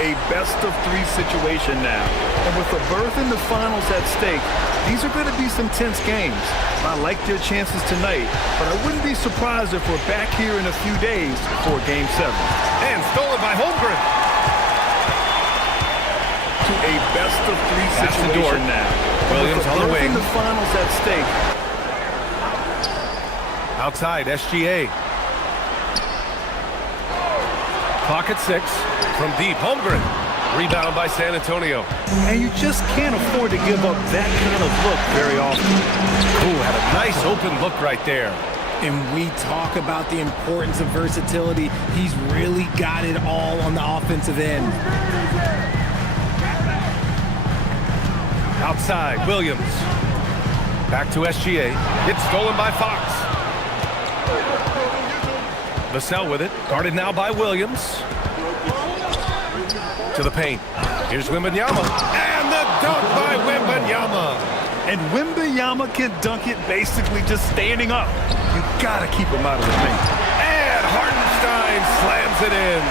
a best-of-3 situation now. And with a berth in the finals at stake, these are going to be some tense games. I like their chances tonight, but I wouldn't be surprised if we're back here in a few days for Game 7. And stolen by Holmgren. To a best-of-3 situation now. Williams on the wing. In the finals at stake. Outside, SGA. Clock at 6. From deep, Holmgren. Rebound by San Antonio. And you just can't afford to give up that kind of look very often. Ooh, had a nice open look right there. And we talk about the importance of versatility. He's really got it all on the offensive end. Outside, Williams. Back to SGA. It's stolen by Fox. Vassell with it. Guarded now by Williams. To the paint. Here's Wembanyama. And the dunk by Wembanyama. And Wembanyama can dunk it basically just standing up. You gotta keep him out of the paint. And Hartenstein slams it in.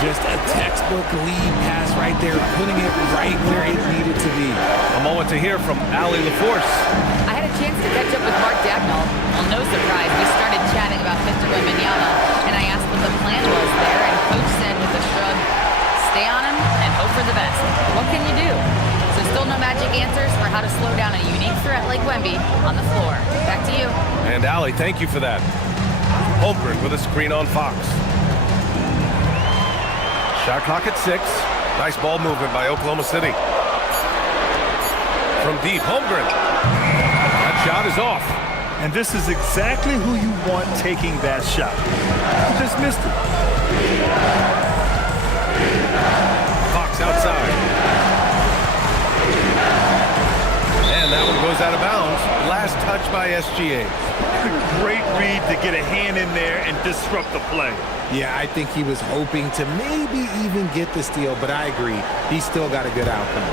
Just a textbook lead pass right there, putting it right where it needed to be. A moment to hear from Allie LaForce. I had a chance to catch up with Mark Dagnall. Well, no surprise, we started chatting about Mr. Wembanyama, and I asked what the plan was there, and Coach said with a shrug, stay on him and hope for the best. What can you do? So still no magic answers for how to slow down a unique threat like Wemby on the floor. Back to you. And Allie, thank you for that. Holmgren with a screen on Fox. Shot clock at 6. Nice ball movement by Oklahoma City. From deep, Holmgren. That shot is off. And this is exactly who you want taking that shot. You just missed it. Fox outside. And that one goes out of bounds. Last touch by SGA. Great read to get a hand in there and disrupt the play. Yeah, I think he was hoping to maybe even get the steal, but I agree. He's still got a good outcome.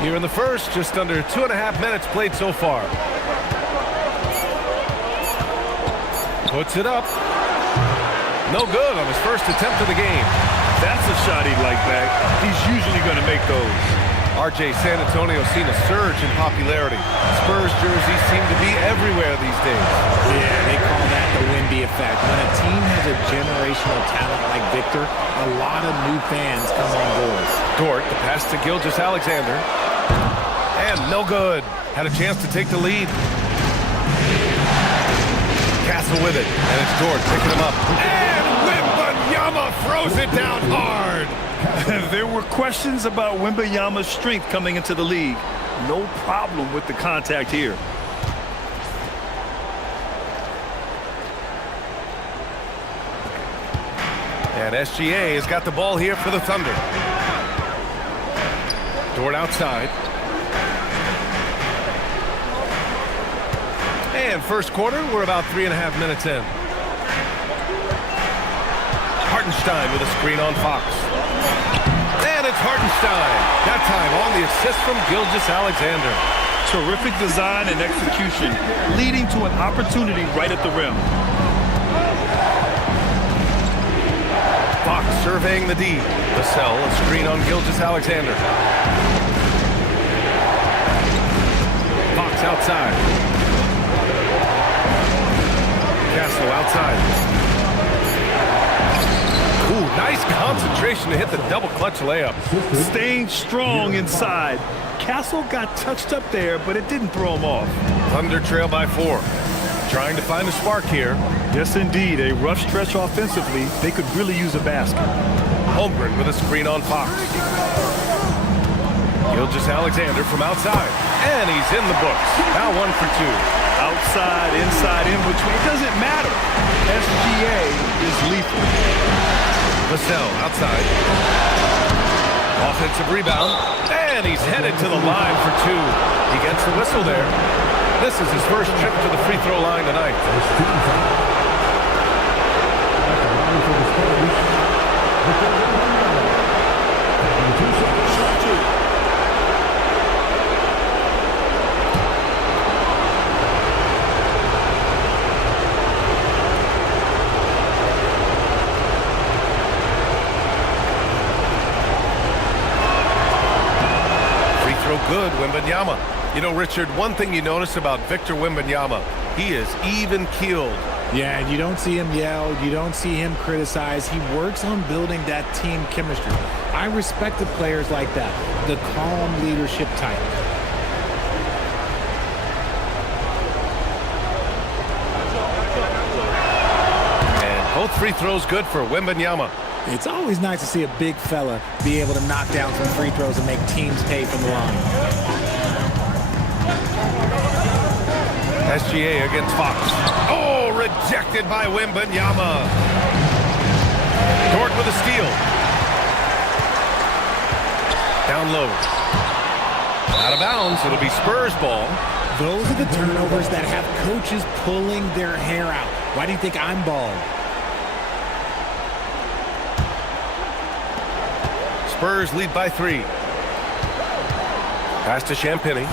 Here in the first, just under 2.5 minutes played so far. Puts it up. No good on his first attempt of the game. That's a shot he'd like back. He's usually going to make those. RJ, San Antonio's seen a surge in popularity. Spurs jerseys seem to be everywhere these days. Yeah, they call that the Wemby effect. When a team has a generational talent like Victor, a lot of new fans come on board. Dort, the pass to Gilgeous-Alexander. And no good. Had a chance to take the lead. Castle with it. And it's Dort picking him up. And Wembanyama throws it down hard. There were questions about Wembanyama's strength coming into the league. No problem with the contact here. And SGA has got the ball here for the Thunder. Dort outside. And first quarter, we're about 3.5 minutes in. Hartenstein with a screen on Fox. And it's Hartenstein. That time on the assist from Gilgeous-Alexander. Terrific design and execution, leading to an opportunity right at the rim. Fox surveying the D. Vassell, a screen on Gilgeous-Alexander. Fox outside. Castle outside. Ooh, nice concentration to hit the double clutch layup. Staying strong inside. Castle got touched up there, but it didn't throw him off. Thunder trail by 4. Trying to find a spark here. Yes, indeed. A rough stretch offensively. They could really use a basket. Holmgren with a screen on Fox. Gilgeous-Alexander from outside. And he's in the books. Now 1 for 2. Outside, inside, in between. It doesn't matter. SGA is lethal. Vassell outside. Offensive rebound. And he's headed to the line for 2. He gets the whistle there. This is his first trip to the free throw line tonight. Wembanyama. You know, Richard, one thing you notice about Victor Wembanyama, he is even-keeled. Yeah, and you don't see him yell. You don't see him criticize. He works on building that team chemistry. I respect the players like that, the calm leadership type. And both free throws good for Wembanyama. It's always nice to see a big fella be able to knock down some free throws and make teams pay from the line. SGA against Fox. Oh, rejected by Wembanyama. Dort with a steal. Down low. Out of bounds. It'll be Spurs ball. Those are the turnovers that have coaches pulling their hair out. Why do you think I'm bald? Spurs lead by 3. Pass to Champagny.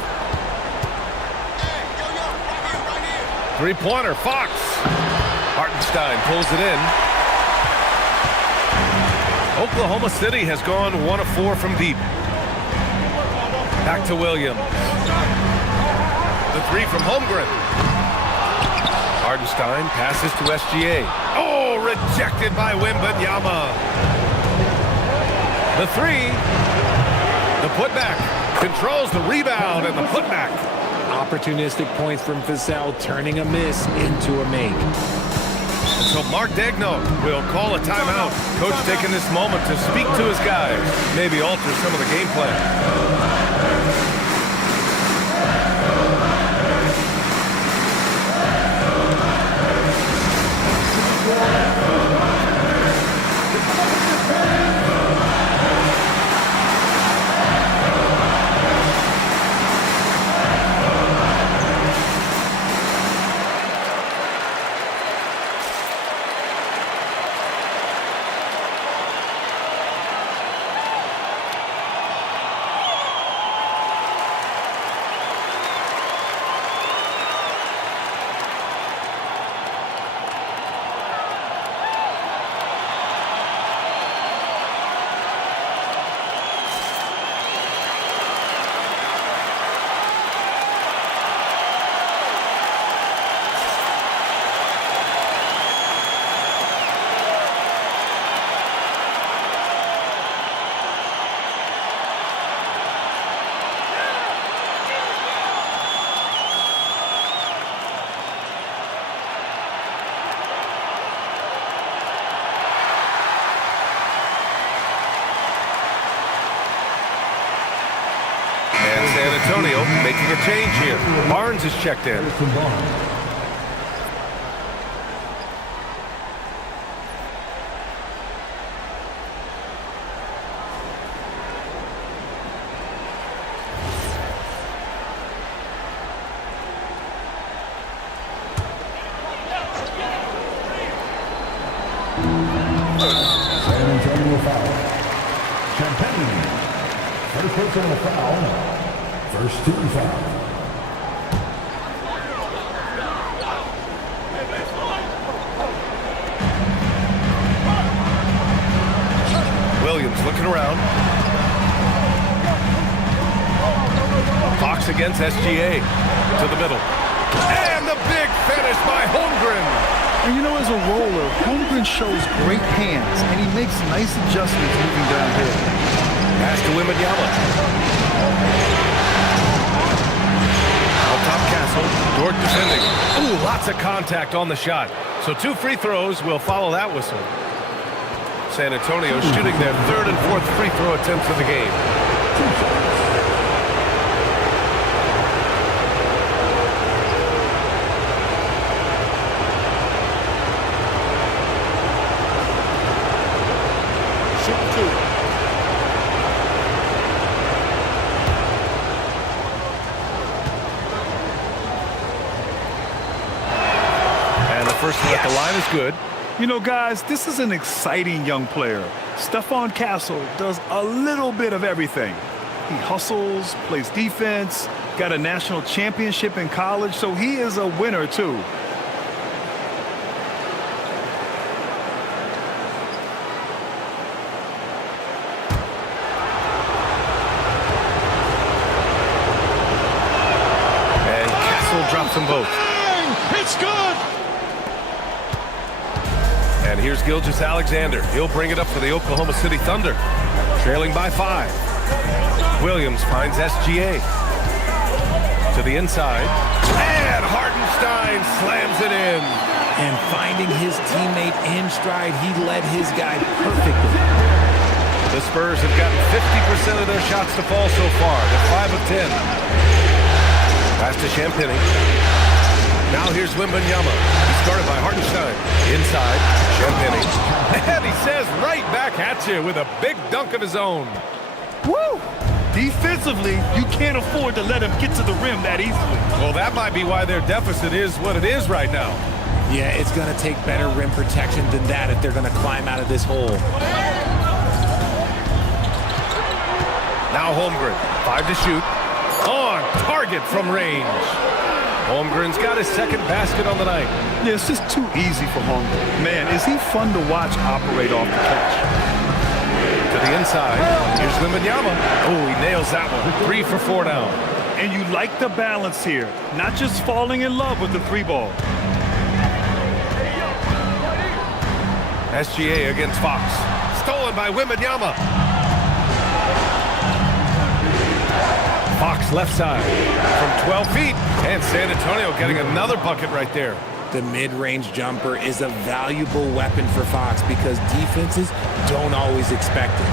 Three-pointer, Fox. Hartenstein pulls it in. Oklahoma City has gone 1 of 4 from deep. Back to Williams. The 3 from Holmgren. Hartenstein passes to SGA. Oh, rejected by Wembanyama. The 3. The putback. Controls the rebound and the putback. Opportunistic points from Vassell, turning a miss into a make. And so Mark Daigneault will call a timeout. Coach taking this moment to speak to his guys, maybe alter some of the game plan. San Antonio making a change here. Barnes is checked in. San Antonio foul. Champagny. First personal foul. First team foul. Williams looking around. Fox against SGA. To the middle. And the big finish by Holmgren. And you know, as a roller, Holmgren shows great hands, and he makes nice adjustments moving downhill. Pass to Wembanyama. Top Castle, Dort defending. Ooh, lots of contact on the shot. So 2 free throws will follow that whistle. San Antonio shooting their 3rd and 4th free throw attempts of the game. First one at the line is good. You know, guys, this is an exciting young player. Stephon Castle does a little bit of everything. He hustles, plays defense, got a national championship in college, so he is a winner, too. both. It's good! And here's Gilgeous-Alexander. He'll bring it up for the Oklahoma City Thunder, trailing by 5. Williams finds SGA. To the inside. And Hartenstein slams it in. And finding his teammate in stride, he led his guy perfectly. The Spurs have gotten 50% of their shots to fall so far. They're 5 of 10. Pass to Champagny. Now here's Wembanyama. He's guarded by Hartenstein. Inside, Champagny. And he says right back at you with a big dunk of his own. Woo! Defensively, you can't afford to let him get to the rim that easily. Well, that might be why their deficit is what it is right now. Yeah, it's going to take better rim protection than that if they're going to climb out of this hole. Now Holmgren, 5 to shoot. On target from range. Holmgren's got his second basket on the night. Yeah, it's just too easy for Holmgren. Man, is he fun to watch operate off the catch. To the inside, here's Wembanyama. Oh, he nails that one. 3 for 4 now. And you like the balance here, not just falling in love with the 3 ball. SGA against Fox. Stolen by Wembanyama. Fox left side from 12 feet. And San Antonio getting another bucket right there. The mid-range jumper is a valuable weapon for Fox because defenses don't always expect it.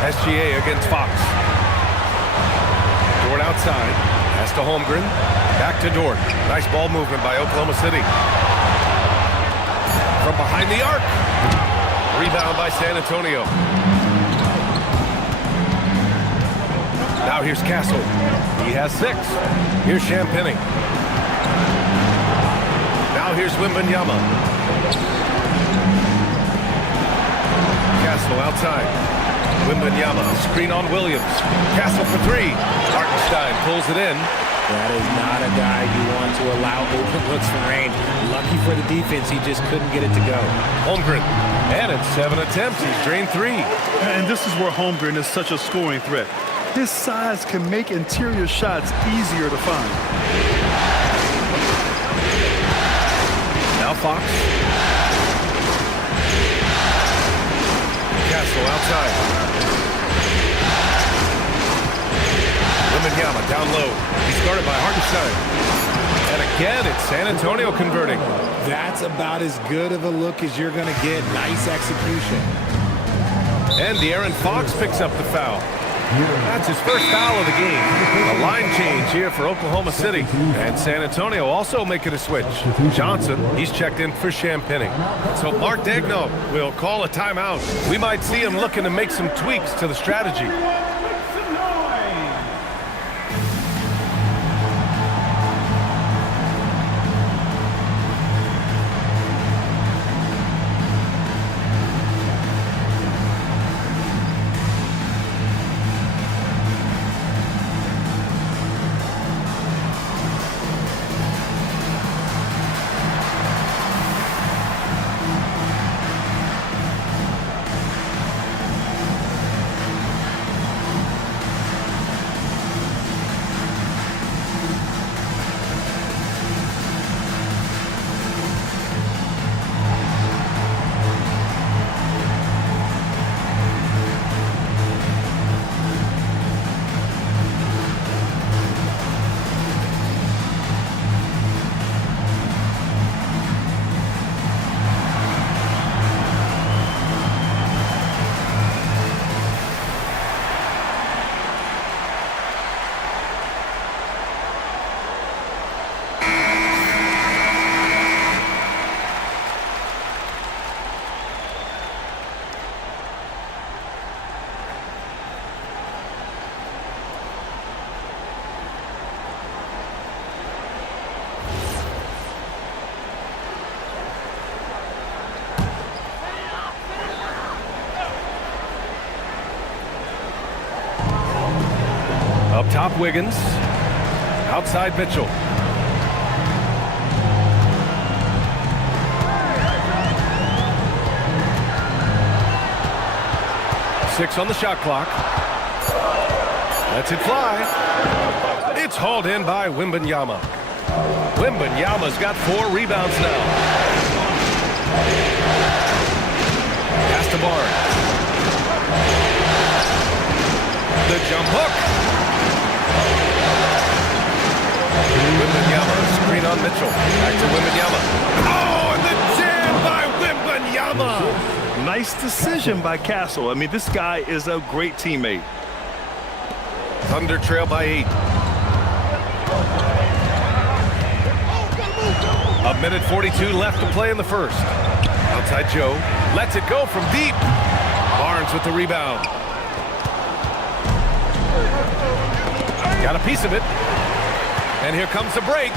SGA against Fox. Dort outside. Pass to Holmgren. Back to Dort. Nice ball movement by Oklahoma City. From behind the arc. Rebound by San Antonio. Now here's Castle. He has 6. Here's Champagny. Now here's Wembanyama. Castle outside. Wembanyama, screen on Williams. Castle for 3. Hartenstein pulls it in. That is not a guy you want to allow open looks from range. Lucky for the defense, he just couldn't get it to go. Holmgren. And in 7 attempts, he's drained 3. And this is where Holmgren is such a scoring threat. His size can make interior shots easier to find. Now Fox. Castle outside. Wembanyama down low. He's guarded by Hartenstein. And again, it's San Antonio converting. That's about as good of a look as you're going to get. Nice execution. And De'Aaron Fox picks up the foul. That's his first foul of the game. A line change here for Oklahoma City. And San Antonio also making a switch. Johnson, he's checked in for Champagny. So Mark Daigneault will call a timeout. We might see him looking to make some tweaks to the strategy. Up top, Wiggins. Outside, Mitchell. Six on the shot clock. Lets it fly. It's hauled in by Wembanyama. Wembanyama's got 4 rebounds now. Pass to Barnes. The jump hook. Wembanyama, screen on Mitchell. Back to Wembanyama. Oh, and the jam by Wembanyama. Nice decision by Castle. I mean, this guy is a great teammate. Thunder trail by 8. A minute 42 left to play in the first. Outside Joe. Lets it go from deep. Barnes with the rebound. Got a piece of it. And here comes the break.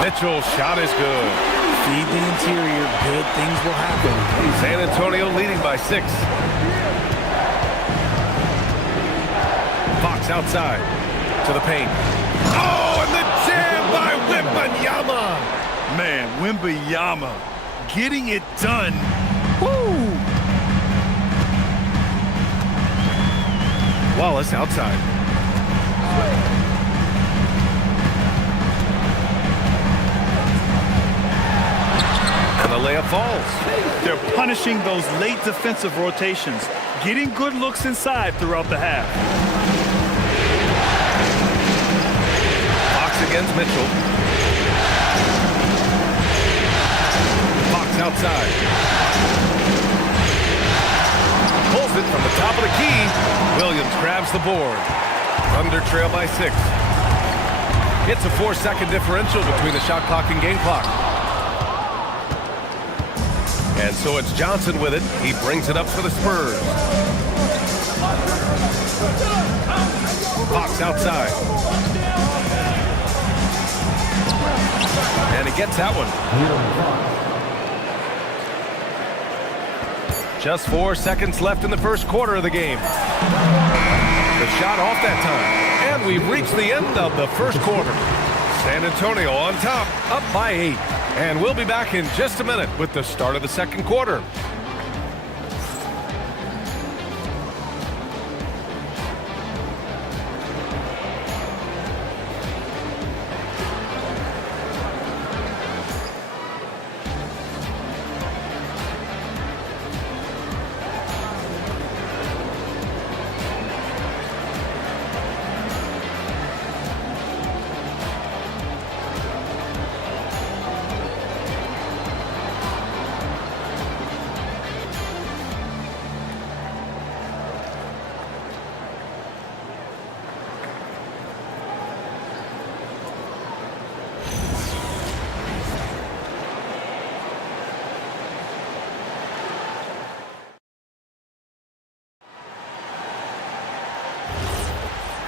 Mitchell's shot is good. Feed the interior. Good things will happen. San Antonio leading by 6. Fox outside to the paint. Oh, and the jam by Wembanyama. Man, Wembanyama getting it done. Woo! Wallace outside. And the layup falls. They're punishing those late defensive rotations, getting good looks inside throughout the half. Fox against Mitchell. Fox outside. Pulls it from the top of the key. Williams grabs the board. Thunder trail by 6. It's a 4-second differential between the shot clock and game clock. And so it's Johnson with it. He brings it up for the Spurs. Fox outside. And he gets that one. Just 4 seconds left in the first quarter of the game. The shot off that time. And we've reached the end of the first quarter. San Antonio on top, up by 8. And we'll be back in just a minute with the start of the second quarter.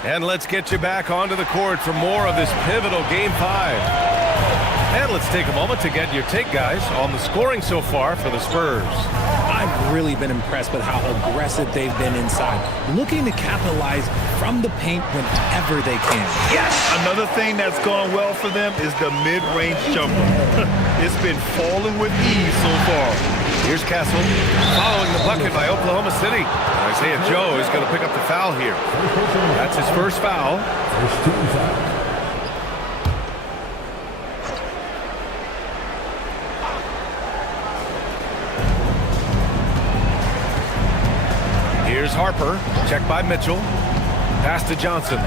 And let's get you back onto the court for more of this pivotal Game 5. And let's take a moment to get your take, guys, on the scoring so far for the Spurs. I've really been impressed with how aggressive they've been inside, looking to capitalize from the paint whenever they can. Yes! Another thing that's gone well for them is the mid-range jumper. It's been falling with ease so far. Here's Castle following the bucket by Oklahoma City. Isaiah Joe is going to pick up the foul here. That's his first foul. First team foul. Here's Harper, checked by Mitchell. Pass to Johnson.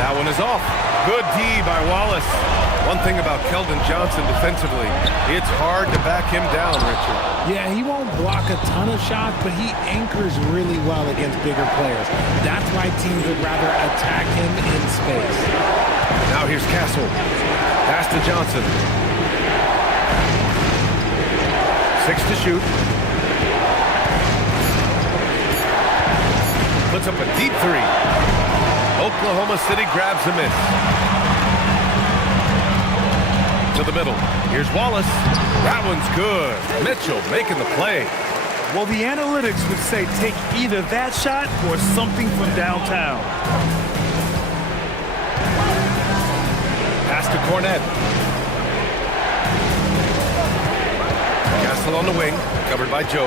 That one is off. Good D by Wallace. One thing about Keldon Johnson defensively, it's hard to back him down, Richard. Yeah, he won't block a ton of shots, but he anchors really well against bigger players. That's why teams would rather attack him in space. Now here's Castle. Pass to Johnson. 6 to shoot. Puts up a deep 3. Oklahoma City grabs the miss. To the middle. Here's Wallace. That one's good. Mitchell making the play. Well, the analytics would say take either that shot or something from downtown. Pass to Cornette. Castle on the wing. Covered by Joe.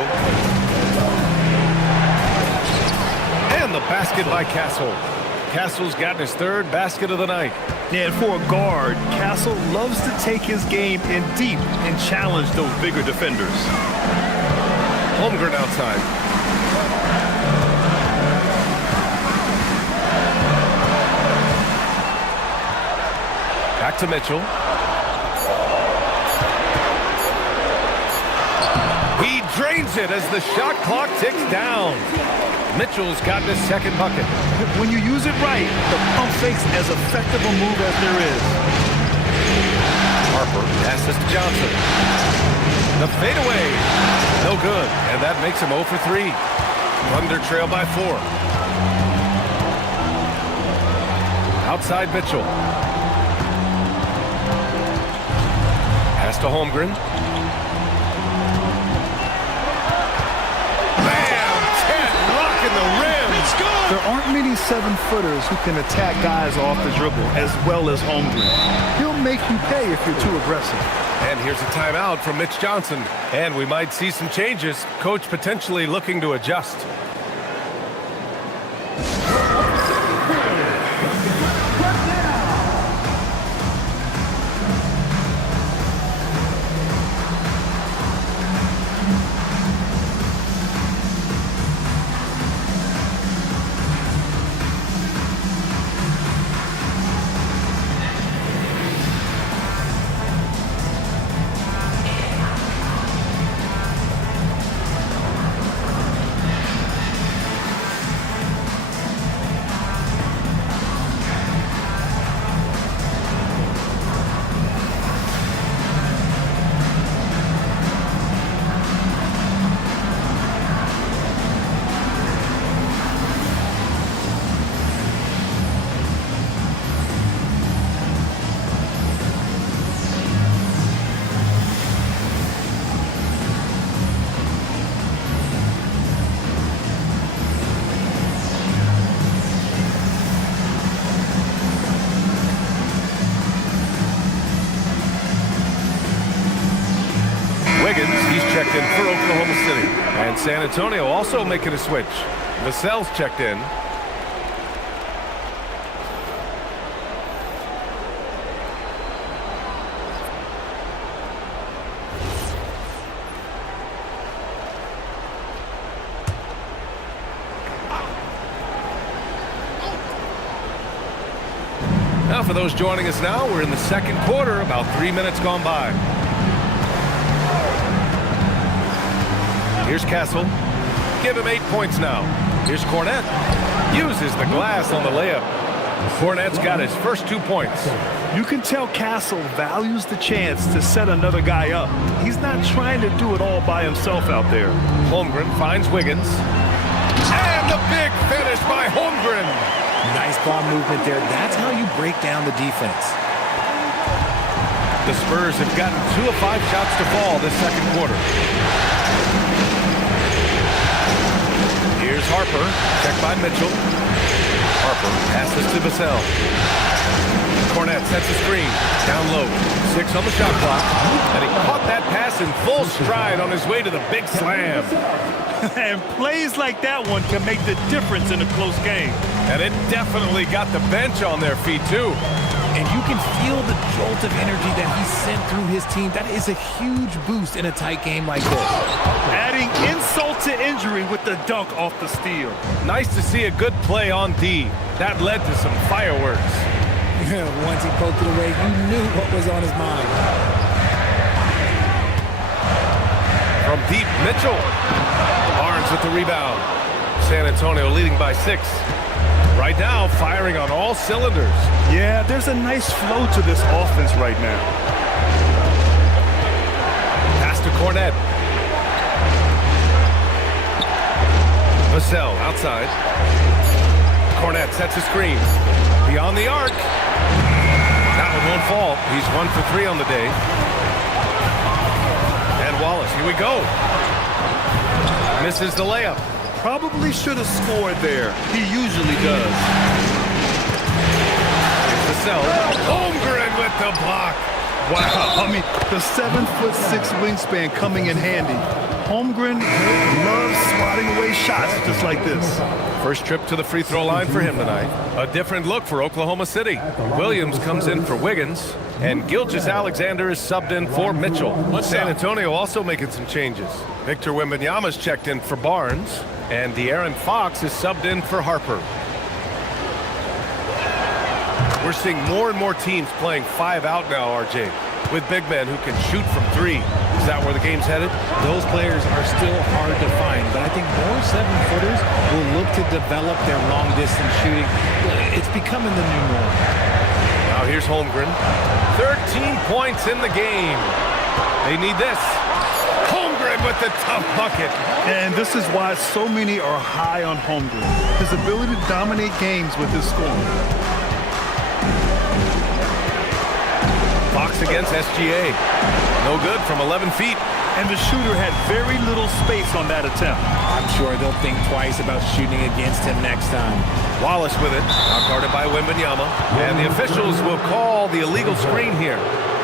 And the basket by Castle. Castle's gotten his third basket of the night. Yeah, and for a guard, Castle loves to take his game in deep and challenge those bigger defenders. Holmgren outside. Back to Mitchell. He drains it as the shot clock ticks down. Mitchell's gotten his second bucket. When you use it right, the pump fake's as effective a move as there is. Harper passes to Johnson. The fadeaway. No good. And that makes him 0 for 3. Thunder trail by 4. Outside Mitchell. Pass to Holmgren. There aren't many 7-footers who can attack guys off the dribble as well as Holmgren. He'll make you pay if you're too aggressive. And here's a timeout from Mitch Johnson. And we might see some changes. Coach potentially looking to adjust. He's checked in for Oklahoma City. And San Antonio also making a switch. Vassell's checked in. Now for those joining us now, we're in the second quarter, about 3 minutes gone by. Here's Castle. Give him 8 points now. Here's Cornette. Uses the glass on the layup. Cornette's got his first 2 points. You can tell Castle values the chance to set another guy up. He's not trying to do it all by himself out there. Holmgren finds Wiggins. And the big finish by Holmgren. Nice ball movement there. That's how you break down the defense. The Spurs have gotten 2 of 5 shots to fall this second quarter. Here's Harper, checked by Mitchell. Harper passes to Vassell. Cornette sets a screen, down low. 6 on the shot clock, and he caught that pass in full stride on his way to the big slam. And plays like that one can make the difference in a close game. And it definitely got the bench on their feet, too. And you can feel the jolt of energy that he sent through his team. That is a huge boost in a tight game like this. Adding insult to injury with the dunk off the steal. Nice to see a good play on D. That led to some fireworks. Once he poked it away, you knew what was on his mind. From deep, Mitchell. Barnes with the rebound. San Antonio leading by 6. Right now, firing on all cylinders. Yeah, there's a nice flow to this offense right now. Pass to Cornette. Vassell outside. Cornette sets a screen. Beyond the arc. That one won't fall. He's 1 for 3 on the day. And Wallace, here we go. Misses the layup. Probably should have scored there. He usually does. Here's Vassell. Holmgren with the block. Wow, I mean, the 7'6" wingspan coming in handy. Holmgren loves swatting away shots just like this. First trip to the free throw line for him tonight. A different look for Oklahoma City. Williams comes in for Wiggins, and Gilgeous-Alexander is subbed in for Mitchell. San Antonio also making some changes. Victor Wembanyama's checked in for Barnes, and De'Aaron Fox is subbed in for Harper. We're seeing more and more teams playing 5 out now, RJ, with big men who can shoot from 3. Is that where the game's headed? Those players are still hard to find, but I think more 7-footers will look to develop their long-distance shooting. It's becoming the new norm. Now here's Holmgren. 13 points in the game. They need this. Holmgren with the tough bucket. And this is why so many are high on Holmgren. His ability to dominate games with his scoring. Fox against SGA. No good from 11 feet. And the shooter had very little space on that attempt. I'm sure they'll think twice about shooting against him next time. Wallace with it. Now guarded by Wembanyama. And the officials will call the illegal screen here.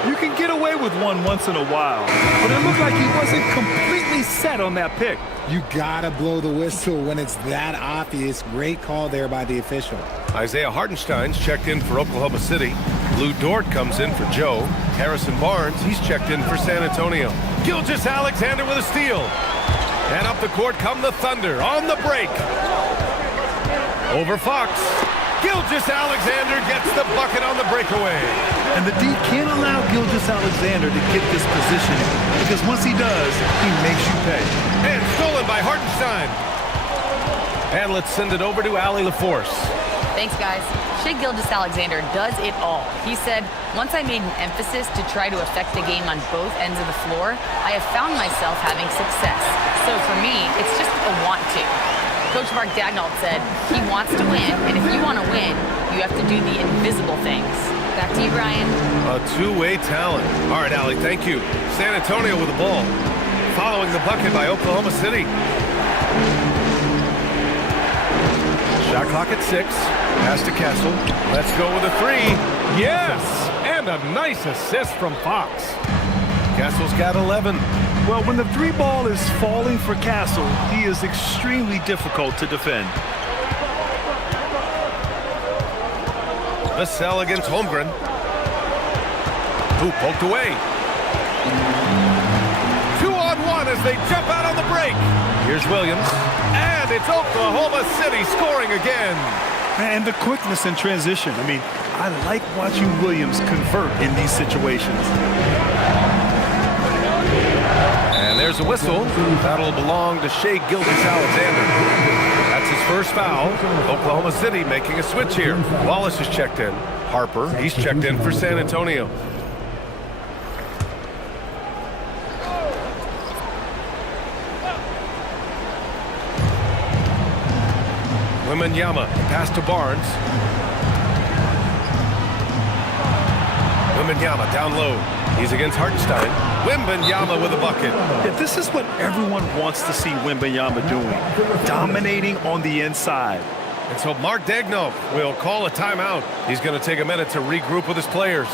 You can get away with one once in a while, but it looked like he wasn't completely set on that pick. You gotta blow the whistle when it's that obvious. Great call there by the official. Isaiah Hartenstein's checked in for Oklahoma City. Lou Dort comes in for Joe. Harrison Barnes, he's checked in for San Antonio. Gilgeous-Alexander with a steal. And up the court come the Thunder on the break. Over Fox. Gilgeous-Alexander gets the bucket on the breakaway. And the D can't allow Gilgeous-Alexander to get this position, because once he does, he makes you pay. And stolen by Hartenstein. And let's send it over to Allie LaForce. Thanks, guys. Shai Gilgeous-Alexander does it all. He said, once I made an emphasis to try to affect the game on both ends of the floor, I have found myself having success. So for me, it's just a want to. Coach Mark Daigneault said he wants to win, and if you want to win, you have to do the invisible things. Back to you, Brian. A two-way talent. All right, Allie, thank you. San Antonio with the ball. Following the bucket by Oklahoma City. Shot clock at 6. Pass to Castle. Let's go with a 3. Yes! And a nice assist from Fox. Castle's got 11. Well, when the 3 ball is falling for Castle, he is extremely difficult to defend. Vassell against Holmgren. Who poked away. 2-on-1 as they jump out on the break. Here's Williams. And it's Oklahoma City scoring again. And the quickness in transition. I mean, I like watching Williams convert in these situations. And there's a whistle. That'll belong to Shai Gilgeous-Alexander. That's his first foul. Oklahoma City making a switch here. Wallace is checked in. Harper, he's checked in for San Antonio. Wembanyama, pass to Barnes. Wembanyama down low. He's against Hartenstein. Wembanyama with a bucket. Yeah, this is what everyone wants to see Wembanyama doing. Dominating on the inside. And so Mark Daigneault will call a timeout. He's going to take a minute to regroup with his players.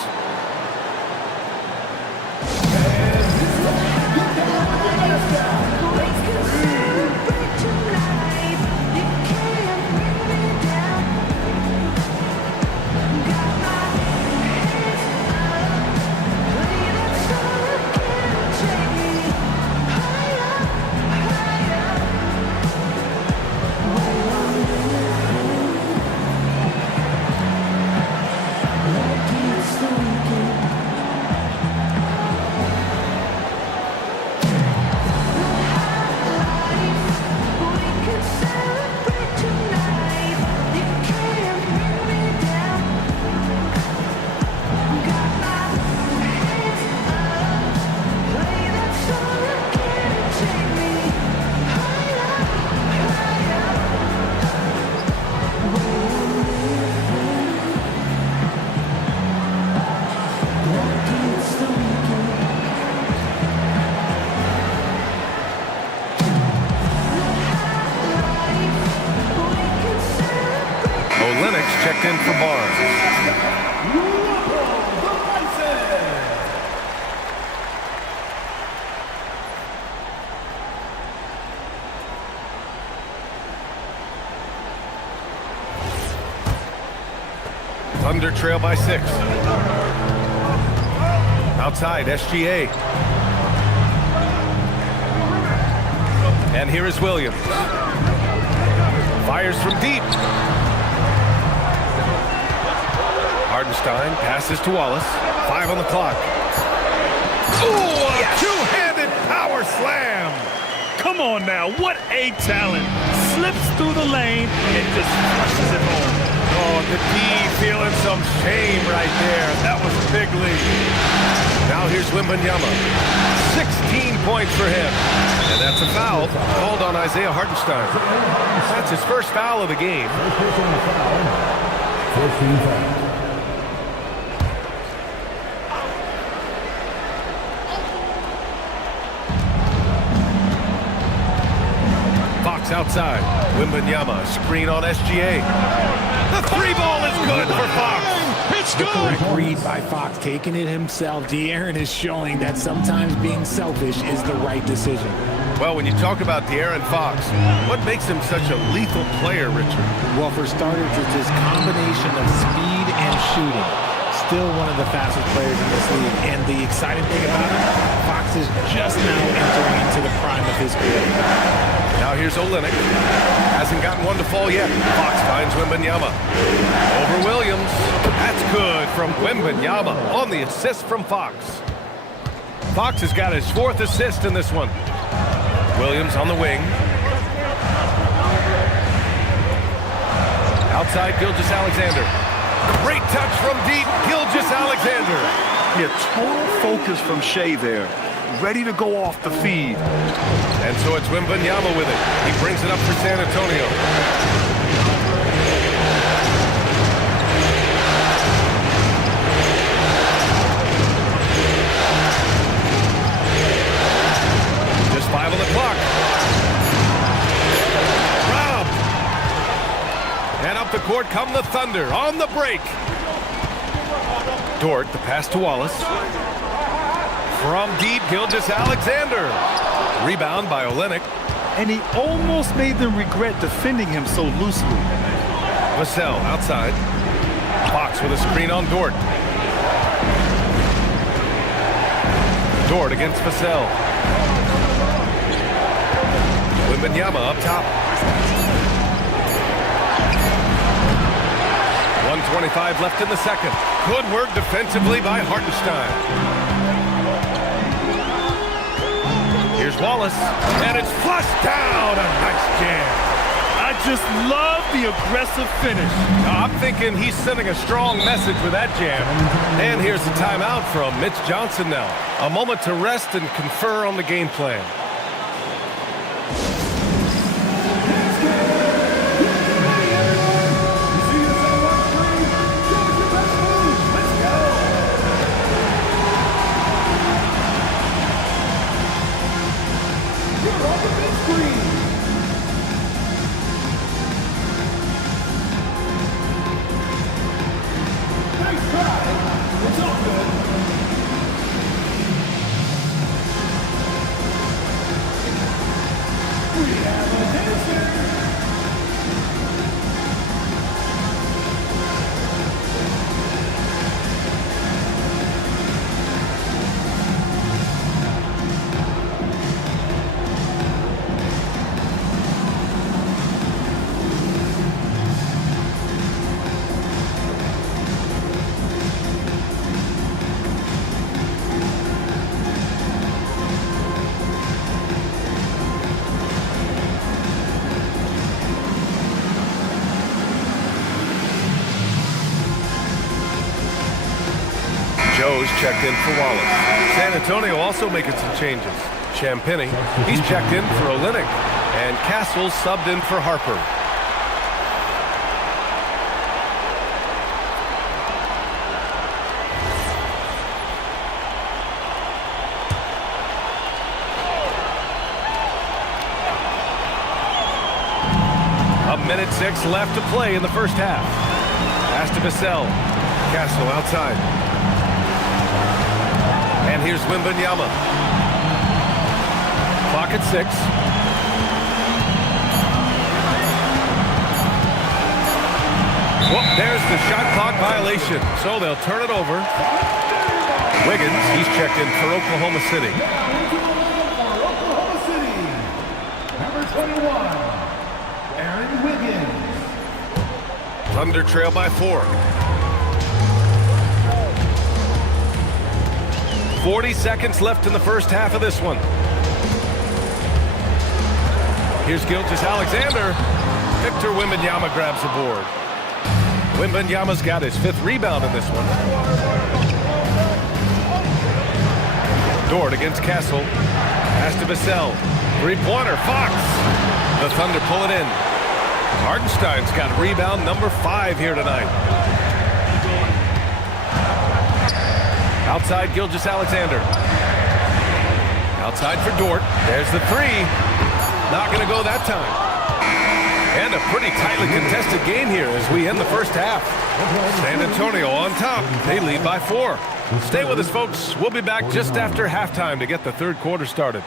Checked in for Barnes. Thunder trail by 6. Outside, SGA. And here is Williams. Fires from deep. Hardenstein passes to Wallace. 5 on the clock. Ooh, a two-handed power slam. Come on now, what a talent. Slips through the lane and just flushes it home. Oh, the D feeling some shame right there. That was a big lead. Now here's Wembanyama. 16 points for him. And that's a foul called on Isaiah Hardenstein. That's his first foul of the game. First personal foul. 14 fouls. Fox outside. Wembanyama, screen on SGA. The 3-ball is good for Fox. It's The good. correct read by Fox, taking it himself. De'Aaron is showing that sometimes being selfish is the right decision. Well, when you talk about De'Aaron Fox, what makes him such a lethal player, Richard? Well, for starters, it's his combination of speed and shooting. Still one of the fastest players in this league. And the exciting thing about him, Fox is just now entering into the prime of his career. Now here's Olynyk. Hasn't gotten one to fall yet. Fox finds Wembanyama. Over Williams. That's good from Wembanyama on the assist from Fox. Fox has got his 4th assist in this one. Williams on the wing. Outside, Gilgeous-Alexander. Great touch from deep, Gilgeous-Alexander. Yeah, total focus from Shea there. Ready to go off the feed. And so it's Wembanyama with it. He brings it up for San Antonio. Just 5 on the clock. Rob. And up the court come the Thunder on the break. Dort, the pass to Wallace. From deep, Gilgeous-Alexander. Rebound by Olynyk. And he almost made them regret defending him so loosely. Vassell outside. Fox with a screen on Dort. Dort against Vassell. Wembanyama up top. 1:25 left in the second. Good work defensively by Hartenstein. Here's Wallace, and it's flushed down. A nice jam. I just love the aggressive finish. I'm thinking he's sending a strong message with that jam. And here's the timeout from Mitch Johnson now. A moment to rest and confer on the game plan. Joe's checked in for Wallace. San Antonio also making some changes. Champagny, he's checked in for Olynyk. And Castle subbed in for Harper. A minute 6 left to play in the first half. Pass to Vassell. Castle outside. And here's Wembanyama. Clock at 6. Well, there's the shot clock violation, so they'll turn it over. Wiggins, he's checked in for Oklahoma City. Oklahoma City. Number 21, Aaron Wiggins. Thunder trail by 4. 40 seconds left in the first half of this one. Here's Gilgeous-Alexander. Victor Wembanyama grabs the board. Wembanyama's got his 5th rebound in this one. Dort against Castle. Pass to Vassell. 3-pointer, Fox. The Thunder pull it in. Hartenstein's got rebound number 5 here tonight. Outside Gilgeous-Alexander. Outside for Dort. There's the 3. Not going to go that time. And a pretty tightly contested game here as we end the first half. San Antonio on top. They lead by 4. Stay with us, folks. We'll be back just after halftime to get the third quarter started.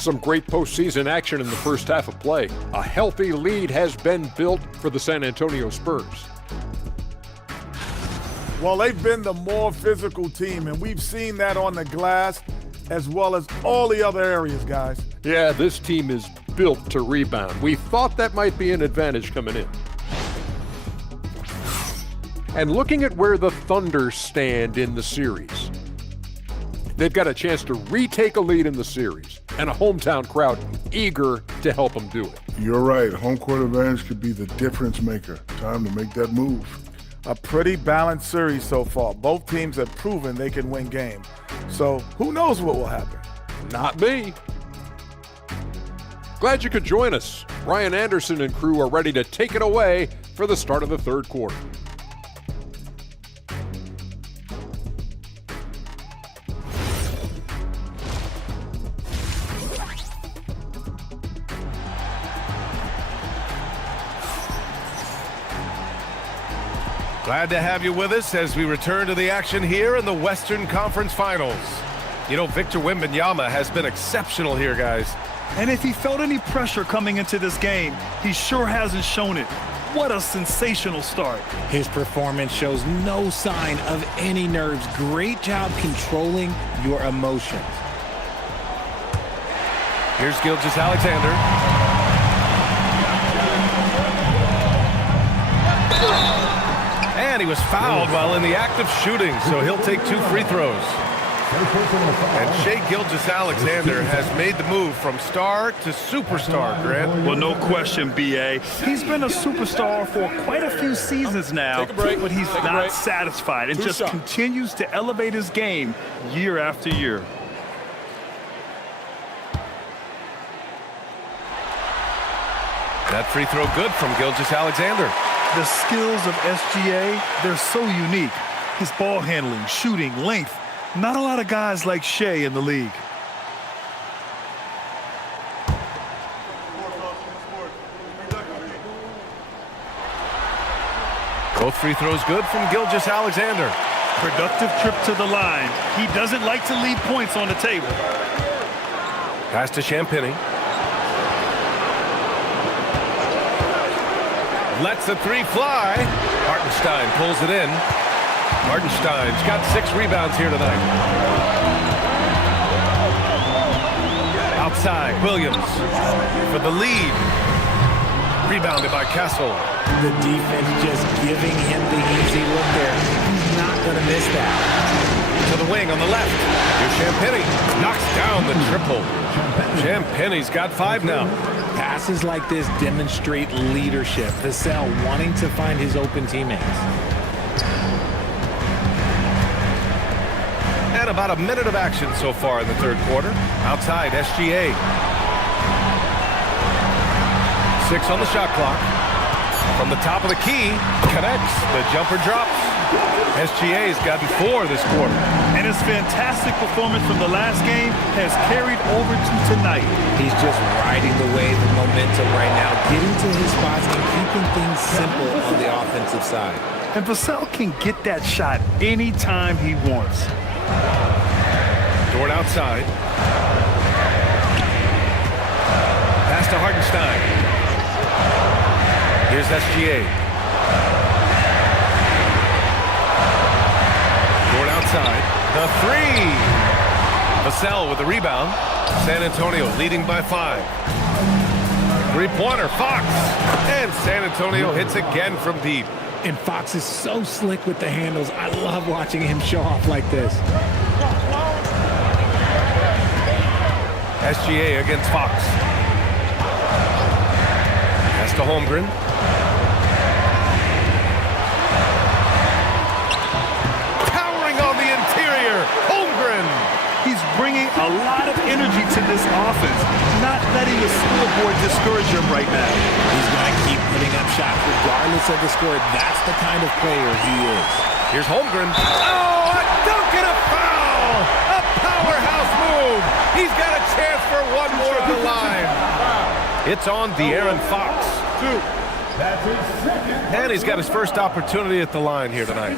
Some great postseason action in the first half of play. A healthy lead has been built for the San Antonio Spurs. Well, they've been the more physical team, and we've seen that on the glass as well as all the other areas, guys. Yeah, this team is built to rebound. We thought that might be an advantage coming in. And looking at where the Thunder stand in the series, they've got a chance to retake a lead in the series, and a hometown crowd eager to help them do it. You're right. Home court advantage could be the difference maker. Time to make that move. A pretty balanced series so far. Both teams have proven they can win games. So who knows what will happen? Not me. Glad you could join us. Ryan Anderson and crew are ready to take it away for the start of the third quarter. Glad to have you with us as we return to the action here in the Western Conference Finals. You know, Victor Wembanyama has been exceptional here, guys. And if he felt any pressure coming into this game, he sure hasn't shown it. What a sensational start. His performance shows no sign of any nerves. Great job controlling your emotions. Here's Gilgeous-Alexander. And he was fouled while in the act of shooting, so he'll take 2 free throws. And Shai Gilgeous-Alexander has made the move from star to superstar, Grant. Well, no question, B.A. He's been a superstar for quite a few seasons now, but he's not satisfied and just continues to elevate his game year after year. That free throw good from Gilgeous-Alexander. The skills of SGA, they're so unique. His ball handling, shooting, length. Not a lot of guys like Shai in the league. Both free throws good from Gilgeous-Alexander. Productive trip to the line. He doesn't like to leave points on the table. Pass to Champagnie. Lets the 3 fly. Hartenstein pulls it in. Hartenstein's got 6 rebounds here tonight. Outside, Williams for the lead. Rebounded by Castle. The defense just giving him the easy look there. He's not going to miss that. To the wing on the left. Here's Champagnie. Knocks down the triple. Champagnie's got 5 now. Passes like this demonstrate leadership. Vassell wanting to find his open teammates. And about a minute of action so far in the third quarter. Outside, SGA. 6 on the shot clock. From the top of the key, connects. The jumper drops. SGA's gotten 4 this quarter. And his fantastic performance from the last game has carried over to tonight. He's just riding the wave of momentum right now, getting to his spots and keeping things simple on the offensive side. And Vassell can get that shot anytime he wants. Dort outside. Pass to Hartenstein. Here's SGA. Dort outside. The 3. Vassell with the rebound. San Antonio leading by 5. Three-pointer, Fox. And San Antonio hits again from deep. And Fox is so slick with the handles. I love watching him show off like this. SGA against Fox. Pass to Holmgren. Towering on the interior, Holmgren. He's bringing a lot of energy to this offense, not letting the scoreboard discourage him right now. He's going to keep putting up shots regardless of the score. That's the kind of player he is. Here's Holmgren. Oh, a dunk and a foul! A powerhouse move. He's got a chance for one more at the line. It's on De'Aaron Fox. That's his second. And he's got his first opportunity at the line here tonight.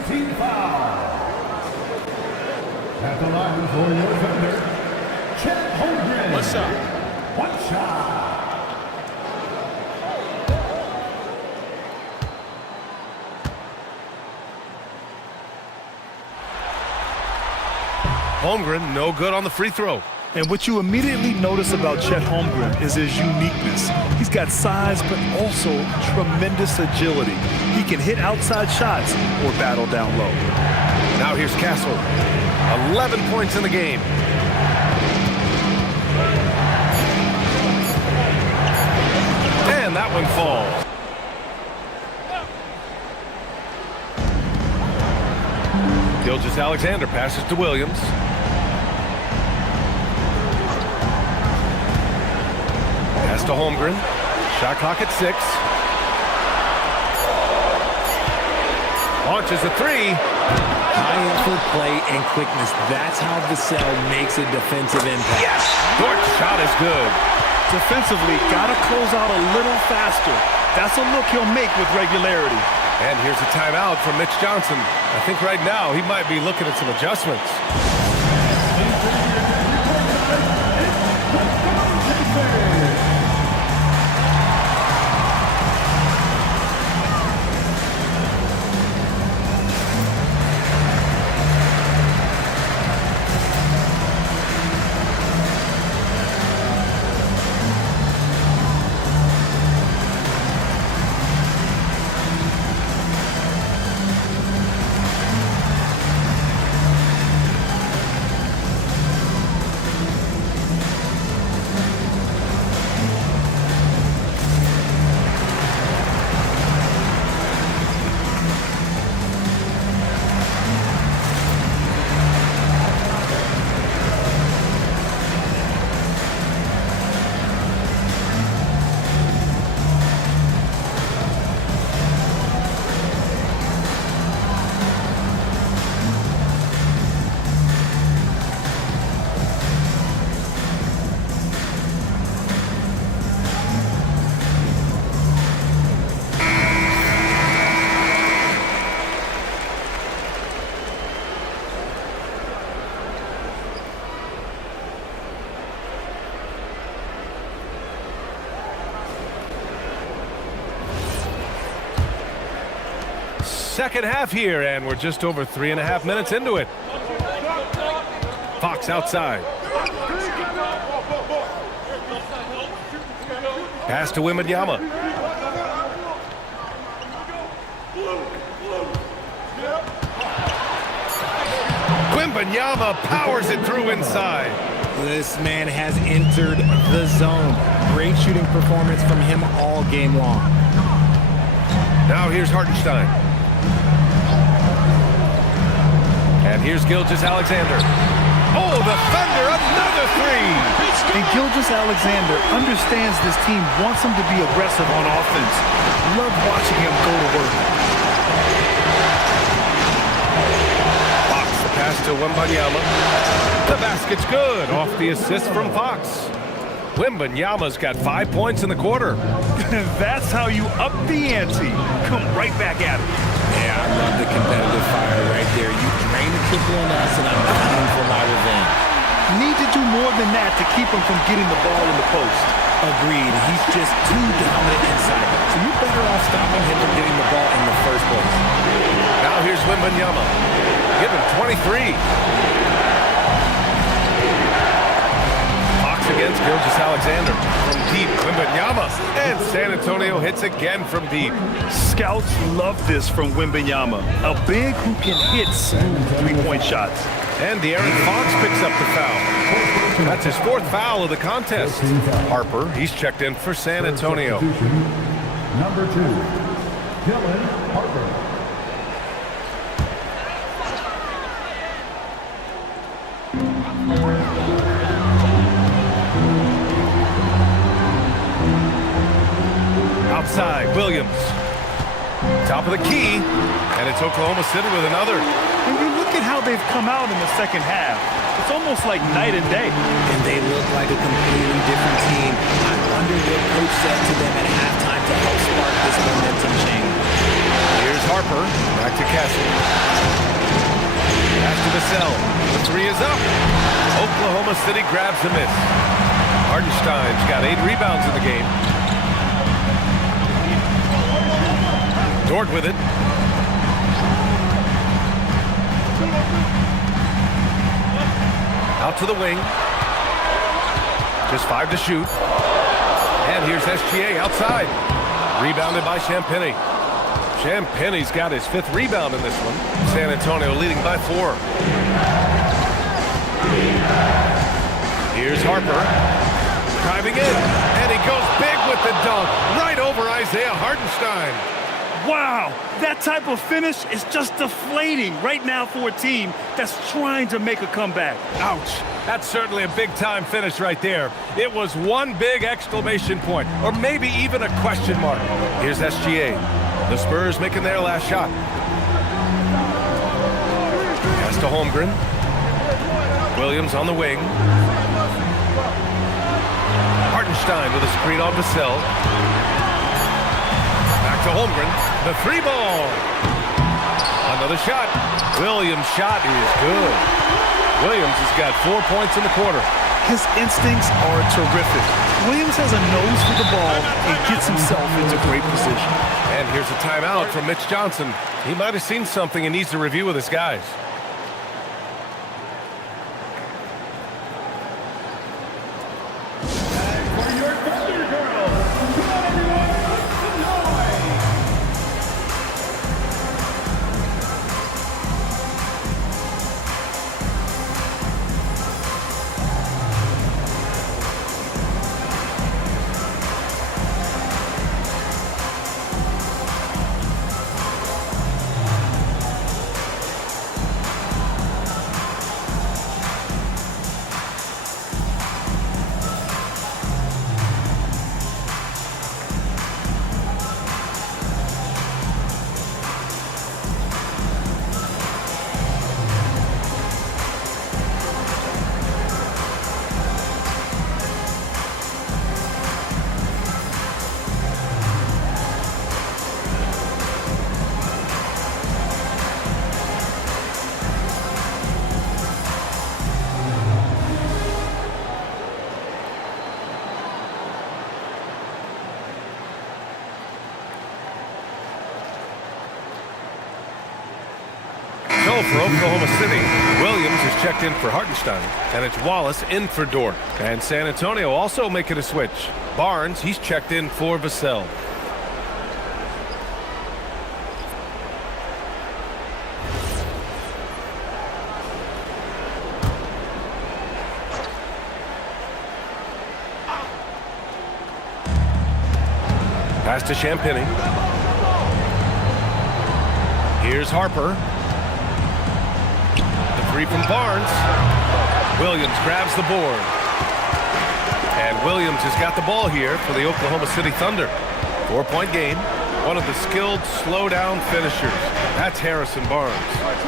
At the line for your defender, Chet Holmgren. What's up? One shot. Holmgren, no good on the free throw. And what you immediately notice about Chet Holmgren is his uniqueness. He's got size, but also tremendous agility. He can hit outside shots or battle down low. Now here's Castle. 11 points in the game. And that one falls. Gilgeous-Alexander passes to Williams. Pass to Holmgren. Shot clock at 6. Launches a 3. High effort play and quickness. That's how Vassell makes a defensive impact. Yes! Dort's shot is good. Defensively, gotta close out a little faster. That's a look he'll make with regularity. And here's a timeout from Mitch Johnson. I think right now he might be looking at some adjustments. Second half here, and we're just over 3.5 minutes into it. Fox outside. Pass to Wembanyama. Wembanyama powers it through inside. This man has entered the zone. Great shooting performance from him all game long. Now here's Hartenstein. And here's Gilgeous-Alexander. Oh, the Thunder, another three. And Gilgeous-Alexander understands this team wants him to be aggressive on offense. Love watching him go to work. Fox, the pass to Wembanyama. The basket's good off the assist from Fox. Wembanyama's got 5 points in the quarter. That's how you up the ante. Come right back at it. Yeah, I love the competitive fire right there. You drain a triple on us, and I'm coming for my revenge. Need to do more than that to keep him from getting the ball in the post. Agreed. He's just too dominant inside. So you're better off stopping him from getting the ball in the first place. Now here's Wembanyama. Give him 23. Fox against Gilgeous-Alexander. From deep, Wembanyama. And San Antonio hits again from deep. Scouts love this from Wembanyama. A big who can hit smooth three-point shots. And De'Aaron Fox picks up the foul. That's his 4th foul of the contest. Harper, he's checked in for San Antonio. Number 2, Dylan Harper. Outside, Williams. Top of the key, and it's Oklahoma City with another. When you look at how they've come out in the second half, it's almost like night and day. And they look like a completely different team. I wonder what coach said to them at halftime to help spark this momentum change. Here's Harper, back to Castle. Pass to Vassell. The three is up. Oklahoma City grabs the miss. Hartenstein's got 8 rebounds in the game. Dort with it. Out to the wing. Just 5 to shoot. And here's SGA outside. Rebounded by Champagnie. Champagnie's got his 5th rebound in this one. San Antonio leading by 4. Here's Harper. Driving in. And he goes big with the dunk. Right over Isaiah Hartenstein. Wow, that type of finish is just deflating right now for a team that's trying to make a comeback. Ouch. That's certainly a big-time finish right there. It was one big exclamation point, or maybe even a question mark. Here's SGA. The Spurs making their last shot. Pass to Holmgren. Williams on the wing. Hartenstein with a screen on Vassell. Back to Holmgren. The 3-ball. Another shot. Williams' shot is good. Williams has got 4 points in the quarter. His instincts are terrific. Williams has a nose for the ball and gets himself into great position. And here's a timeout from Mitch Johnson. He might have seen something and needs to review with his guys. For Oklahoma City, Williams is checked in for Hartenstein, and it's Wallace in for Dort. And San Antonio also making a switch. Barnes, he's checked in for Vassell. Pass to Champagnie. Here's Harper. Three from Barnes. Williams grabs the board. And Williams has got the ball here for the Oklahoma City Thunder. 4-point game. One of the skilled slow-down finishers. That's Harrison Barnes.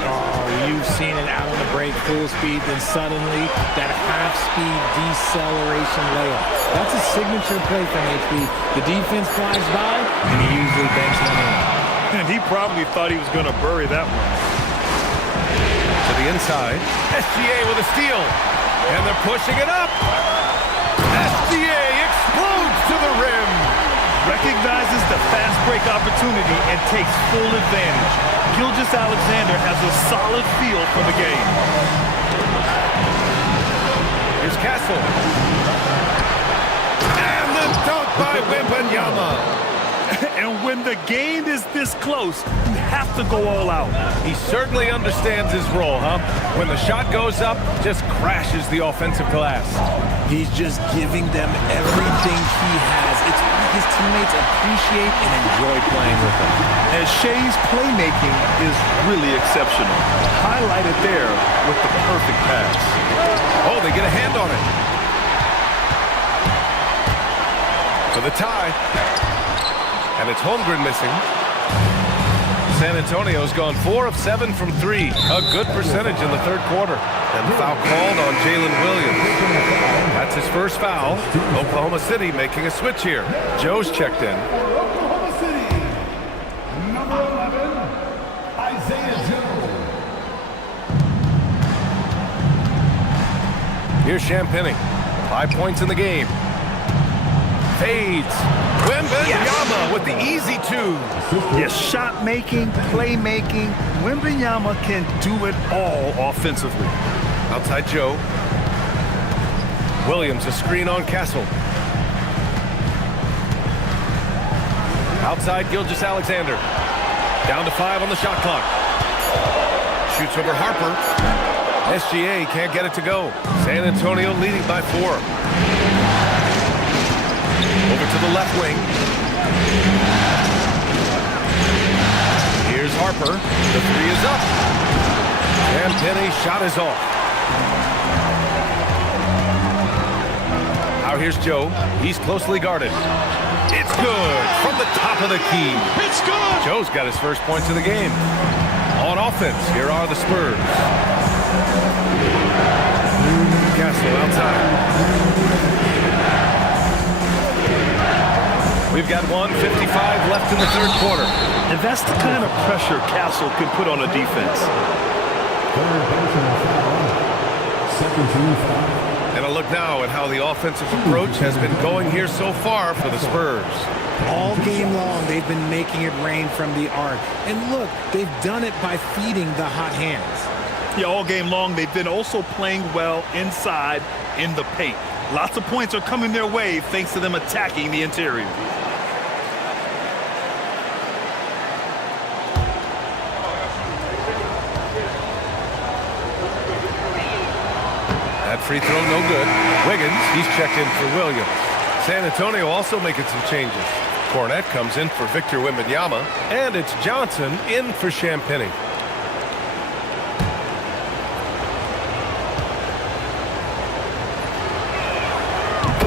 Oh, you've seen it out on the break, full speed, then suddenly that half-speed deceleration layup. That's a signature play from HB. The defense flies by, and he usually banks one in. And he probably thought he was going to bury that one. To the inside. SGA with a steal. And they're pushing it up. SGA explodes to the rim. Recognizes the fast break opportunity and takes full advantage. Gilgeous-Alexander has a solid feel for the game. Here's Castle. And the dunk by Wembanyama. And when the game is this close, you have to go all out. He certainly understands his role, huh? When the shot goes up, just crashes the offensive glass. He's just giving them everything he has. It's why his teammates appreciate and enjoy playing with him. And Shea's playmaking is really exceptional. Highlighted there with the perfect pass. Oh, they get a hand on it. For the tie. And it's Holmgren missing. San Antonio's gone 4 of 7 from 3. A good percentage in the third quarter. And the foul called on Jalen Williams. That's his first foul. Oklahoma City making a switch here. Joe's checked in. Oklahoma City, number 11, Isaiah Joe. Here's Champagny. 5 points in the game. Fades. Wembanyama with the easy 2. Yes, shot making, playmaking. Wembanyama can do it all offensively. Outside Joe. Williams a screen on Castle. Outside Gilgeous-Alexander. Down to 5 on the shot clock. Shoots over Harper. SGA can't get it to go. San Antonio leading by 4. Over to the left wing. Here's Harper. The 3 is up. Champagny's shot is off. Now here's Joe. He's closely guarded. It's good from the top of the key. It's good. Joe's got his first points of the game. On offense, here are the Spurs. Castle outside. We've got 1:55 left in the third quarter. And that's the kind of pressure Castle can put on a defense. And a look now at how the offensive approach has been going here so far for the Spurs. All game long, they've been making it rain from the arc. And look, they've done it by feeding the hot hands. Yeah, all game long, they've been also playing well inside in the paint. Lots of points are coming their way thanks to them attacking the interior. That free throw no good. Wiggins, he's checked in for Williams. San Antonio also making some changes. Cornette comes in for Victor Wembanyama, and it's Johnson in for Champagny.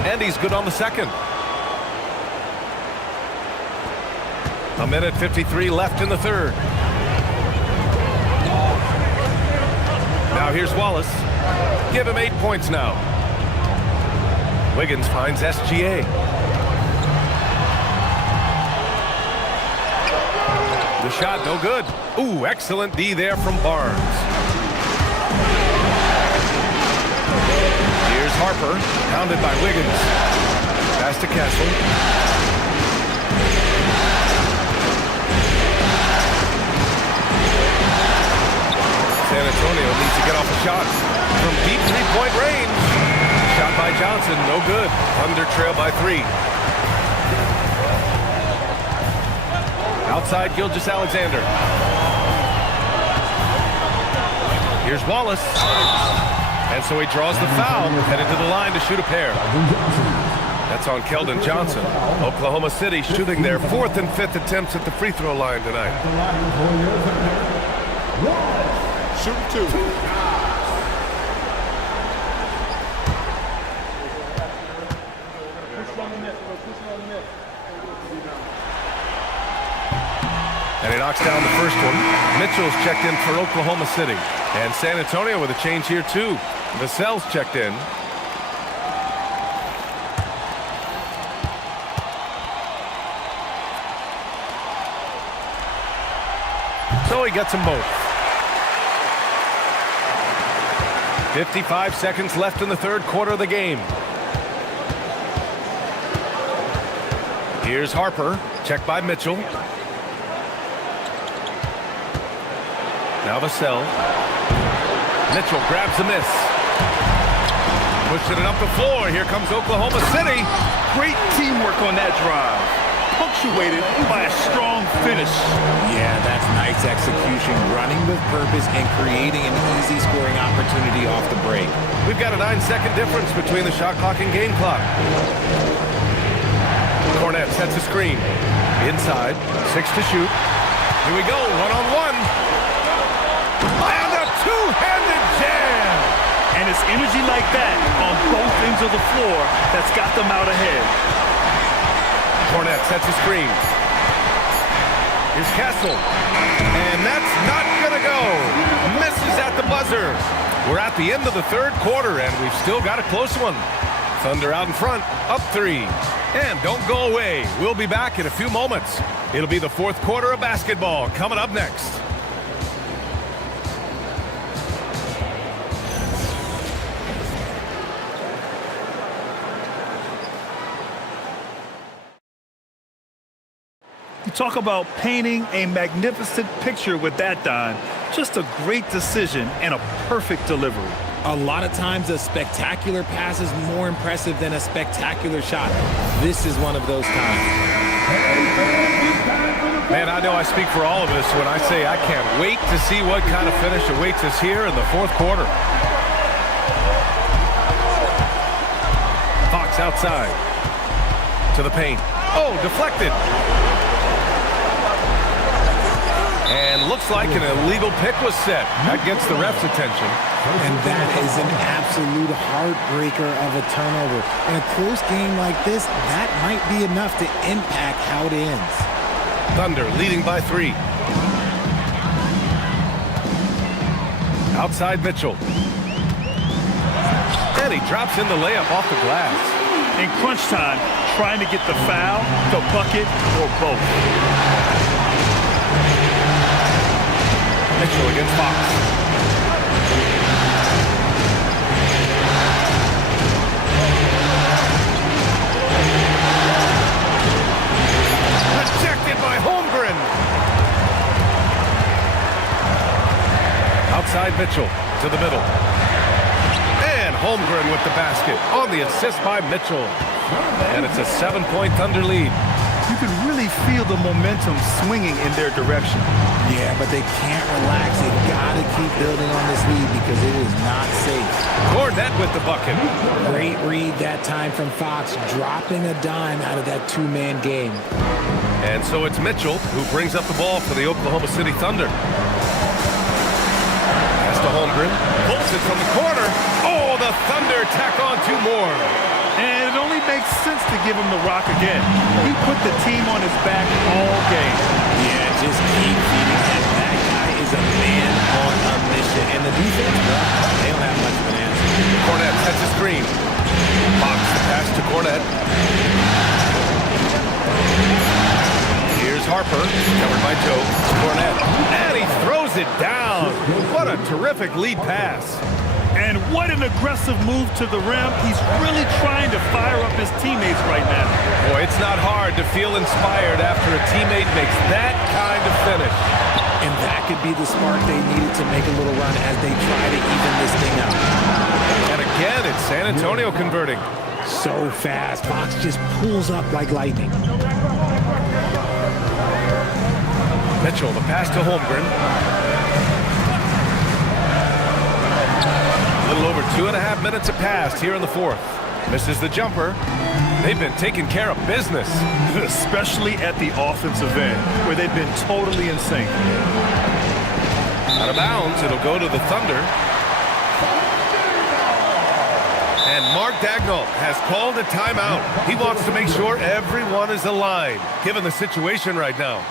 And he's good on the second. 1:53 left in the third. Now here's Wallace. Give him 8 points now. Wiggins finds SGA. The shot no good. Ooh, excellent D there from Barnes. Here's Harper, pounded by Wiggins. Pass to Castle. San Antonio needs to get off a shot from deep three-point range. Shot by Johnson, no good. Thunder trail by 3. Outside Gilgeous-Alexander. Here's Wallace. And so he draws the foul, headed to the line to shoot a pair. That's on Keldon Johnson. Oklahoma City shooting their 4th and 5th attempts at the free throw line tonight. Shoot 2. He knocks down the first one. Mitchell's checked in for Oklahoma City. And San Antonio with a change here, too. Vassell's checked in. So he gets them both. 55 seconds left in the third quarter of the game. Here's Harper. Checked by Mitchell. Now Vassell. Mitchell grabs the miss. Pushing it up the floor. Here comes Oklahoma City. Great teamwork on that drive, punctuated by a strong finish. Yeah, that's nice execution, running with purpose and creating an easy scoring opportunity off the break. We've got a 9-second difference between the shot clock and game clock. Cornette sets a screen. Inside, 6 to shoot. Here we go, one-on-one. And a two-handed jam. And it's energy like that on both ends of the floor that's got them out ahead. Cornette sets a screen. Here's Castle. And that's not gonna go. Misses at the buzzer. We're at the end of the third quarter, and we've still got a close one. Thunder out in front, up 3. And don't go away. We'll be back in a few moments. It'll be the fourth quarter of basketball coming up next. You talk about painting a magnificent picture with that dime. Just a great decision and a perfect delivery. A lot of times a spectacular pass is more impressive than a spectacular shot. This is one of those times. Man, I know I speak for all of us when I say I can't wait to see what kind of finish awaits us here in the fourth quarter. Fox outside. To the paint. Oh, deflected. And looks like an illegal pick was set. That gets the ref's attention. And that is an absolute heartbreaker of a turnover. In a close game like this, that might be enough to impact how it ends. Thunder leading by 3. Outside Mitchell. And he drops in the layup off the glass. In crunch time, trying to get the foul, the bucket, or both. Mitchell against Fox. Rejected by Holmgren. Outside Mitchell to the middle. And Holmgren with the basket on the assist by Mitchell. And it's a 7-point Thunder lead. You can really feel the momentum swinging in their direction. Yeah, but they can't relax. They've got to keep building on this lead because it is not safe. Cornette with the bucket. Great read that time from Fox, dropping a dime out of that two-man game. And so it's Mitchell who brings up the ball for the Oklahoma City Thunder. Pass to Holmgren. Pulls it from the corner. Oh, the Thunder tack on 2 more. And it only makes sense to give him the rock again. He put the team on his back all game. Yeah, just keep feeding him. That guy is a man on a mission. And the defense, well, they don't have much of an answer. Cornette sets a screen. Fox the pass to Cornette. Here's Harper, covered by Joe. Cornette, and he throws it down. What a terrific lead pass. And what an aggressive move to the rim. He's really trying to fire up his teammates right now. Boy, it's not hard to feel inspired after a teammate makes that kind of finish. And that could be the spark they needed to make a little run as they try to even this thing out. And again, it's San Antonio converting. So fast. Fox just pulls up like lightning. Mitchell, the pass to Holmgren. A little over 2.5 minutes have passed here in the fourth. Misses the jumper. They've been taking care of business. Especially at the offensive end, where they've been totally in sync. Out of bounds, it'll go to the Thunder. And Mark Dagnall has called a timeout. He wants to make sure everyone is aligned, given the situation right now.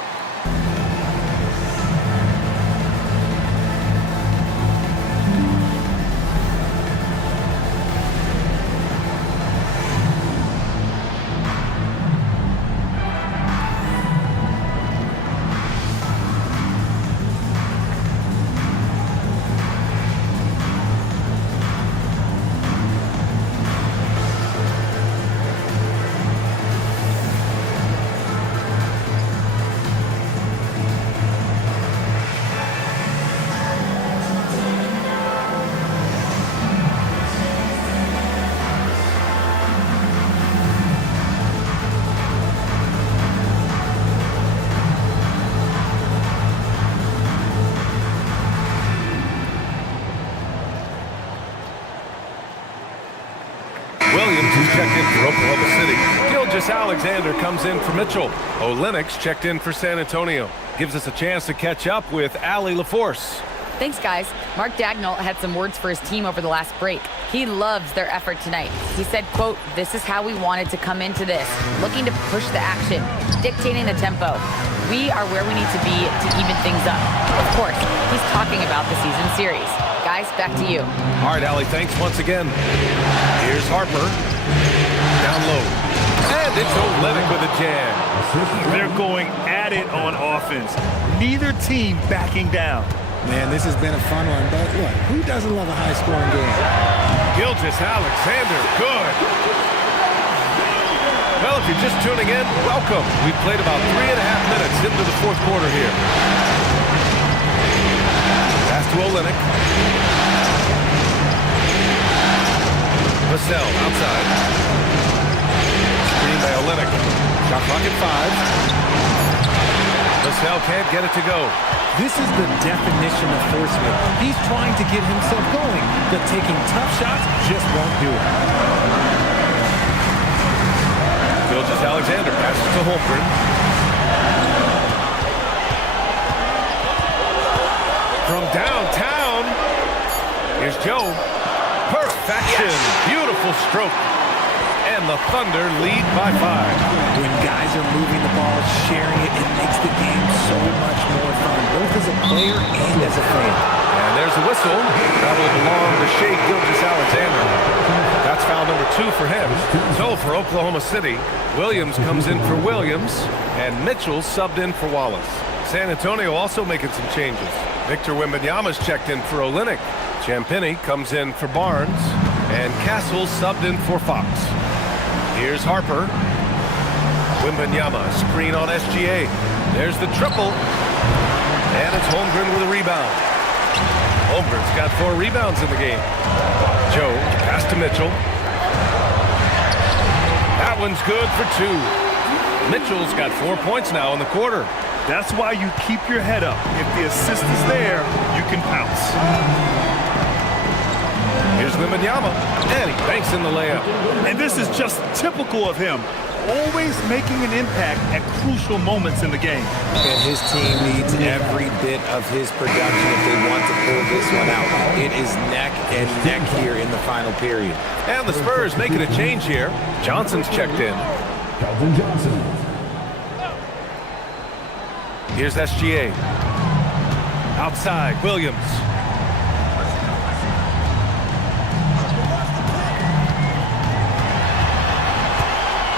Williams is checked in for Oklahoma City. Gilgeous-Alexander comes in for Mitchell. Olynyk's checked in for San Antonio. Gives us a chance to catch up with Allie LaForce. Thanks, guys. Mark Dagnall had some words for his team over the last break. He loves their effort tonight. He said, quote, "This is how we wanted to come into this, looking to push the action, dictating the tempo. We are where we need to be to even things up." Of course, he's talking about the season series. Guys, back to you. All right, Allie, thanks once again. Here's Harper. Down low. And it's Olynyk with a jam. They're going at it on offense. Neither team backing down. Man, this has been a fun one, but look, who doesn't love a high-scoring game? Gilgeous-Alexander, good. Well, if you're just tuning in, welcome. We've played about 3.5 minutes into the fourth quarter here. Pass to Olynyk. Vassell outside. Screen by Olynyk. Shot clock at 5. Vassell can't get it to go. This is the definition of forcement. He's trying to get himself going, but taking tough shots just won't do it. Gilgeous-Alexander passes to Holmgren. From downtown, here's Joe. Perfection. Beautiful stroke. And the Thunder lead by 5. When guys are moving the ball, sharing it, it makes the game so much more fun, both as a player and as a fan. And there's the whistle. That will belong to Shai Gilgeous-Alexander. That's foul number 2 for him. So for Oklahoma City, Williams comes in for Williams, and Mitchell subbed in for Wallace. San Antonio also making some changes. Victor Wembanyama's checked in for Olynyk. Champagnie comes in for Barnes, and Castle subbed in for Fox. Here's Harper. Wembanyama, screen on SGA. There's the triple. And it's Holmgren with a rebound. Holmgren's got 4 rebounds in the game. Joe, pass to Mitchell. That one's good for 2. Mitchell's got 4 points now in the quarter. That's why you keep your head up. If the assist is there, you can pounce. Here's Wembanyama, and he banks in the layup. And this is just typical of him. Always making an impact at crucial moments in the game. And his team needs every bit of his production if they want to pull this one out. It is neck and neck here in the final period. And the Spurs making a change here. Johnson's checked in. Calvin Johnson. Here's SGA. Outside, Williams.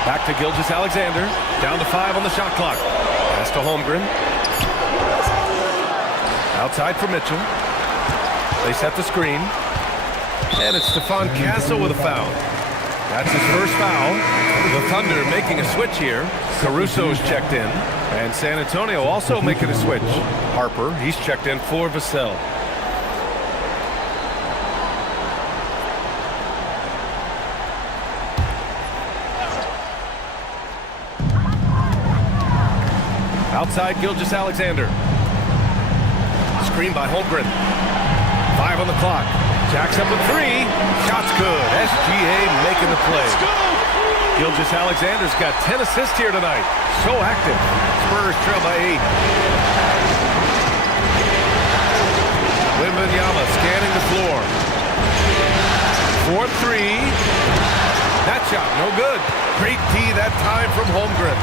Back to Gilgeous-Alexander. Down to 5 on the shot clock. Pass to Holmgren. Outside for Mitchell. They set the screen. And it's Stephon Castle with a foul. That's his first foul. The Thunder making a switch here. Caruso's checked in. And San Antonio also making a switch. Harper, he's checked in for Vassell. Outside Gilgeous-Alexander. Screen by Holmgren. 5 on the clock. Jacks up with 3. Shot's good. SGA making the play. Gilgeous-Alexander's got 10 assists here tonight. So active. Spurs trail by 8. Wembanyama scanning the floor. 4-3. That shot, no good. Great D that time from Holmgren.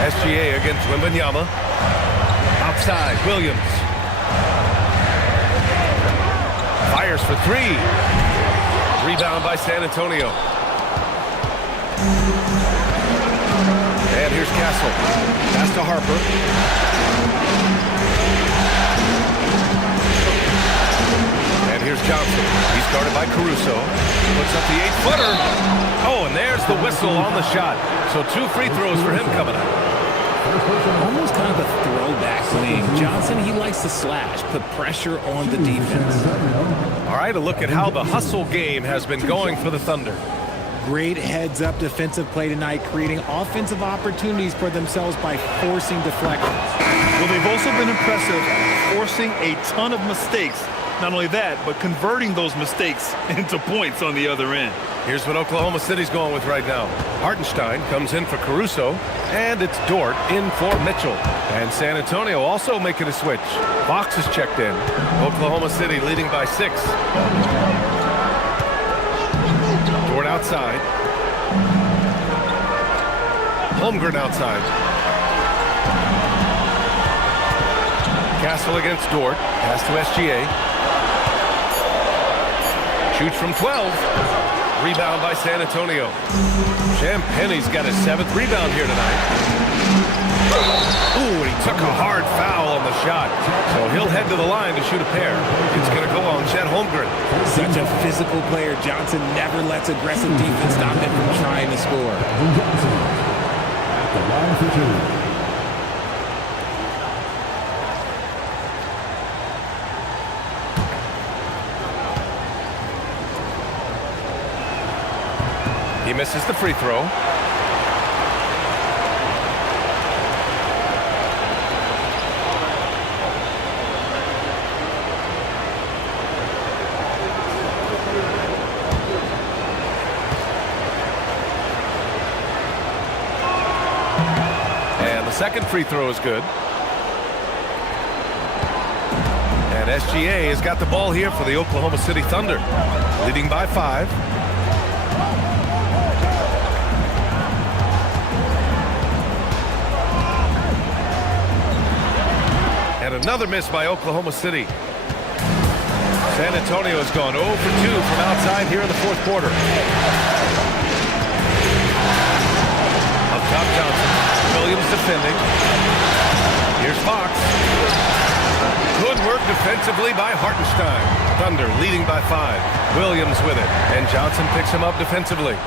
SGA against Wembanyama. Outside, Williams. Fires for 3. Rebound by San Antonio. And here's Castle. Pass to Harper. And here's Johnson. He's guarded by Caruso. Puts up the 8-footer. Oh, and there's the whistle on the shot. So 2 free throws for him coming up. Almost kind of a throwback wing. Johnson, he likes to slash, put pressure on the defense. All right, a look at how the hustle game has been going for the Thunder. Great heads-up defensive play tonight, creating offensive opportunities for themselves by forcing deflections. Well, they've also been impressive, forcing a ton of mistakes Not only that, but converting those mistakes into points on the other end. Here's what Oklahoma City's going with right now. Hartenstein comes in for Caruso, and it's Dort in for Mitchell. And San Antonio also making a switch. Fox is checked in. Oklahoma City leading by 6. Dort outside. Holmgren outside. Castle against Dort. Pass to SGA. Shoots from 12. Rebound by San Antonio. Champagne's got his 7th rebound here tonight. Ooh, and he took a hard foul on the shot. So he'll head to the line to shoot a pair. It's going to go on Chet Holmgren. Such a physical player. Johnson never lets aggressive defense stop him from trying to score. Johnson at the line for 2. He misses the free throw. And the second free throw is good. And SGA has got the ball here for the Oklahoma City Thunder, leading by 5. Another miss by Oklahoma City. San Antonio has gone 0 for 2 from outside here in the 4th quarter. Up top, Johnson. Williams defending. Here's Fox. Good work defensively by Hartenstein. Thunder leading by 5. Williams with it. And Johnson picks him up defensively.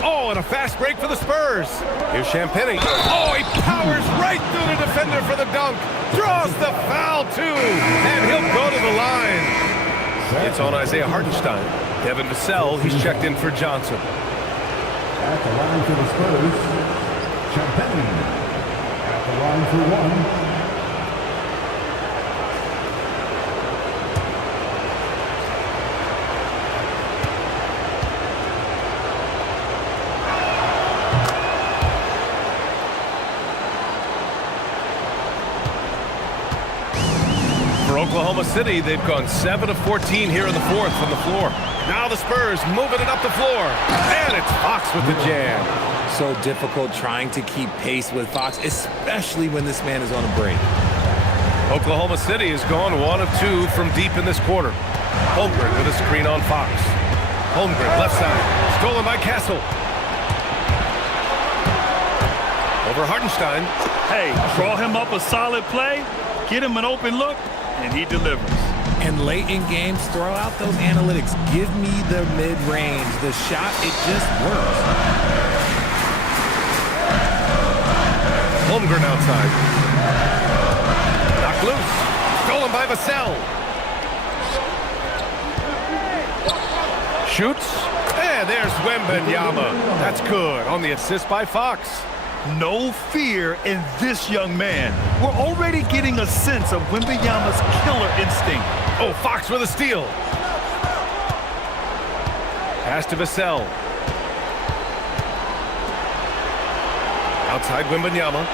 Oh, and a fast break for the Spurs. Here's Champagnie. Oh, he powers right through the defender for the dunk. Draws the foul, too. And he'll go to the line. It's on Isaiah Hartenstein. Devin Vassell, he's checked in for Johnson. At the line for the Spurs, Champagnie. At the line for 1. Oklahoma City, they've gone 7 of 14 here in the 4th from the floor. Now the Spurs moving it up the floor. And it's Fox with the jam. So difficult trying to keep pace with Fox, especially when this man is on a break. Oklahoma City has gone 1 of 2 from deep in this quarter. Holmgren with a screen on Fox. Holmgren left side. Stolen by Castle. Over Hartenstein. Hey, draw him up a solid play, get him an open look, and he delivers. And late in games, throw out those analytics. Give me the mid-range. The shot, it just works. Holmgren outside. Knocked loose. Stolen by Vassell. Shoots. And there's Wembanyama. That's good on the assist by Fox. No fear in this young man. We're already getting a sense of Wembanyama's killer instinct. Oh, Fox with a steal. Pass to Vassell. Outside Wembanyama.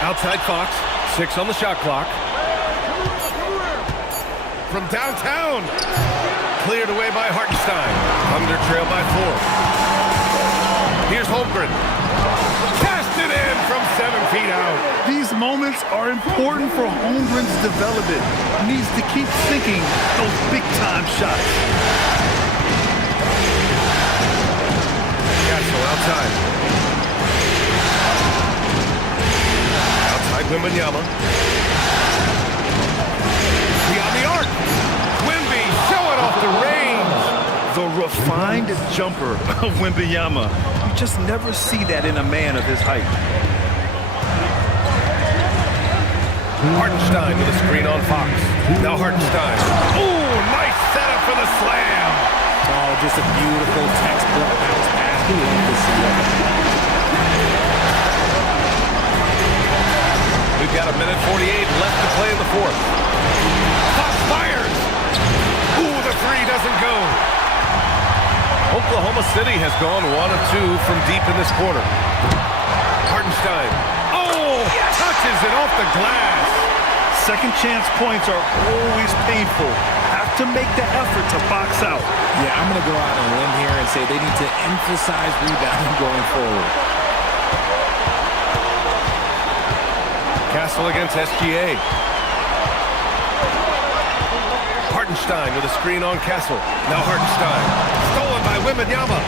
Outside Fox. 6 on the shot clock. From downtown. Cleared away by Hartenstein. Thunder trail by 4. Here's Holmgren. Cast it in from 7 feet out. These moments are important for Holmgren's development. He needs to keep thinking those big-time shots. Castle outside. Outside Wembanyama. Beyond the arc. Wemby showing off the range. The refined jumper of Wembanyama. You just never see that in a man of his height. Hartenstein with a screen on Fox. Now Hartenstein. Ooh, nice setup for the slam. Oh, just a beautiful textbook bounce pass. We love to see that. We've got 1:48 City has gone 1 of 2 from deep in this quarter. Hartenstein. Oh, touches it off the glass. Second chance points are always painful. Have to make the effort to box out. Yeah, I'm going to go out on a limb here and say they need to emphasize rebounding going forward. Castle against SGA. Hartenstein with a screen on Castle. Now Hartenstein. Stolen by Wembanyama.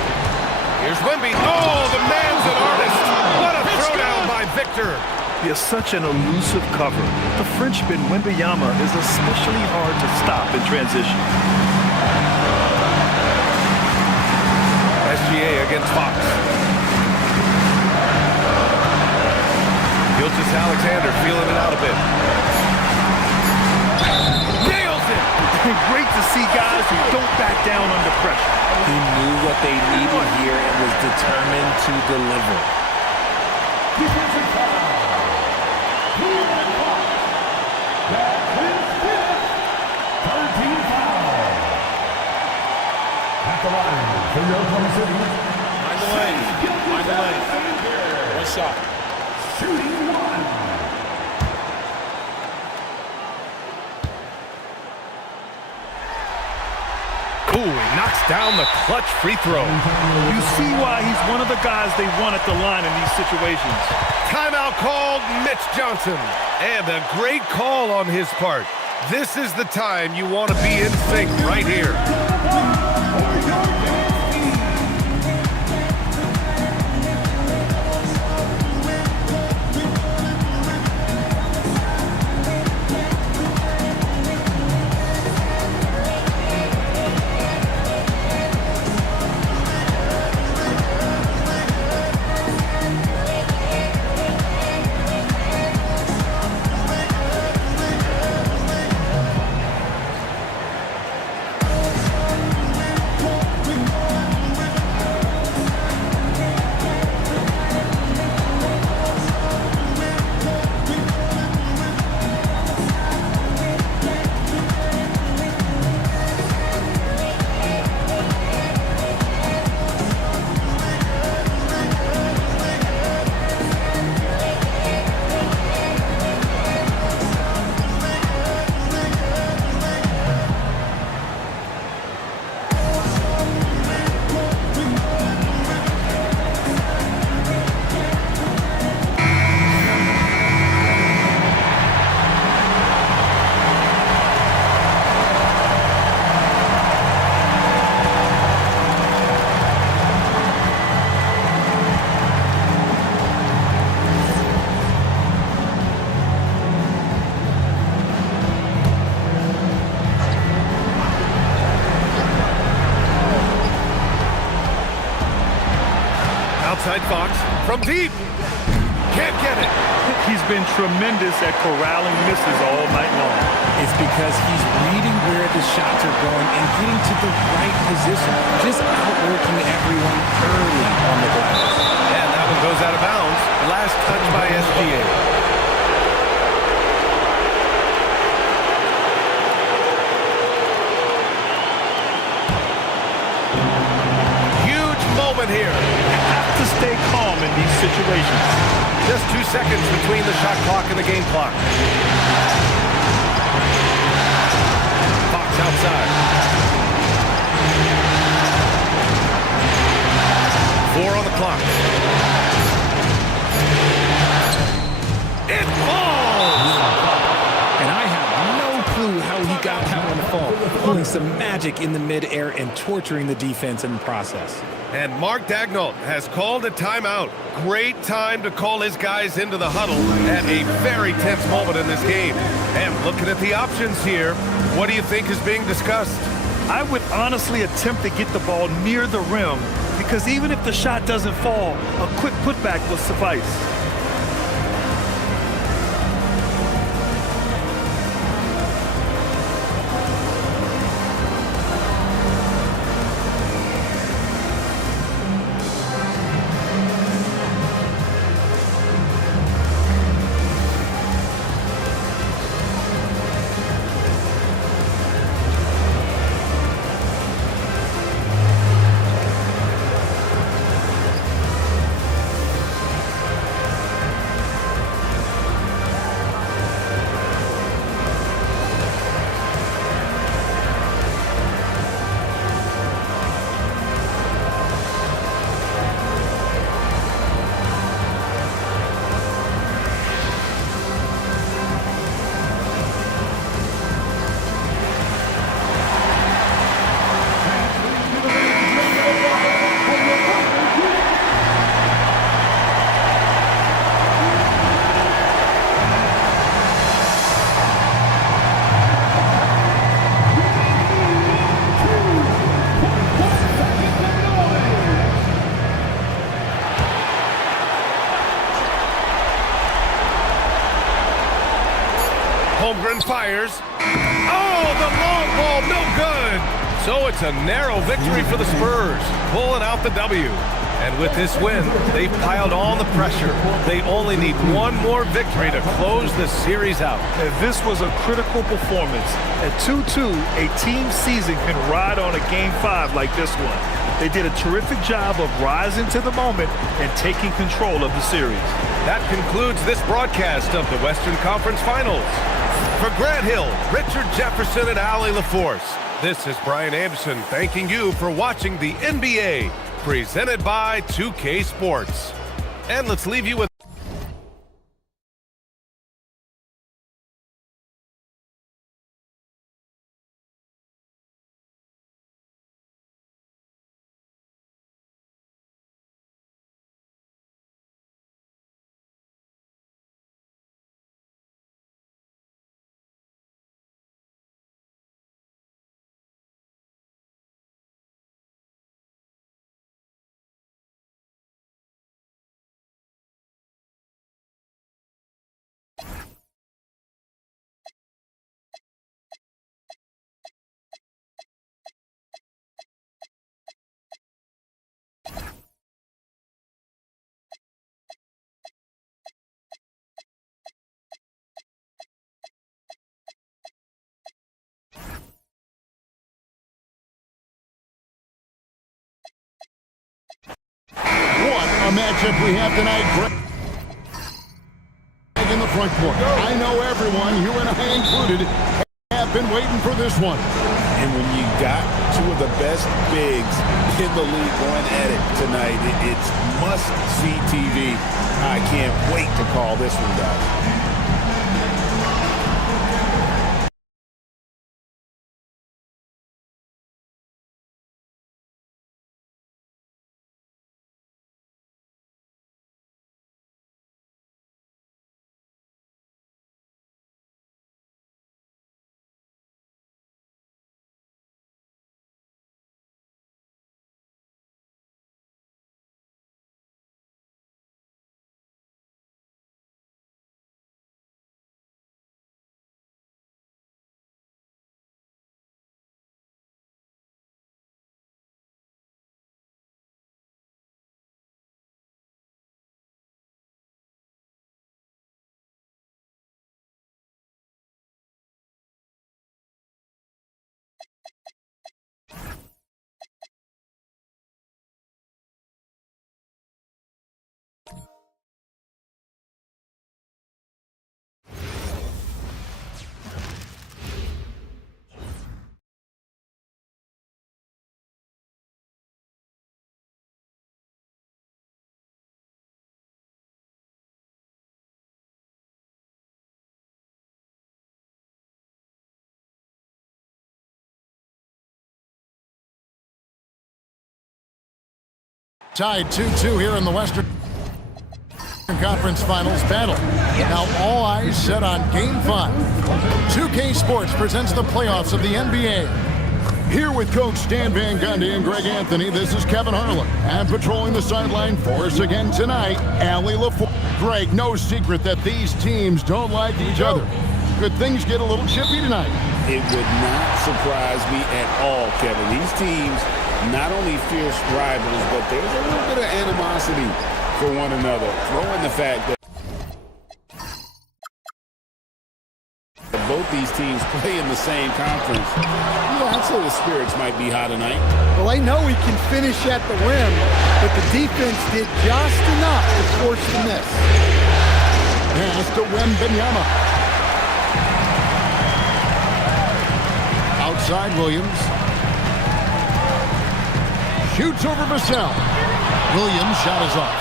Here's Wemby. Oh, the man's an artist. What a throwdown by Victor. He is such an elusive cover. The Frenchman Wembanyama is especially hard to stop in transition. SGA against Fox. Gilgeous-Alexander feeling it out a bit. Nails it! Great to see guys who don't back down under pressure. He knew what they needed here and was determined to deliver. Defensive foul. That's his fifth. 13 foul. At the line for the Oklahoma City. Mind the lane. Mind the lane. One shot. Shooting one. Ooh, he knocks down the clutch free throw. You see why he's one of the guys they want at the line in these situations. Timeout called, Mitch Johnson. And a great call on his part. This is the time you want to be in sync right here. Outside Fox from deep. Can't get it. He's been tremendous at corralling misses all night long. It's because he's reading where the shots are going and getting to the right position, just outworking everyone early on the glass. And that one goes out of bounds. Last touch by SGA. Huge moment here. Have to stay calm in these situations. Just 2 seconds between the shot clock and the game clock. Fox outside. 4 on the clock. It falls! And I have no clue how he got that one to fall. Pulling some magic in the midair and torturing the defense in the process. And Mark Daigneault has called a timeout. Great time to call his guys into the huddle at a very tense moment in this game. And looking at the options here, what do you think is being discussed? I would honestly attempt to get the ball near the rim because even if the shot doesn't fall, a quick putback will suffice. Holmgren fires. Oh, the long ball, no good. So it's a narrow victory for the Spurs, pulling out the W. And with this win, they've piled on the pressure. They only need one more victory to close the series out. And this was a critical performance. At 2-2, a team season can ride on a Game 5 like this one. They did a terrific job of rising to the moment and taking control of the series. That concludes this broadcast of the Western Conference Finals. For Grant Hill, Richard Jefferson, and Allie LaForce, this is Brian Anderson thanking you for watching the NBA, presented by 2K Sports. And let's leave you with A matchup we have tonight. Greg in the front court. I know everyone, you and I included, have been waiting for this one. And when you got two of the best bigs in the league going at it tonight, it's must-see TV. I can't wait to call this one, guys. Tied 2-2 here in the Western Conference Finals battle. Now all eyes set on Game 5. 2K Sports presents the playoffs of the NBA. Here with Coach Dan Van Gundy and Greg Anthony, this is Kevin Harlan. And patrolling the sideline for us again tonight, Allie LaForce. Greg, no secret that these teams don't like each other. Could things get a little chippy tonight? It would not surprise me at all, Kevin. These teams, not only fierce rivals, but there's a little bit of animosity for one another. Throw in the fact that both these teams play in the same conference. I'd say the spirits might be high tonight. Well, they know he can finish at the rim, but the defense did just enough to force the miss. Pass to Wembanyama. Outside Williams. Shoots over Vassell. Williams' shot is off.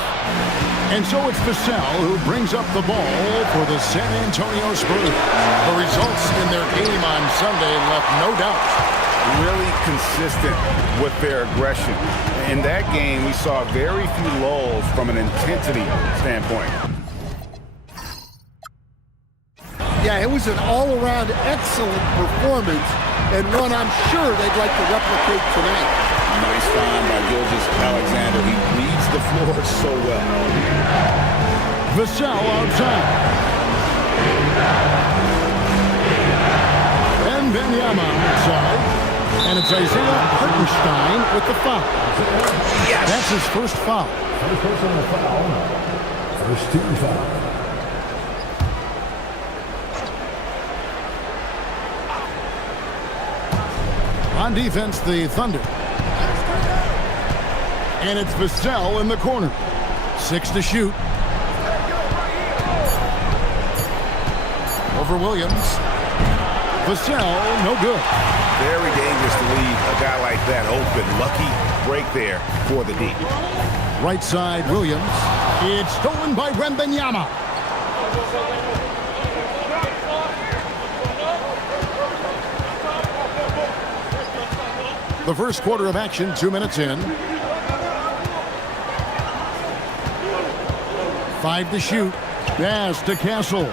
And so it's Vassell who brings up the ball for the San Antonio Spurs. The results in their game on Sunday left no doubt. Really consistent with their aggression. In that game, we saw very few lulls from an intensity standpoint. Yeah, it was an all-around excellent performance, and one I'm sure they'd like to replicate tonight. Nice find by Gilgeous-Alexander. He reads the floor so well. Vassell outside. timeout outside. And it's Isaiah Hartenstein with the foul. Yes. That's his first foul. First personal foul. First team foul. On defense, the Thunder. And it's Vassell in the corner. 6 to shoot. Over Williams. Vassell, no good. Very dangerous to leave a guy like that open. Lucky break there for the D. Right side, Williams. It's stolen by Wembanyama. The first quarter of action, 2 minutes in. 5 to shoot. Pass to Castle.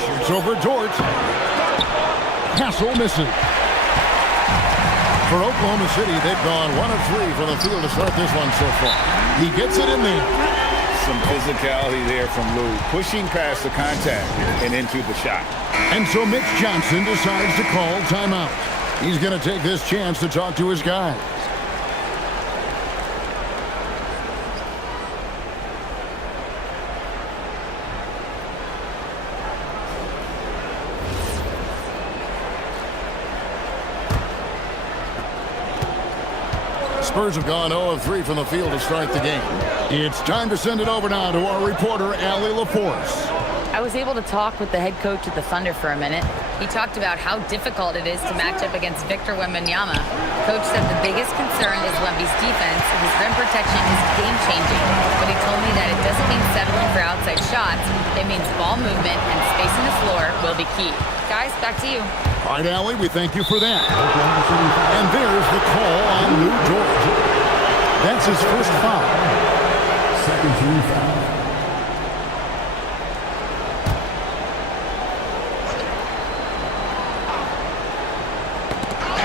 Shoots over Dort. Castle misses. For Oklahoma City, they've gone 1 of 3 from the field to start this one so far. He gets it in there. Some physicality there from Lou, pushing past the contact and into the shot. And so Mitch Johnson decides to call timeout. He's going to take this chance to talk to his guys. Spurs have gone 0 of 3 from the field to start the game. It's time to send it over now to our reporter, Allie LaForce. I was able to talk with the head coach of the Thunder for a minute. He talked about how difficult it is to match up against Victor Wembanyama. Coach said the biggest concern is Wemby's defense. His rim protection is game-changing. But he told me that it doesn't mean settling for outside shots. It means ball movement and spacing the floor will be key. Guys, back to you. All right, Allie, we thank you for that. And there's the call on Lou Dort. That's his first foul. Second team foul.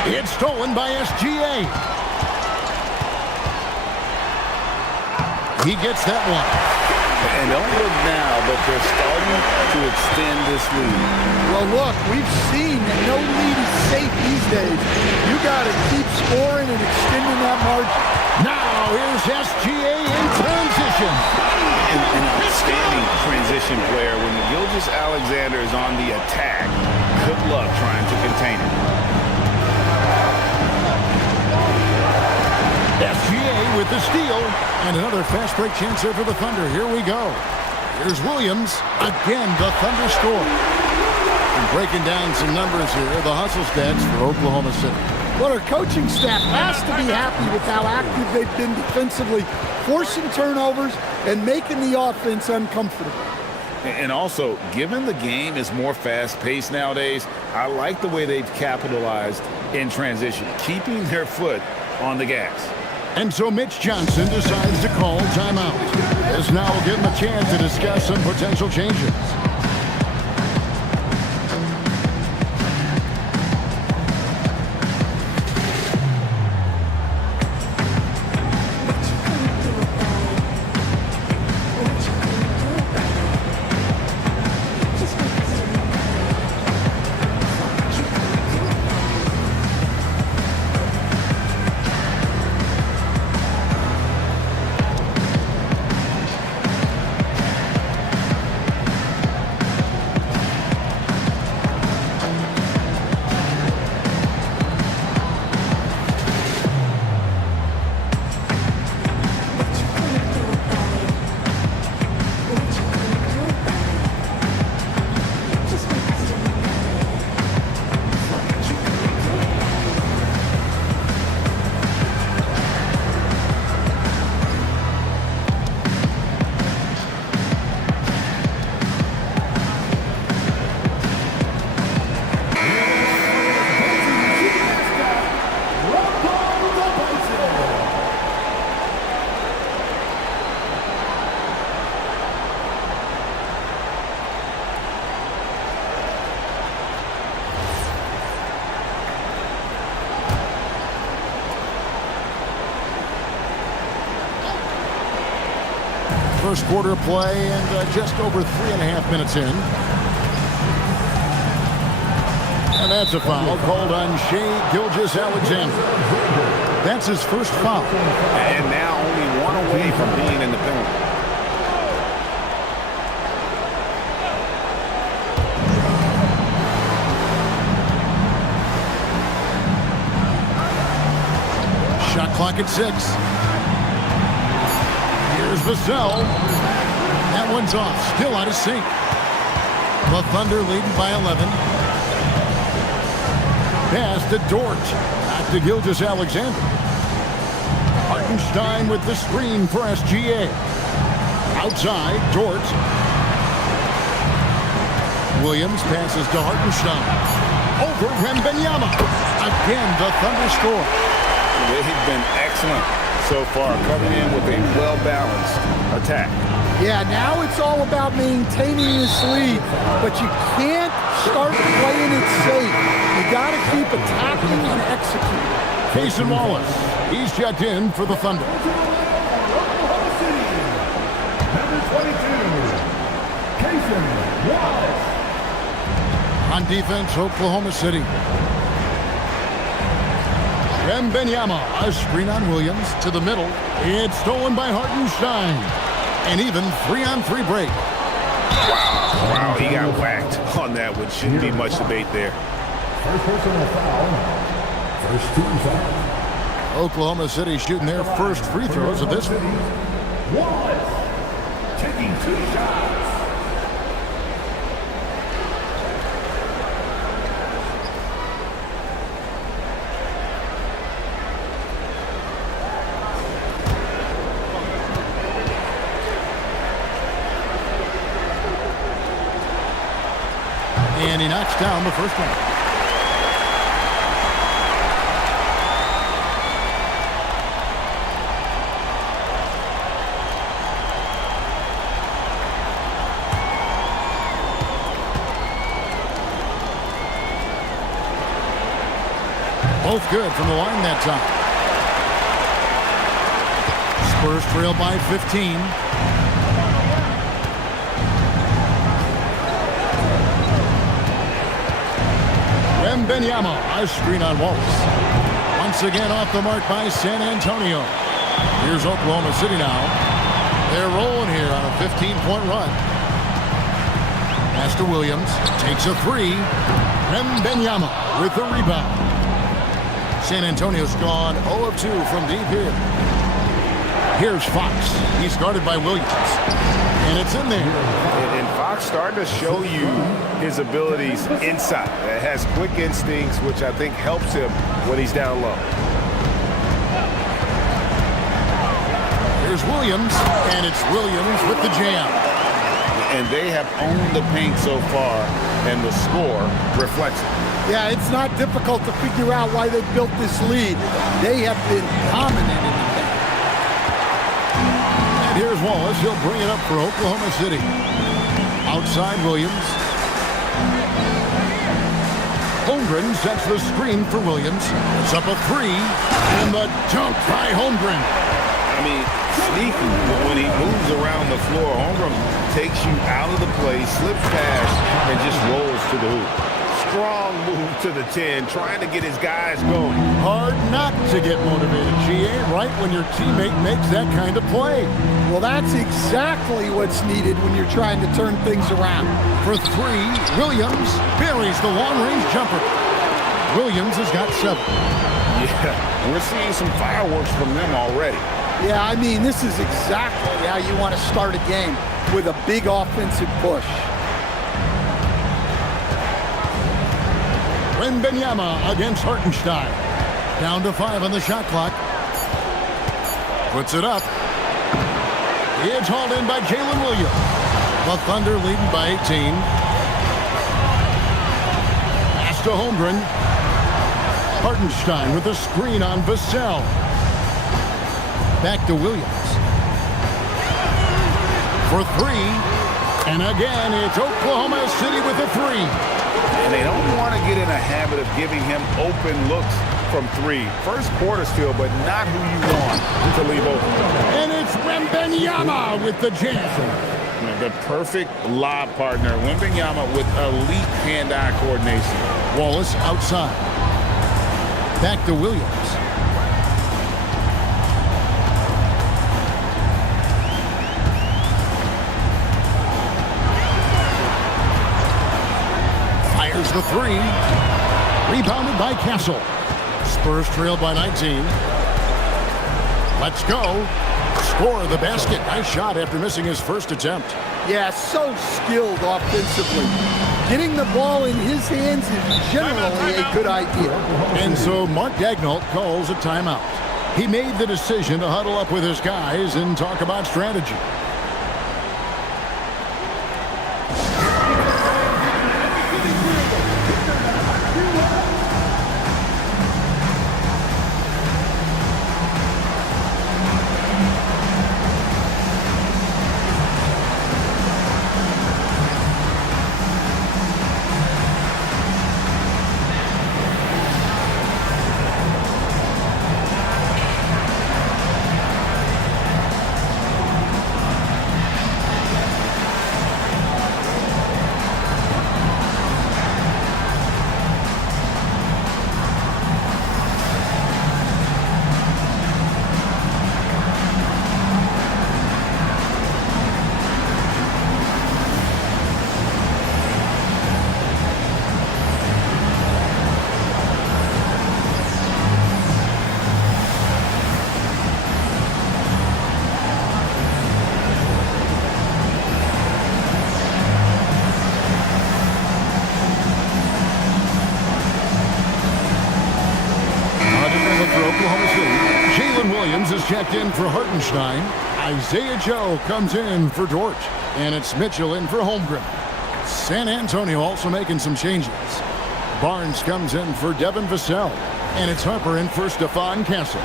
It's stolen by SGA. He gets that one. And don't look now, but they're starting to extend this lead. Well, look, we've seen that no lead is safe these days. You got to keep scoring and extending that margin. Now here's SGA in transition. An outstanding transition player when Gilgeous-Alexander is on the attack. Good luck trying to contain it. SGA with the steal, and another fast break chance there for the Thunder. Here we go. Here's Williams. Again, the Thunder score. And breaking down some numbers here, the hustle stats for Oklahoma City. Well, our coaching staff has to be happy with how active they've been defensively, forcing turnovers and making the offense uncomfortable. And also, given the game is more fast-paced nowadays, I like the way they've capitalized in transition, keeping their foot on the gas. And so Mitch Johnson decides to call timeout. This now will give him a chance to discuss some potential changes. First quarter play and just over 3.5 minutes in. And And that's a foul called on Shai Gilgeous-Alexander. That's his first foul. And now only one away from being in the penalty. Shot clock at 6. Here's Vassell. That one's off. Still out of sync. The Thunder leading by 11. Pass to Dort. Back to Gilgeous-Alexander. Hartenstein with the screen for SGA. Outside, Dort. Williams passes to Hartenstein. Over Wembanyama. Again, the Thunder score. They've been excellent so far, coming in with a well-balanced attack. Yeah, now it's all about maintaining this lead, but you can't start playing it safe. You got to keep attacking and executing. Cason Wallace, he's checked in for the Thunder. Number 22, Cason Wallace. On defense, Oklahoma City. Wembanyama, a screen on Williams to the middle. It's stolen by Hartenstein. And even 3-on-3 break. Wow, he got whacked on that one. Shouldn't be much debate there. First personal foul. First team foul. Oklahoma City shooting their first free throws of this one. Wallace taking 2 shots. And he knocks down the first one. Both good from the line that time. Spurs trail by 15. Wembanyama, a screen on Wallace. Once again off the mark by San Antonio. Here's Oklahoma City now. They're rolling here on a 15-point run. Pass to Williams. Takes a 3. Wembanyama with the rebound. San Antonio's gone 0 of 2 from deep here. Here's Fox. He's guarded by Williams. And it's in there. And Fox starting to show you his abilities inside. It has quick instincts, which I think helps him when he's down low. Here's Williams, and it's Williams with the jam. And they have owned the paint so far, and the score reflects it. Yeah, it's not difficult to figure out why they built this lead. They have been dominant in the paint. Here's Wallace. He'll bring it up for Oklahoma City. Outside Williams. Holmgren sets the screen for Williams. It's up a 3. And the dunk by Holmgren. I mean, sneaky. When he moves around the floor, Holmgren takes you out of the play, slips past, and just rolls to the hoop. Strong move to the 10, trying to get his guys going. Hard not to get motivated, GA, right when your teammate makes that kind of play. Well, that's exactly what's needed when you're trying to turn things around. For 3, Williams buries the long-range jumper. Williams has got 7. Yeah, we're seeing some fireworks from them already. Yeah, I mean, this is exactly how you want to start a game, with a big offensive push. Wembanyama against Hartenstein. Down to 5 on the shot clock. Puts it up. It's hauled in by Jalen Williams. The Thunder leading by 18. Pass to Holmgren. Hartenstein with a screen on Vassell. Back to Williams. For 3. And again, it's Oklahoma City with a 3. And they don't want to get in a habit of giving him open looks from 3. First quarter still, but not who you want to leave open. And it's Wembanyama with the jam. The perfect lob partner. Wembanyama with elite hand-eye coordination. Wallace outside. Back to Williams. Fires the three. Rebounded by Castle. Spurs trail by 19. Let's go. Score the basket. Nice shot after missing his first attempt. Yeah, so skilled offensively. Getting the ball in his hands is generally a good idea. And so Mark Daigneault calls a timeout. He made the decision to huddle up with his guys and talk about strategy. Is checked in for Hartenstein. Isaiah Joe comes in for Dort. And it's Mitchell in for Holmgren. San Antonio also making some changes. Barnes comes in for Devin Vassell. And it's Harper in for Stephon Castle.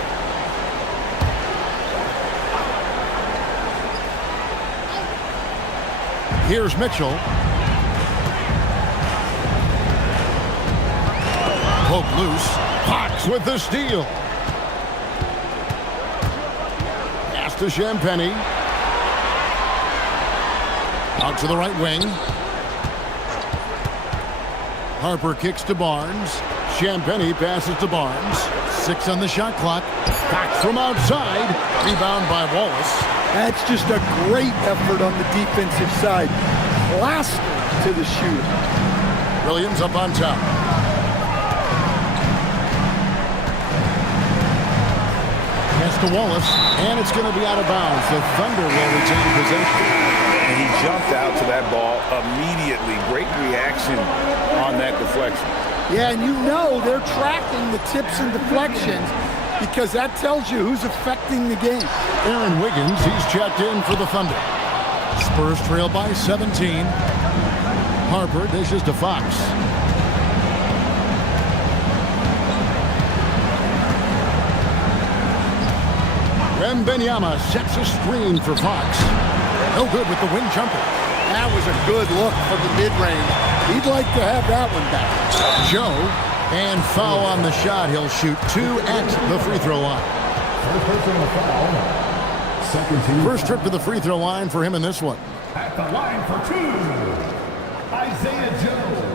Here's Mitchell. Poke loose. Fox with the steal. To Champagny. Out to the right wing. Harper kicks to Barnes. Champagny passes to Barnes. 6 on the shot clock. Fox from outside. Rebound by Wallace. That's just a great effort on the defensive side. Last to the shooter. Williams up on top. To Wallace, and it's going to be out of bounds. The Thunder will retain possession. And he jumped out to that ball immediately. Great reaction on that deflection. Yeah, and you know they're tracking the tips and deflections because that tells you who's affecting the game. Aaron Wiggins, he's checked in for the Thunder. Spurs trail by 17. Harper dishes to Fox. Wembanyama sets a screen for Fox. No good with the wing jumper. That was a good look from the mid-range. He'd like to have that one back. Joe, and foul on the shot. He'll shoot 2 at the free throw line. First trip to the free throw line for him in this one. At the line for 2, Isaiah Joe.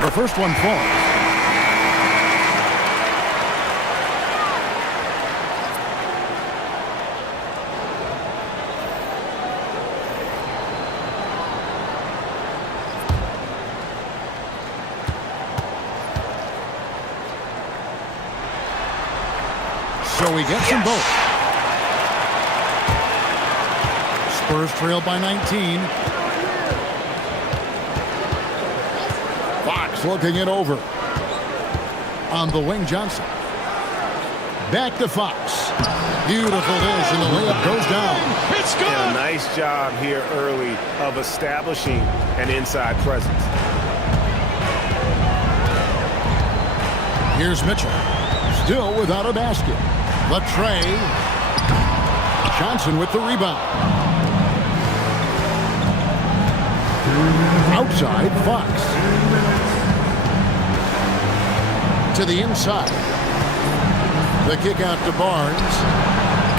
The first one falls. So he gets them both. Spurs trail by 19. Fox looking it over. On the wing, Johnson. Back to Fox. Beautiful dish, and the layup goes down. It's good. And a nice job here early of establishing an inside presence. Here's Mitchell. Still without a basket. Latre. Johnson with the rebound. Outside, Fox. To the inside. The kick out to Barnes.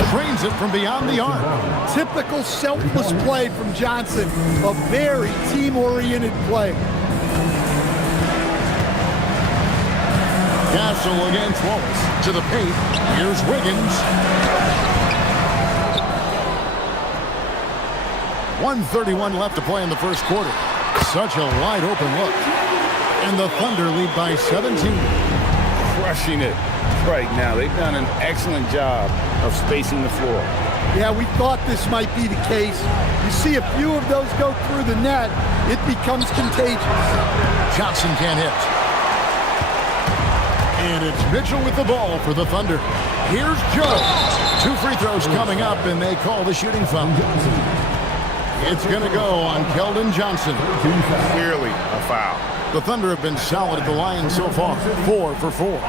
Trains it from beyond the arc. Typical selfless play from Johnson. A very team-oriented play. Castle against Wallace. To the paint. Here's Wiggins. 1:31 left to play in the first quarter. Such a wide open look. And the Thunder lead by 17. Crushing it right now. They've done an excellent job of spacing the floor. Yeah, we thought this might be the case. You see a few of those go through the net, it becomes contagious. Johnson can't hit. And it's Mitchell with the ball for the Thunder. Here's Joe. 2 free throws coming up, and they call the shooting foul. It's going to go on Keldon Johnson. Clearly a foul. The Thunder have been solid at the line so far. 4 for 4.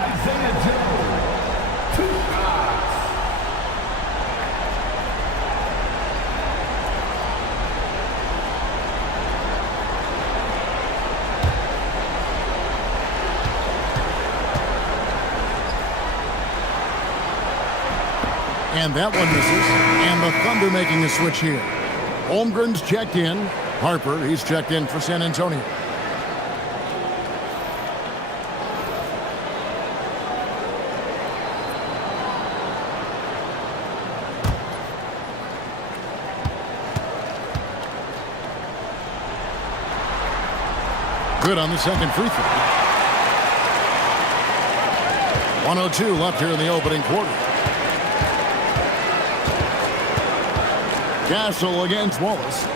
And that one misses. And the Thunder making a switch here. Holmgren's checked in. Harper, he's checked in for San Antonio. Good on the second free throw. 1:02 left here in the opening quarter. Castle against Wallace.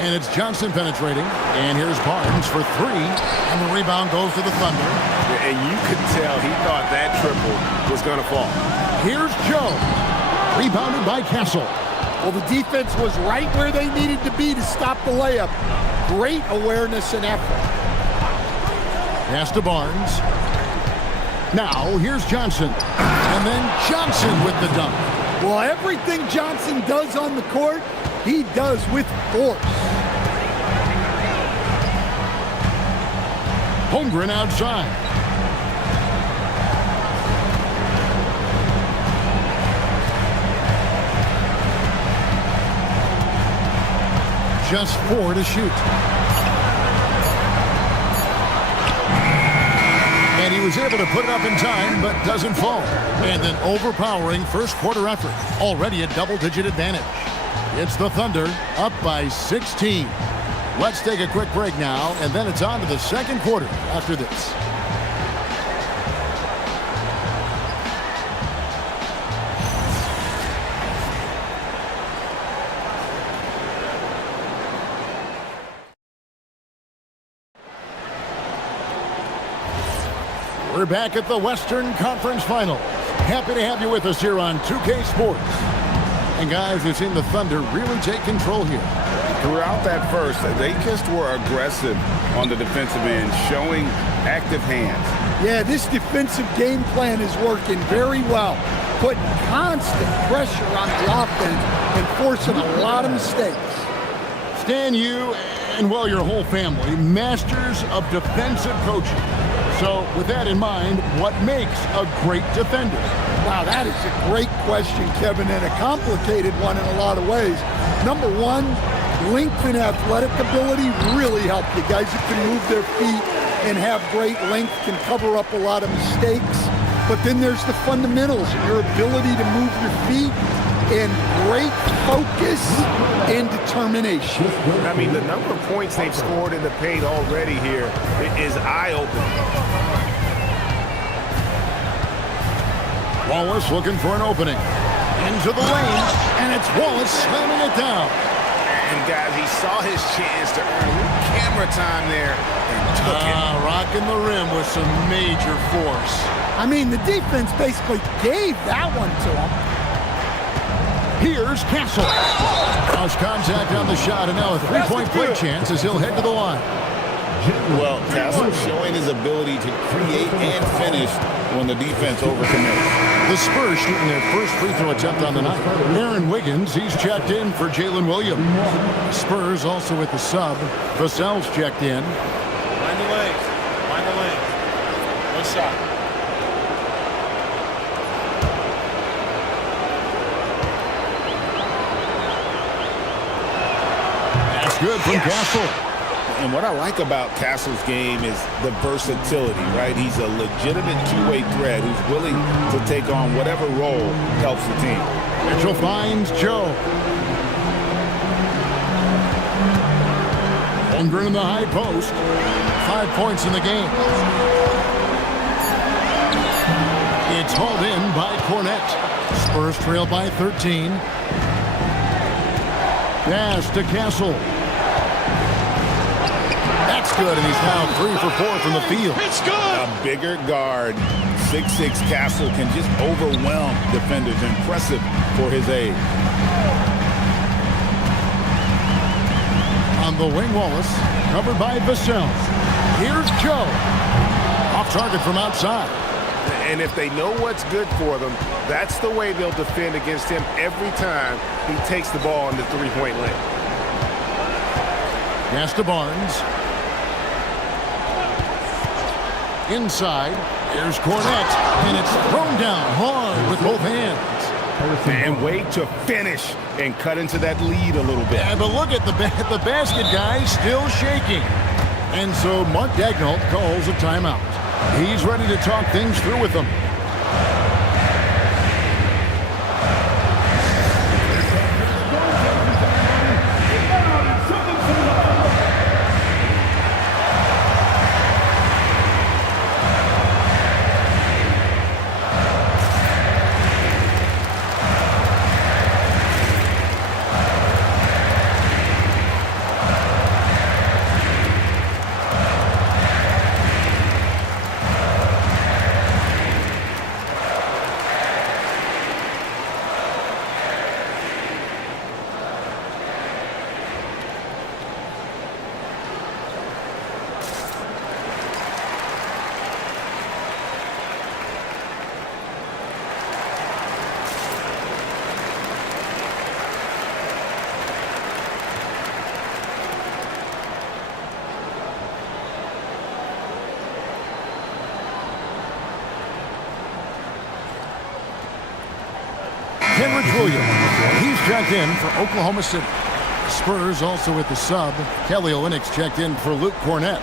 And it's Johnson penetrating. And here's Barnes for 3. And the rebound goes to the Thunder. And you could tell he thought that triple was going to fall. Here's Joe. Rebounded by Castle. Well, the defense was right where they needed to be to stop the layup. Great awareness and effort. Pass to Barnes. Now, here's Johnson. And then Johnson with the dunk. Well, everything Johnson does on the court, he does with force. Holmgren outside. Just 4 to shoot. And he was able to put it up in time, but doesn't fall. And an overpowering first quarter effort. Already a double-digit advantage. It's the Thunder up by 16. Let's take a quick break now, and then it's on to the second quarter after this. We're back at the Western Conference Finals. Happy to have you with us here on 2K Sports. And guys, we've seen the Thunder really take control here. Throughout that first, they just were aggressive on the defensive end, showing active hands. Yeah, this defensive game plan is working very well. Putting constant pressure on the offense and forcing a lot of mistakes. Stan, you and, well, your whole family, masters of defensive coaching. So, with that in mind, what makes a great defender? Wow, that is a great question, Kevin, and a complicated one in a lot of ways. Number one, length and athletic ability really help you. Guys who can move their feet and have great length can cover up a lot of mistakes. But then there's the fundamentals, your ability to move your feet and great focus and determination. I mean, the number of points they've scored in the paint already here is eye-opening. Wallace looking for an opening. Into the lane, and it's Wallace slamming it down. And guys, he saw his chance to earn a little camera time there and took it. Rocking the rim with some major force. I mean, the defense basically gave that one to him. Here's Castle. Cross contact on the shot, and now a three-point play chance as he'll head to the line. Well, Castle showing his ability to create and finish when the defense overcommits. The Spurs shooting their first free throw attempt on the night. Aaron Wiggins, he's checked in for Jalen Williams. The Spurs also with the sub. Vassell's checked in. Find the lanes. Find the lanes. No shot. That's good from Castle. And what I like about Castle's game is the versatility, right? He's a legitimate two-way threat who's willing to take on whatever role helps the team. Mitchell finds Joe. Holmgren in the high post. 5 points in the game. It's hauled in by Cornette. Spurs trail by 13. Pass to Castle. That's good, and he's now 3 for 4 from the field. It's good. A bigger guard, 6'6" Castle can just overwhelm defenders. Impressive for his age. On the wing, Wallace, covered by Vassell. Here's Joe. Off target from outside. And if they know what's good for them, that's the way they'll defend against him every time he takes the ball in the three-point lane. Pass to Barnes. Inside, here's Cornette, and it's thrown down hard with both hands. And wait to finish and cut into that lead a little bit. Yeah, but look at the basket guy still shaking. And so Mark Daigneault calls a timeout. He's ready to talk things through with them. Williams. He's checked in for Oklahoma City. Spurs also with the sub. Kelly Olynyk's checked in for Luke Cornette.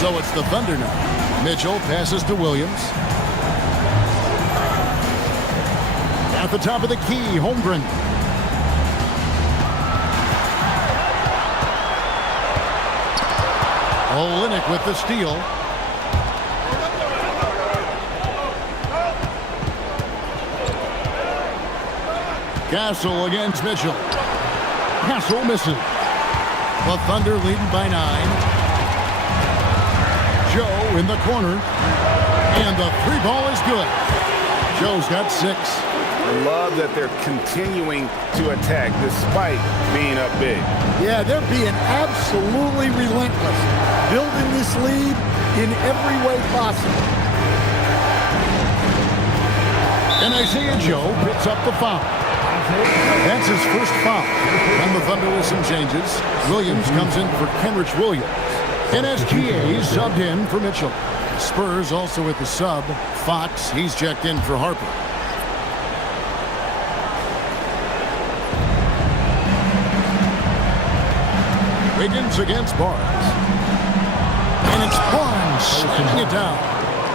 So it's the Thunder now. Mitchell passes to Williams. At the top of the key, Holmgren. Olynyk with the steal. Castle against Mitchell. Castle misses. The Thunder leading by 9. Joe in the corner. And the three ball is good. Joe's got 6. I love that they're continuing to attack despite being up big. Yeah, they're being absolutely relentless, building this lead in every way possible. And Isaiah Joe picks up the foul. That's his first foul. And the Thunder with some changes. Williams comes in for Kenrich Williams. And SGA subbed in for Mitchell. Spurs also with the sub. Fox, he's checked in for Harper. Wiggins against Barnes. And it's Barnes slamming it down.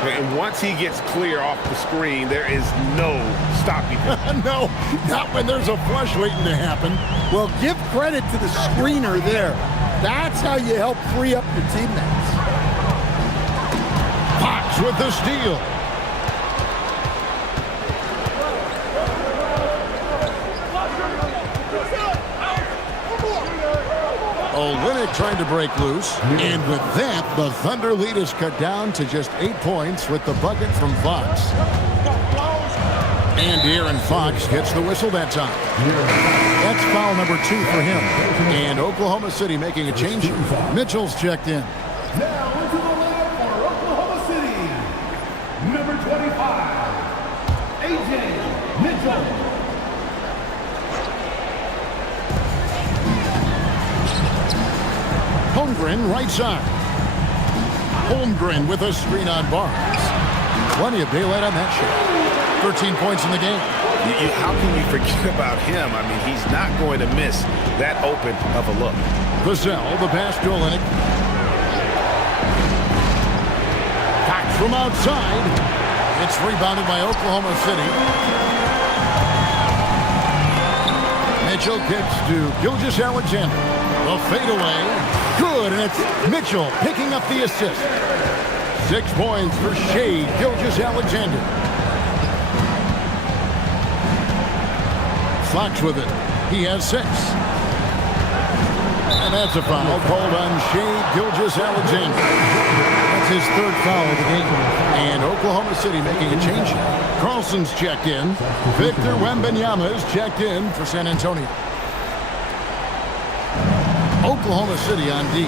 And once he gets clear off the screen, there is no stopping him. No, not when there's a flush waiting to happen. Well, give credit to the screener there. That's how you help free up your teammates. Fox with the steal. Olynyk trying to break loose. And with that, the Thunder lead is cut down to just 8 points with the bucket from Fox. And De'Aaron Fox gets the whistle that time. That's foul number 2 for him. And Oklahoma City making a change. Mitchell's checked in. Now into the lineup for Oklahoma City, number 25, A.J. Mitchell. Holmgren right side. Holmgren with a screen on Barnes. Plenty of daylight on that shot. 13 points in the game. How can you forget about him? I mean, he's not going to miss that open of a look. Vassell, the pass to Olynyk. Back from outside. It's rebounded by Oklahoma City. Mitchell kicks to Gilgeous-Alexander. The fadeaway. Good, and it's Mitchell picking up the assist. 6 points for Shea Gilgeous-Alexander. Fox with it. He has 6. And that's a foul called on Shea Gilgeous-Alexander. That's his 3rd foul of the game. And Oklahoma City making a change. Carlson's checked in. Victor Wembanyama is checked in for San Antonio. Oklahoma City on D.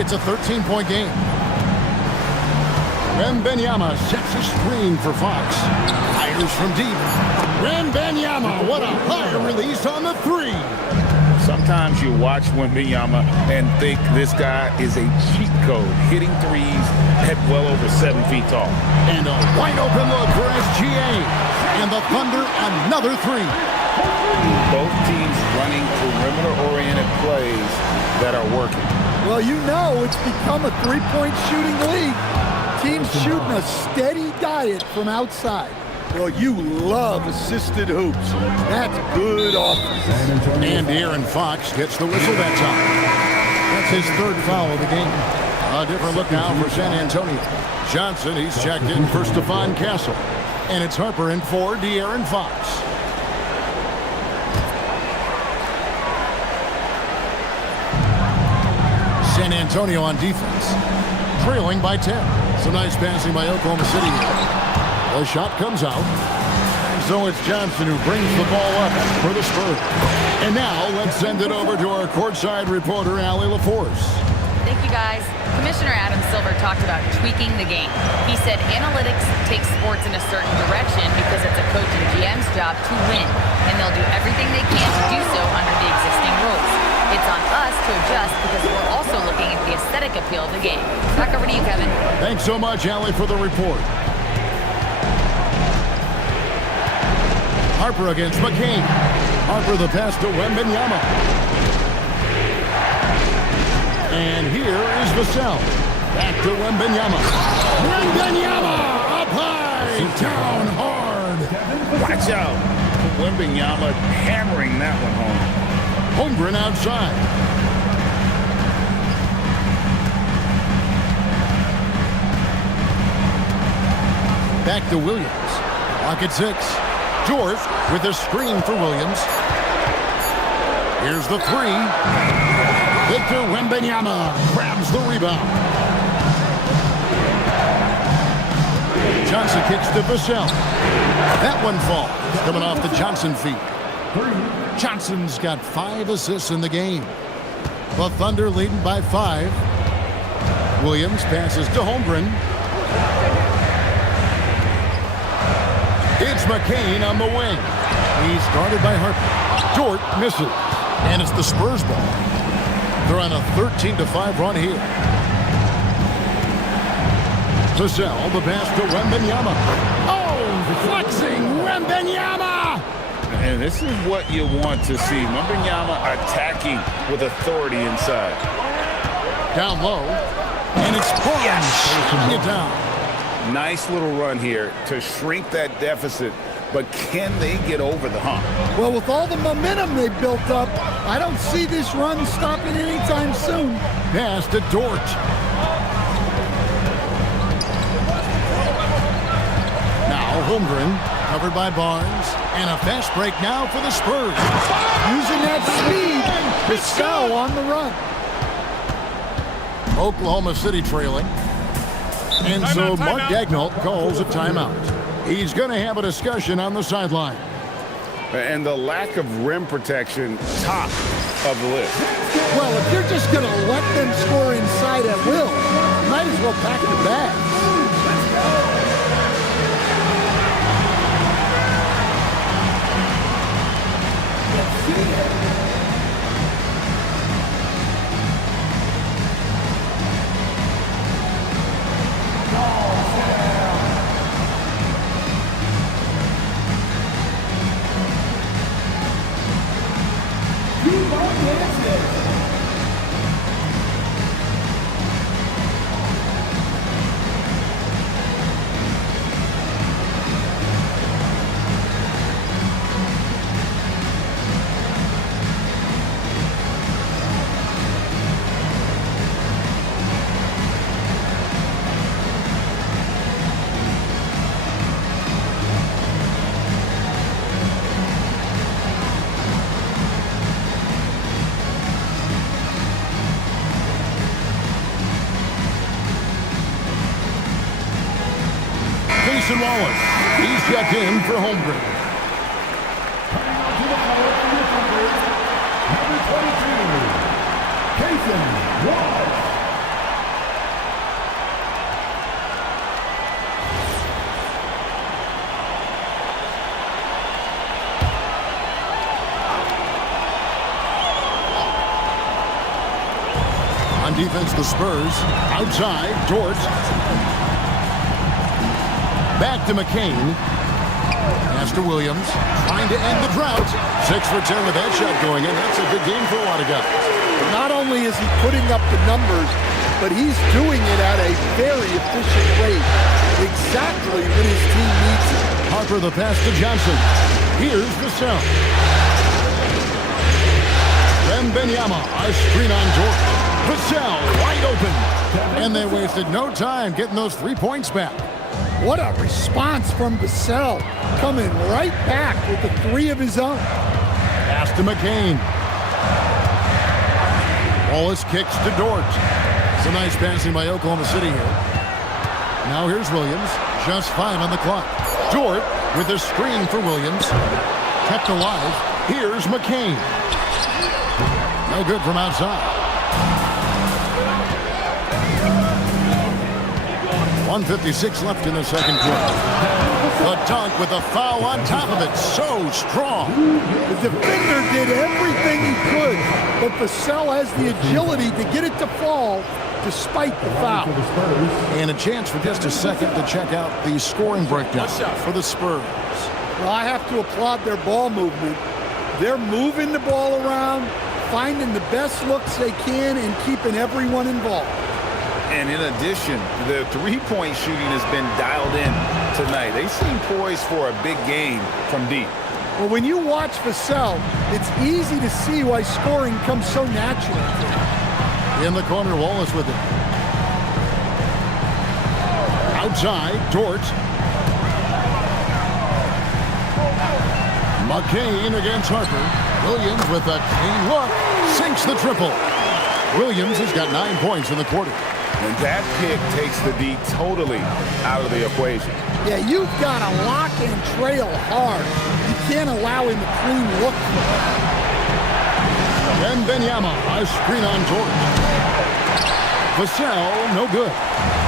It's a 13-point game. Wembanyama sets a screen for Fox. Fires from deep. Wembanyama, what a high release on the 3. Sometimes you watch Wembanyama and think this guy is a cheat code, hitting threes at well over 7 feet tall. And a wide open look for SGA. And the Thunder, another 3. Both teams running perimeter-oriented plays that are working. Well, you know it's become a 3-point shooting league. Teams shooting a steady diet from outside. Well, you love assisted hoops. That's good offense. And De'Aaron Fox gets the whistle that time. That's his 3rd foul of the game. A different look now for San Antonio. Johnson, he's checked in for Stephon Castle. And it's Harper in for De'Aaron Fox. San Antonio on defense. Trailing by 10. Some nice passing by Oklahoma City. The shot comes out. And so it's Johnson who brings the ball up for the Spurs. And now let's send it over to our courtside reporter, Allie LaForce. Thank you, guys. Commissioner Adam Silver talked about tweaking the game. He said analytics takes sports in a certain direction because it's a coach and GM's job to win, and they'll do everything they can to do so under the existing rules. It's on us to adjust because we're also looking at the aesthetic appeal of the game. Back over to you, Kevin. Thanks so much, Allie, for the report. Harper against McCain. Harper the pass to Wembanyama. And here is Vassell. Back to Wembanyama. Wembanyama up high, down hard. Watch out. Wembanyama hammering that one home. Holmgren outside. Back to Williams. Clock at 6. George with a screen for Williams. Here's the 3. Victor Wembanyama grabs the rebound. Johnson kicks to Vassell. That one falls. Coming off the Johnson feet. Johnson's got 5 assists in the game. The Thunder leading by 5. Williams passes to Holmgren. It's McCain on the wing. He's guarded by Harper. Dort misses. And it's the Spurs ball. They're on a 13-5 run here. Vassell, the pass to Wembanyama. Oh, flexing Wembanyama! And this is what you want to see. Wembanyama attacking with authority inside. Down low. And it's Barnes shooting it down. Nice little run here to shrink that deficit. But can they get over the hump? Well, with all the momentum they built up, I don't see this run stopping anytime soon. Pass to Dort. Now Holmgren, covered by Barnes. And a fast break now for the Spurs. Using that speed Vassell on the run. Oklahoma City trailing. And so Mark Daigneault calls a timeout. He's going to have a discussion on the sideline. And the lack of rim protection, top of the list. Well, if you're just going to let them score inside at will, you might as well pack your bags. Wallace. He's checked in for home break. To the floor for your Thunder, number 22, Cason Wallace. On defense, the Spurs. Outside, Dort. Back to McCain. Pass to Williams. Trying to end the drought. 6 for 10 with that shot going in. That's a good game for a lot of guys. Not only is he putting up the numbers, but he's doing it at a very efficient rate. Exactly when his team needs it. Harper the pass to Johnson. Here's Vassell. Wembanyama, a screen on Dort. Vassell wide open. And they wasted no time getting those 3 points back. What a response from Vassell, coming right back with the 3 of his own. Pass to McCain. Wallace kicks to Dort. It's a nice passing by Oklahoma City here. Now here's Williams, just 5 on the clock. Dort with a screen for Williams. Kept alive. Here's McCain. No good from outside. 1:56 left in the second quarter. The dunk with a foul on top of it. So strong. The defender did everything he could, but Vassell has the agility to get it to fall despite the foul. And a chance for just a second to check out the scoring breakdown for the Spurs. Well, I have to applaud their ball movement. They're moving the ball around, finding the best looks they can, and keeping everyone involved. And in addition, the three-point shooting has been dialed in tonight. They seem poised for a big game from deep. Well, when you watch Vassell, it's easy to see why scoring comes so natural. In the corner, Wallace with it. Outside, Dort. McCain against Harper. Williams with a clean look. Sinks the triple. Williams has got 9 points in the quarter. And that pick takes the D totally out of the equation. Yeah, you've got to lock and trail hard. You can't allow him a clean look. Wembanyama, a screen on Dort. Vassell, no good.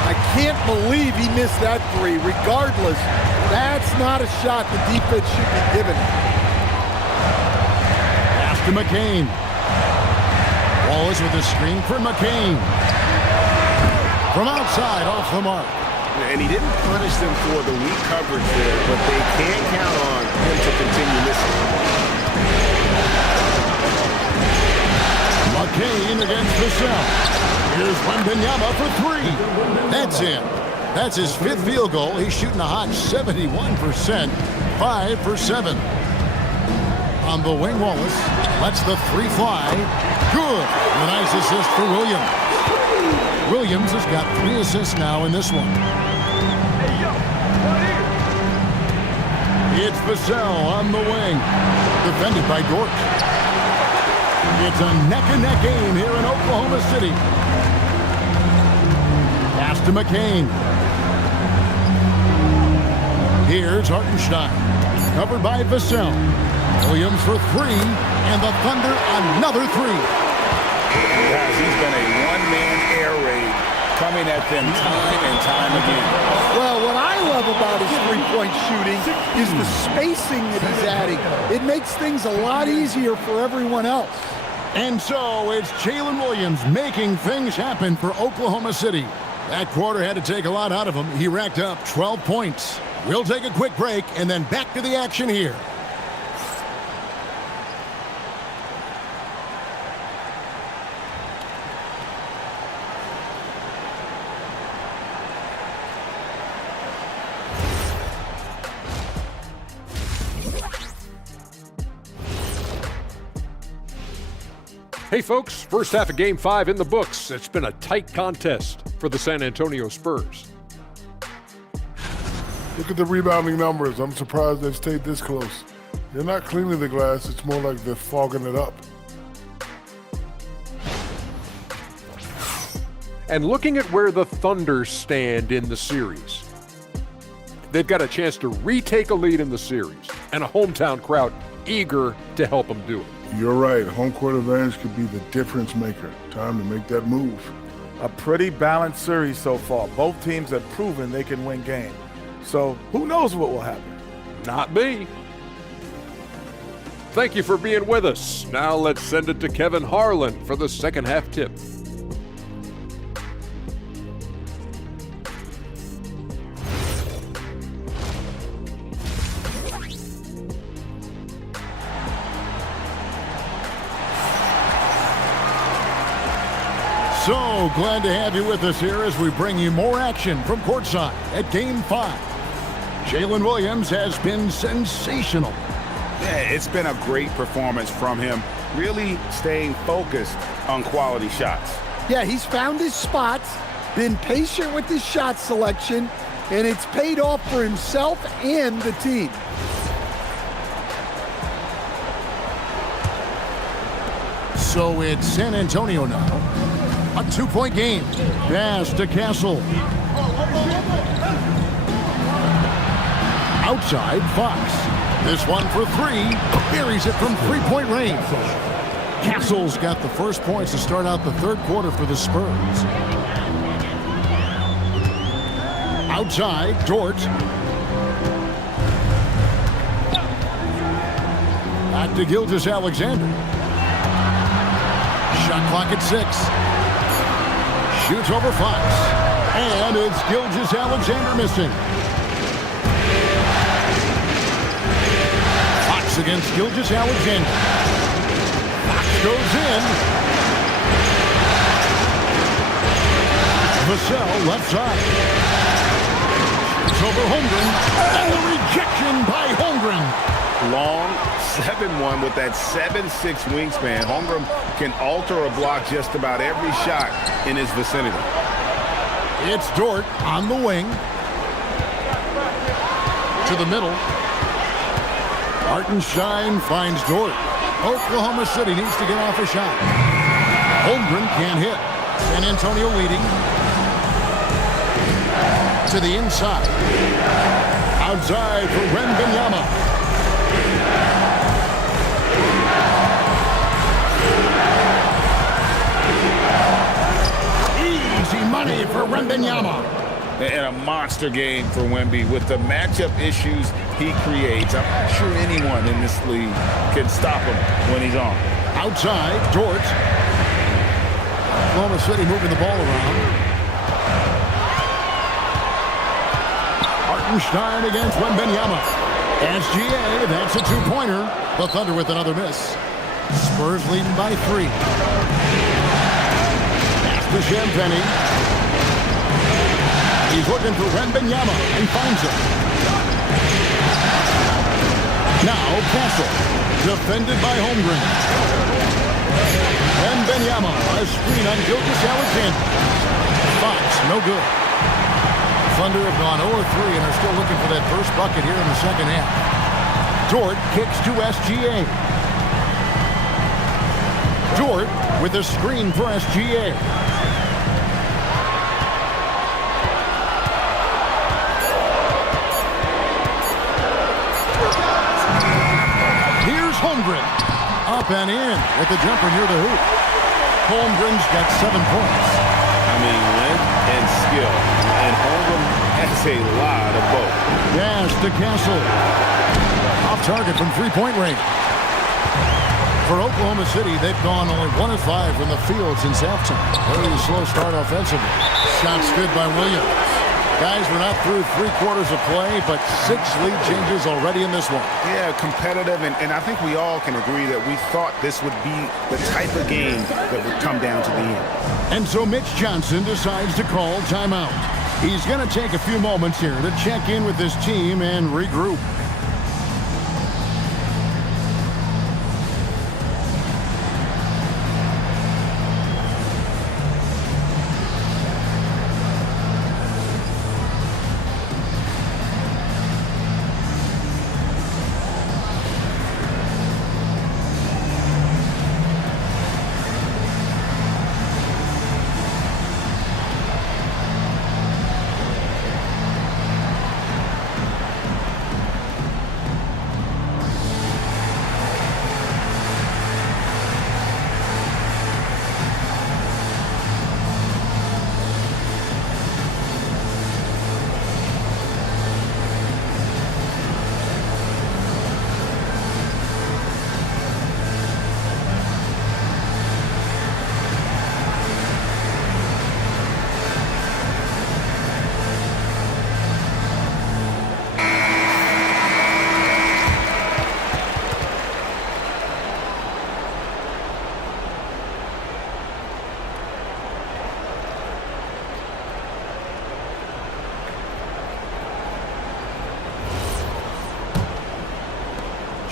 I can't believe he missed that 3. Regardless, that's not a shot the defense should be giving. Pass to McCain. Wallace with a screen for McCain. From outside, off the mark. And he didn't punish them for the weak coverage there, but they can't count on him to continue missing. McCain against Vassell. Here's Wembanyama for 3. That's in. That's his 5th field goal. He's shooting a hot 71%. 5 for 7. On the wing, Wallace lets the 3 fly. Good. A nice assist for Williams. Williams has got 3 assists now in this one. It's Vassell on the wing. Defended by Dort. It's a neck-and-neck game here in Oklahoma City. Pass to McCain. Here's Hartenstein. Covered by Vassell. Williams for three, and the Thunder another three. Guys, he's been a one-man air raid coming at them time and time again. Well, what I love about his three-point shooting is the spacing that he's adding. It makes things a lot easier for everyone else. And so it's Jalen Williams making things happen for Oklahoma City. That quarter had to take a lot out of him. He racked up 12 points. We'll take a quick break and then back to the action here. Hey folks, first half of Game 5 in the books. It's been a tight contest for the San Antonio Spurs. Look at the rebounding numbers. I'm surprised they've stayed this close. They're not cleaning the glass. It's more like they're fogging it up. And looking at where the Thunder stand in the series, they've got a chance to retake a lead in the series and a hometown crowd eager to help them do it. You're right. Home court advantage could be the difference maker. Time to make that move. A pretty balanced series so far. Both teams have proven they can win games. So who knows what will happen? Not me. Thank you for being with us. Now let's send it to Kevin Harlan for the second half tip. So glad to have you with us here as we bring you more action from courtside at Game 5. Jalen Williams has been sensational. Yeah, it's been a great performance from him, really staying focused on quality shots. Yeah, he's found his spots, been patient with his shot selection, and it's paid off for himself and the team. So it's San Antonio now. A two-point game. Pass to Castle. Outside, Fox. This one for three. Buries it from three-point range. Castle's got the first points to start out the third quarter for the Spurs. Outside, Dort. Back to Gilgeous-Alexander. Shot clock at 6. Shoots over Fox. And it's Gilgeous-Alexander missing. Fox against Gilgeous-Alexander. Fox goes in. Vassell left side. Shoots over Holmgren. And the rejection by Holmgren. Long 7-1 with that 7'6" wingspan. Holmgren can alter a block just about every shot in his vicinity. It's Dort on the wing. To the middle. Hartenstein finds Dort. Oklahoma City needs to get off a shot. Holmgren can't hit. San Antonio leading. To the inside. Outside for Wembanyama. Easy money for Wembanyama. And a monster game for Wemby with the matchup issues he creates. I'm not sure anyone in this league can stop him when he's on. Outside, Dort. Oklahoma City moving the ball around. Hartenstein against Wembanyama. SGA, that's a two-pointer. The Thunder with another miss. Spurs leading by 3. Pass to Champagny. He's looking for Wembanyama and finds it. Now Castle, defended by Holmgren. Wembanyama, a screen on Gilgeous-Alexander. Fox, no good. Thunder have gone 0-3 and are still looking for that first bucket here in the second half. Dort kicks to SGA. Dort with a screen for SGA. Here's Holmgren. Up and in with the jumper near the hoop. Holmgren's got 7 points. I mean, length and skill. And Holmgren has a lot of both. Yes, to Castle. Off target from three-point range. For Oklahoma City, they've gone only 1 of 5 from the field since halftime. Very slow start offensively. Shots good by Williams. Guys, we're not through 3 quarters of play, but 6 lead changes already in this one. Yeah, competitive, and I think we all can agree that we thought this would be the type of game that would come down to the end. And so Mitch Johnson decides to call timeout. He's going to take a few moments here to check in with his team and regroup.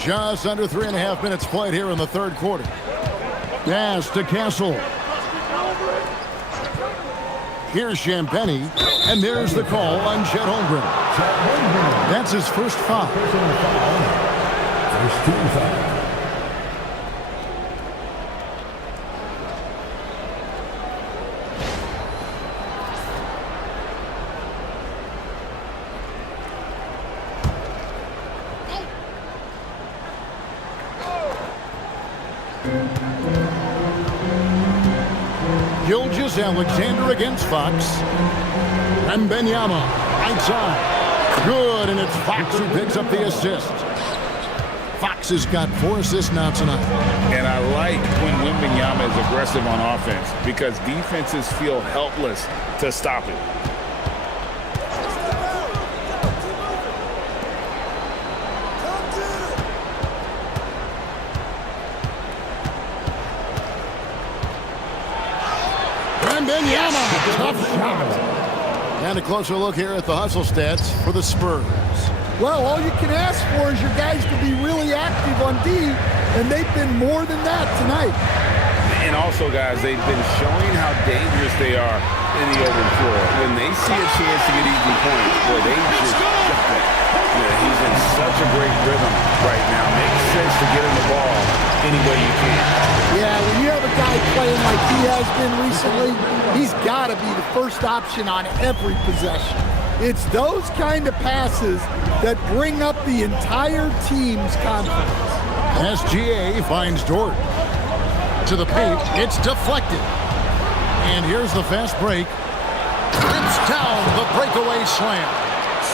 Just under 3.5 minutes played here in the third quarter. Pass to Castle. Here's Champagny, and there's the call on Chet Holmgren. That's his first foul. First team foul. Alexander against Fox. And Benyama outside. Good, and it's Fox who picks up the assist. Fox has got 4 assists now tonight. And I like when Wembanyama is aggressive on offense because defenses feel helpless to stop it. Tough shot. And a closer look here at the hustle stats for the Spurs. Well, all you can ask for is your guys to be really active on D, and they've been more than that tonight. And also, guys, they've been showing how dangerous they are in the open floor. When they see a chance to get easy points, boy, they just jump it. Yeah, he's in such a great rhythm right now. Makes sense to get him the ball any way you can. Yeah, when you have a guy playing like he has been recently, he's got to be the first option on every possession. It's those kind of passes that bring up the entire team's confidence. SGA finds Dort. To the paint, it's deflected. And here's the fast break. Rips down the breakaway slam.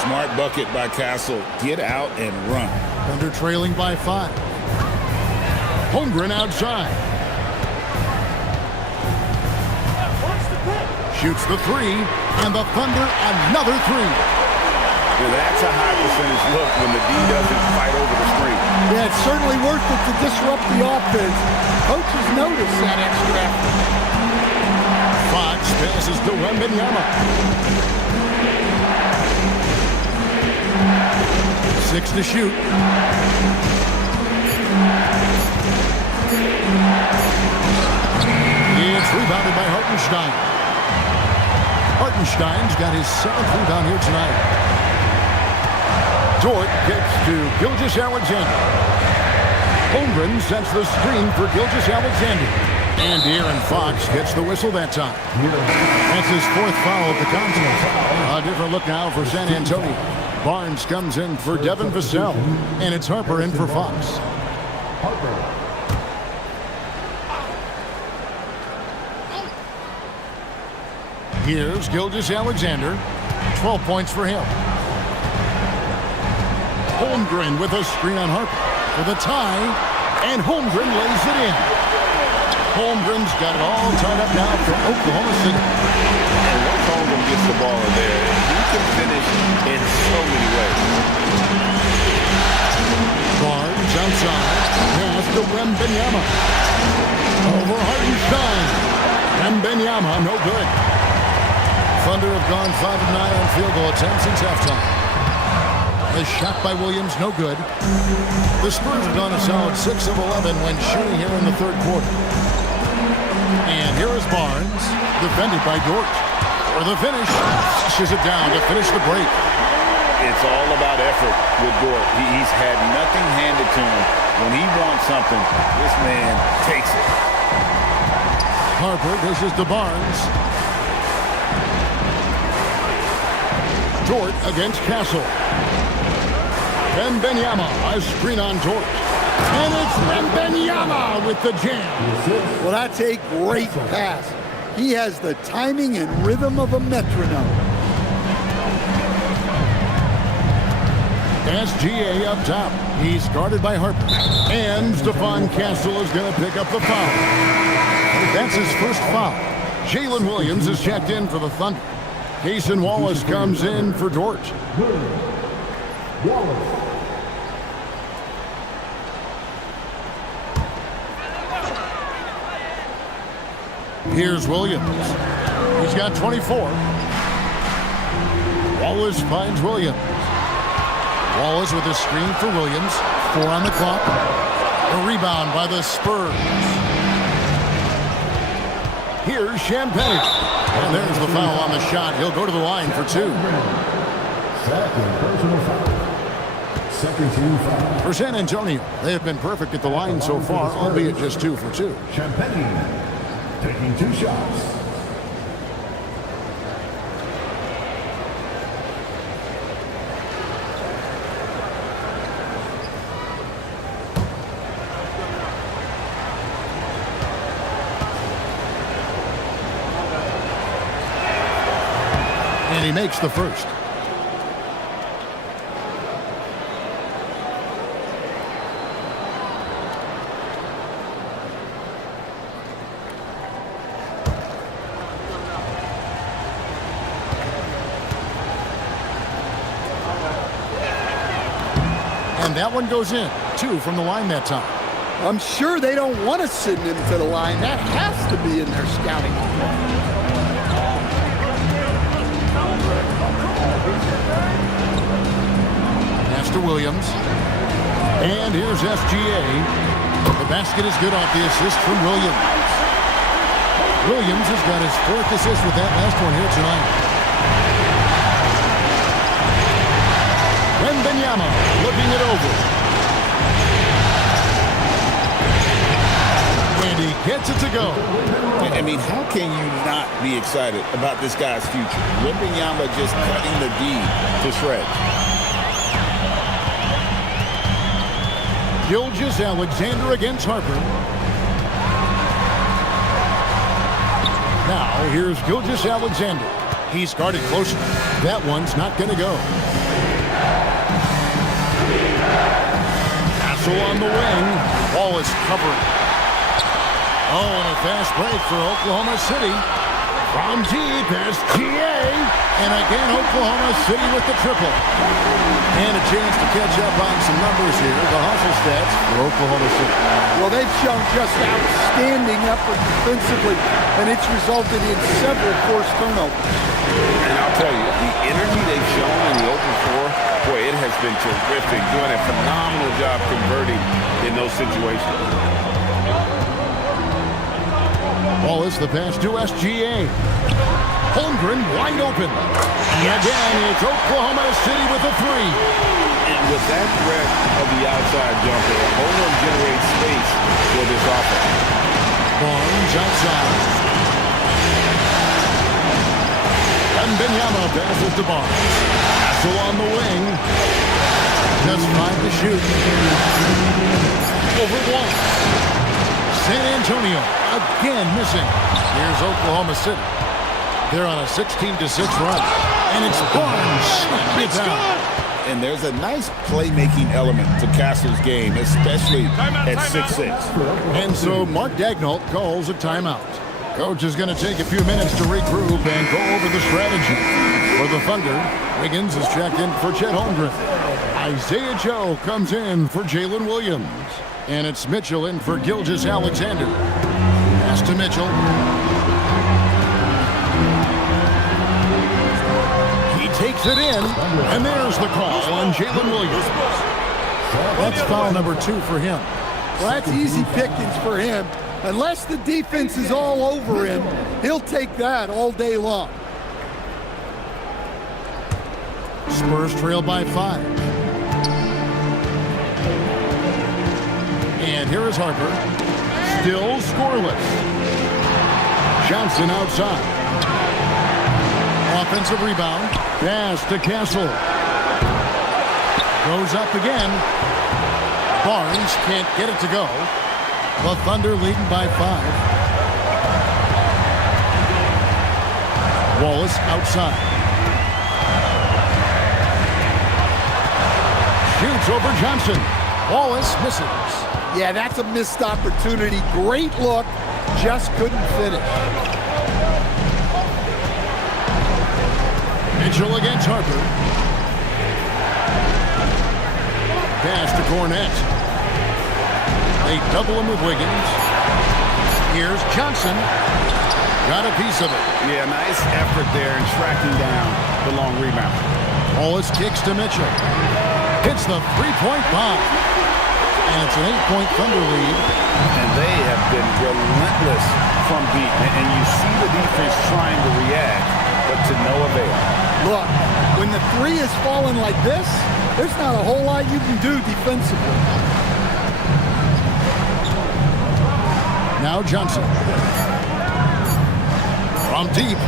Smart bucket by Castle. Get out and run. Thunder trailing by 5. Holmgren outside. Shoots the 3, and the Thunder another 3. Well, that's a high percentage look when the D doesn't fight over the screen. Yeah, it's certainly worth it to disrupt the offense. Coaches notice that extra effort. Fox passes to Wembanyama. 6 to shoot. It's rebounded by Hartenstein. Hartenstein's got his 7th rebound here tonight. Dort gets to Gilgeous-Alexander. Holmgren sets the screen for Gilgeous-Alexander. And De'Aaron Fox gets the whistle that time. That's his 4th foul of the contest. A different look now for San Antonio. Barnes comes in for Devin Vassell, and it's Harper in for Fox. Here's Gilgeous-Alexander. 12 points for him. Holmgren with a screen on Harper for the tie, and Holmgren lays it in. Holmgren's got it all tied up now for Oklahoma City. And once Holmgren gets the ball in there, he can finish in so many ways. Barnes outside. Pass to Wembanyama. Over Hartenstein. Wembanyama, no good. Thunder have gone 5 of 9 on field goal attempts since halftime. The shot by Williams, no good. The Spurs have gone a solid 6 of 11 when shooting here in the 3rd quarter. And here is Barnes, defended by Dort. For the finish, pushes it down to finish the break. It's all about effort with Dort. He's had nothing handed to him. When he wants something, this man takes it. Harper dishes to Barnes. Dort against Castle. Wembanyama, a screen on Dort. And it's Wembanyama with the jam. Well, that's a great pass. He has the timing and rhythm of a metronome. SGA up top. He's guarded by Harper. And Stephon Castle is going to pick up the foul. That's his first foul. Jalen Williams is checked in for the Thunder. Cason Wallace comes in for Dort. Here's Williams. He's got 24. Wallace finds Williams. Wallace with a screen for Williams. 4 on the clock. A rebound by the Spurs. Here's Champagne. And there's the foul on the shot. He'll go to the line for 2. Second personal foul. Second team foul. For San Antonio, they have been perfect at the line so far, albeit just 2 for 2. Champagne taking 2 shots. And he makes the first. And that one goes in. 2 from the line that time. I'm sure they don't want to send him to the line. That has to be in their scouting. Pass to Williams. And here's SGA. The basket is good off the assist from Williams. Williams has got his 4th assist with that last one here tonight. Wembanyama looking it over. And he gets it to go. I mean, how can you not be excited about this guy's future? Wembanyama just cutting the D to shreds. Gilgeous-Alexander against Harper. Now, here's Gilgeous-Alexander. He's guarded closer. That one's not going to go. Castle on the wing. Wallace covering. Oh, and a fast break for Oklahoma City. From deep, SGA. And again, Oklahoma City with the triple. And a chance to catch up on some numbers here. The hustle stats for Oklahoma City. Well, they've shown just outstanding effort defensively, and it's resulted in several forced turnovers. And I'll tell you, the energy they've shown in the open floor, boy, it has been terrific. Doing a phenomenal job converting in those situations. Wallace, the pass to SGA. Holmgren wide open. And again, it's Oklahoma City with a 3. And with that threat of the outside jumper, Holmgren generates space for this offense. Barnes outside. And Benyama passes to Barnes. Castle on the wing. Just 5 to shoot. Over one. San Antonio again missing. Here's Oklahoma City. They're on a 16-6 run. And it's Barnes. It's down. And there's a nice playmaking element to Castle's game, especially at 6'6". And so Mark Daigneault calls a timeout. Coach is going to take a few minutes to regroup and go over the strategy. For the Thunder, Wiggins is checked in for Chet Holmgren. Isaiah Joe comes in for Jalen Williams. And it's Mitchell in for Gilgeous Alexander. Pass to Mitchell. He takes it in, and there's the call on Jalen Williams. That's foul number 2 for him. Well, that's easy pickings for him. Unless the defense is all over him, he'll take that all day long. Spurs trail by 5. And here is Harper. Still scoreless. Johnson outside. Offensive rebound. Pass to Castle. Goes up again. Barnes can't get it to go. The Thunder leading by 5. Wallace outside. Shoots over Johnson. Wallace misses. Yeah, that's a missed opportunity. Great look. Just couldn't finish. Mitchell against Harper. Pass to Cornette. They double him with Wiggins. Here's Johnson. Got a piece of it. Yeah, nice effort there in tracking down the long rebound. Wallace kicks to Mitchell. Hits the three-point bomb. And it's an 8-point Thunder lead. And they have been relentless from deep. And you see the defense trying to react, but to no avail. Look, when the 3 is falling like this, there's not a whole lot you can do defensively. Now Johnson. From deep.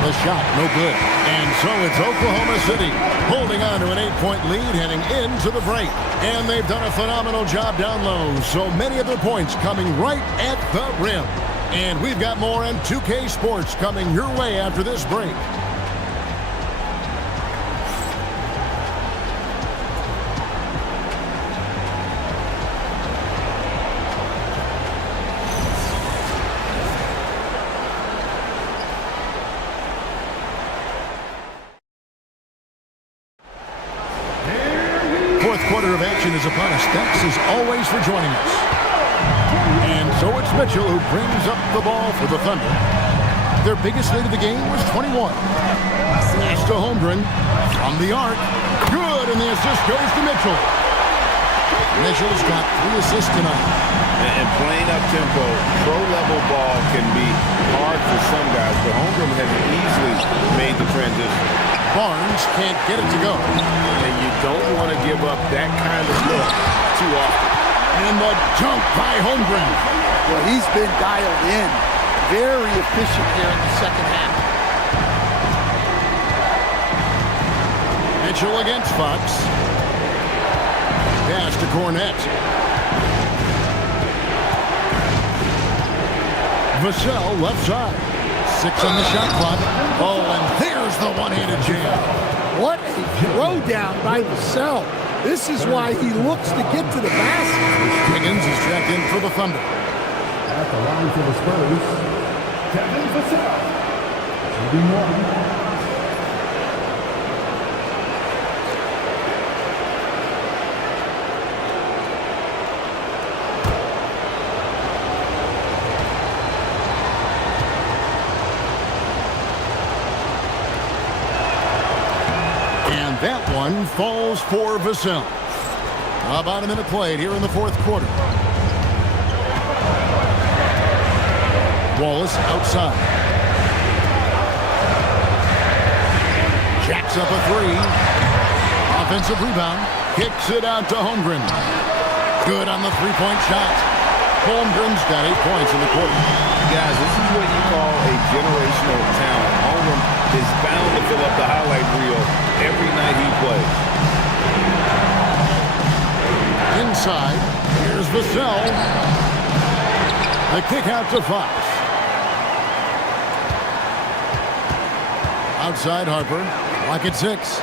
The shot, no good. And so it's Oklahoma City holding on to an 8-point lead heading into the break. And they've done a phenomenal job down low. So many of their points coming right at the rim. And we've got more on 2K Sports coming your way after this break. Quarter of action is upon us. Thanks as always for joining us. And so it's Mitchell who brings up the ball for the Thunder. Their biggest lead of the game was 21. Pass to Holmgren from the arc. Good, and the assist goes to Mitchell. Mitchell's got 3 assists tonight. And playing up tempo, pro-level ball can be hard for some guys, but Holmgren has easily made the transition. Barnes can't get it to go. And you don't want to give up that kind of look too often. And the dunk by Holmgren. Well, he's been dialed in. Very efficient here in the second half. Mitchell against Fox. Pass to Cornette. Vassell left side. 6 on the shot clock. Oh, and there's the one-handed jam. What a throwdown by Vassell. This is why he looks to get to the basket. Wiggins is checked in for the Thunder. At the line for the Spurs, Kevin Vassell. Shooting 1. That one falls for Vassell. About a minute played here in the fourth quarter. Wallace outside. Jacks up a 3. Offensive rebound. Kicks it out to Holmgren. Good on the 3-point shot. Holmgren's got 8 points in the quarter. Guys, this is what you call a generational talent. Holmgren is bound to fill up the highlight reel every night he plays. Inside, here's Vassell. The kick out to Fox. Outside Harper, lock at 6.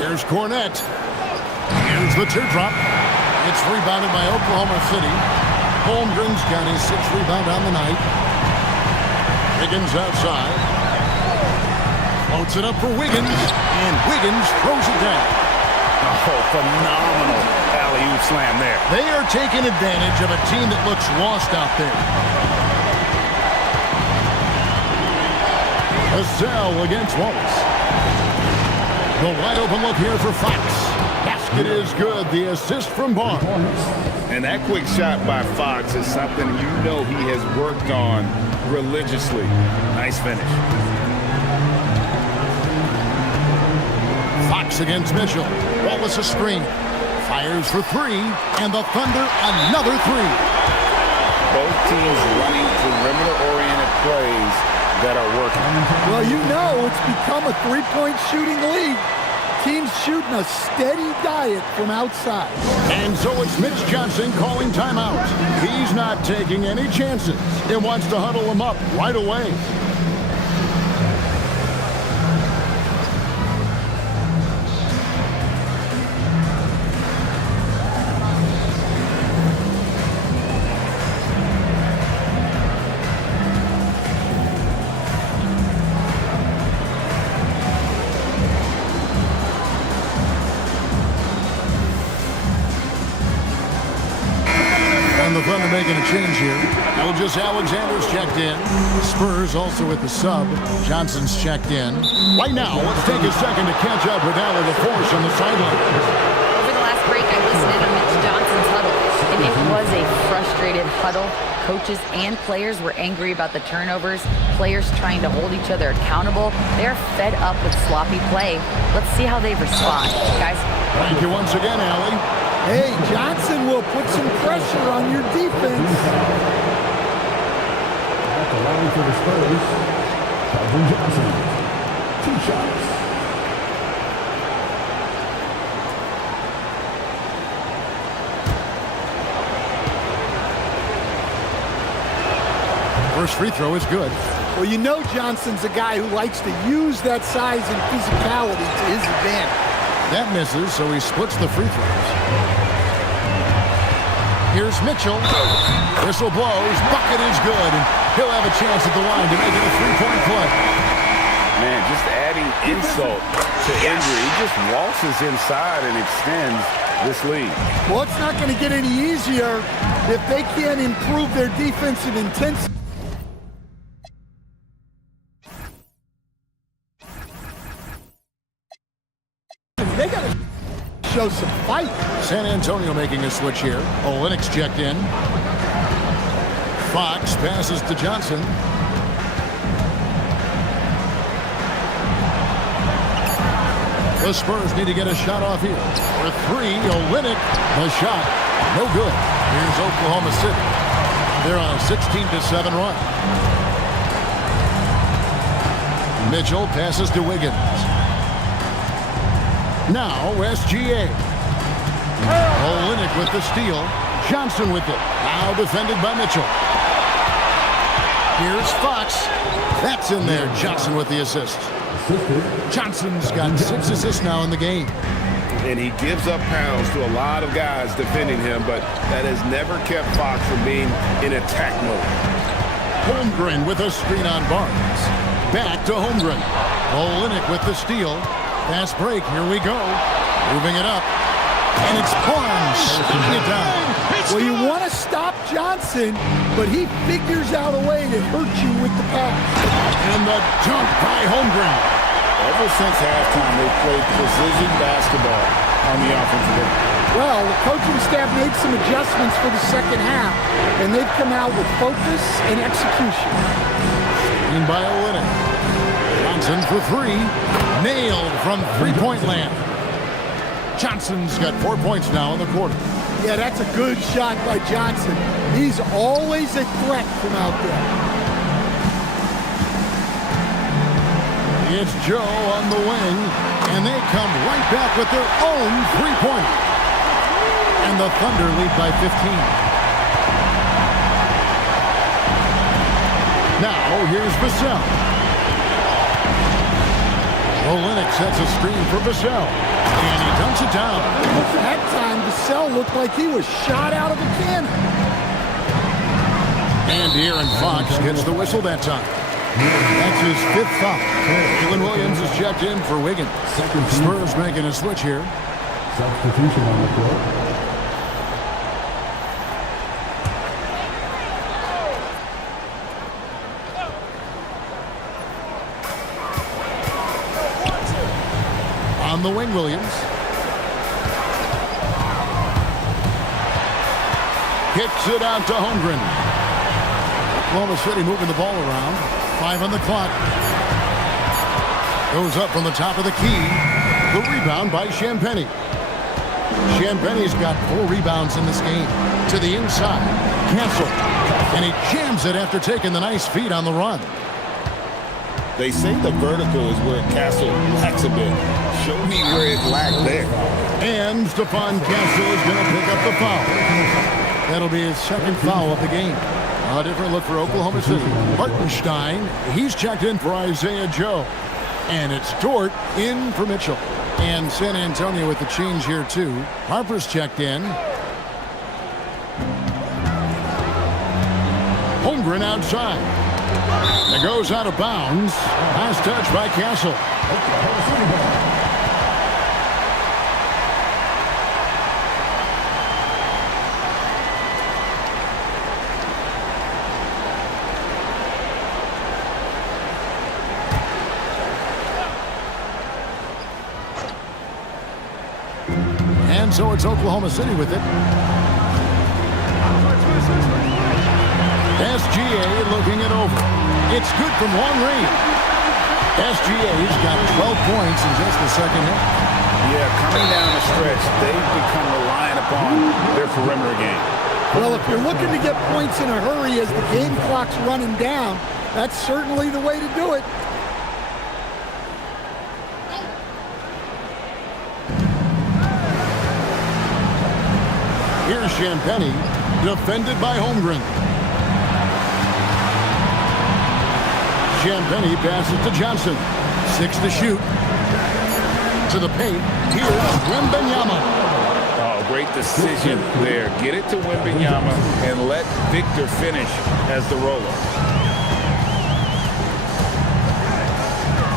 Here's Cornette. Here's the teardrop. It's rebounded by Oklahoma City. Holmgren's got his 6th rebound on the night. Wiggins outside. Floats it up for Wiggins, and Wiggins throws it down. Oh, phenomenal alley-oop slam there. They are taking advantage of a team that looks lost out there. Vassell against Wallace. The wide open look here for Fox. Basket is good. The assist from Barnes. And that quick shot by Fox is something you know he has worked on religiously. Nice finish. Fox against Mitchell. Wallace a screen. Fires for 3. And the Thunder another 3. Both teams running perimeter-oriented plays that are working. Well, you know it's become a three-point shooting league. Teams shooting a steady diet from outside. And so it's Mitch Johnson calling timeout. He's not taking any chances. He wants to huddle them up right away. The Thunder making a change here. Elgis Alexander's checked in. Spurs also with the sub. Johnson's checked in. Right now, let's take a second to catch up with Allen LaForce on the sideline. Over the last break, I listened in on Mitch Johnson's huddle, and it was a frustrated huddle. Coaches and players were angry about the turnovers, players trying to hold each other accountable. They're fed up with sloppy play. Let's see how they respond, guys. Thank you once again, Allie. Hey, Johnson will put some pressure on your defense. At the line for the Spurs, Calvin Johnson. 2 shots. First free throw is good. Well, you know Johnson's a guy who likes to use that size and physicality to his advantage. That misses, so he splits the free throws. Here's Mitchell. Whistle blows. Bucket is good. And he'll have a chance at the line to make it a 3-point play. Man, just adding insult to injury. He just waltzes inside and extends this lead. Well, it's not going to get any easier if they can't improve their defensive intensity. They got to show some fight. San Antonio making a switch here. Olynyk's checked in. Fox passes to Johnson. The Spurs need to get a shot off here. For 3, Olynyk, the shot, no good. Here's Oklahoma City. They're on a 16-7 run. Mitchell passes to Wiggins. Now SGA. Olynyk with the steal. Johnson with it. Now defended by Mitchell. Here's Fox. That's in there. Johnson with the assist. Johnson's got 6 assists now in the game. And he gives up pounds to a lot of guys defending him, but that has never kept Fox from being in attack mode. Holmgren with a screen on Barnes. Back to Holmgren. Olynyk with the steal. Fast break. Here we go. Moving it up. And it's Barnes shooting it down. Well, you want to stop Johnson, but he figures out a way to hurt you with the pass. And the dunk by Holmgren. Ever since halftime, they've played precision basketball on the offensive end. Well, the coaching staff made some adjustments for the second half, and they've come out with focus and execution. Screen by Olynyk. Johnson for 3. Nailed from three-point land. Johnson's got 4 points now in the quarter. Yeah, that's a good shot by Johnson. He's always a threat from out there. It's Joe on the wing, and they come right back with their own three-pointer. And the Thunder lead by 15. Now, here's Vassell. Olenek sets a screen for Vassell, and he dunks it down. That time, Vassell looked like he was shot out of a cannon. And Aaron Fox gets the whistle that time. That's his 5th foul. Jalen Williams is checked in for Wiggins. Spurs making a switch here. Substitution on the court. On the wing, Williams. Kicks it out to Holmgren. Oklahoma City moving the ball around. 5 on the clock. Goes up from the top of the key. The rebound by Champagnie. Champagnie's got 4 rebounds in this game. To the inside. Castle. And he jams it after taking the nice feed on the run. They say the vertical is where Castle lacks a bit. Show me where it lacked there. And Stephon Castle is going to pick up the foul. That'll be his 2nd foul of the game. A different look for Oklahoma City. Hartenstein, he's checked in for Isaiah Joe. And it's Dort in for Mitchell. And San Antonio with the change here too. Harper's checked in. Holmgren outside. It goes out of bounds. Last touch by Castle. And so it's Oklahoma City with it. SGA looking it over. It's good from long range. SGA's got 12 points in just the second half. Yeah, coming down the stretch, they've become reliant upon their perimeter game. Well, if you're looking to get points in a hurry as the game clock's running down, that's certainly the way to do it. Here's Champagnie, defended by Holmgren. Champagnie passes to Johnson. 6 to shoot. To the paint. Here's Wembanyama. Oh, great decision there. Get it to Wembanyama and let Victor finish as the roller.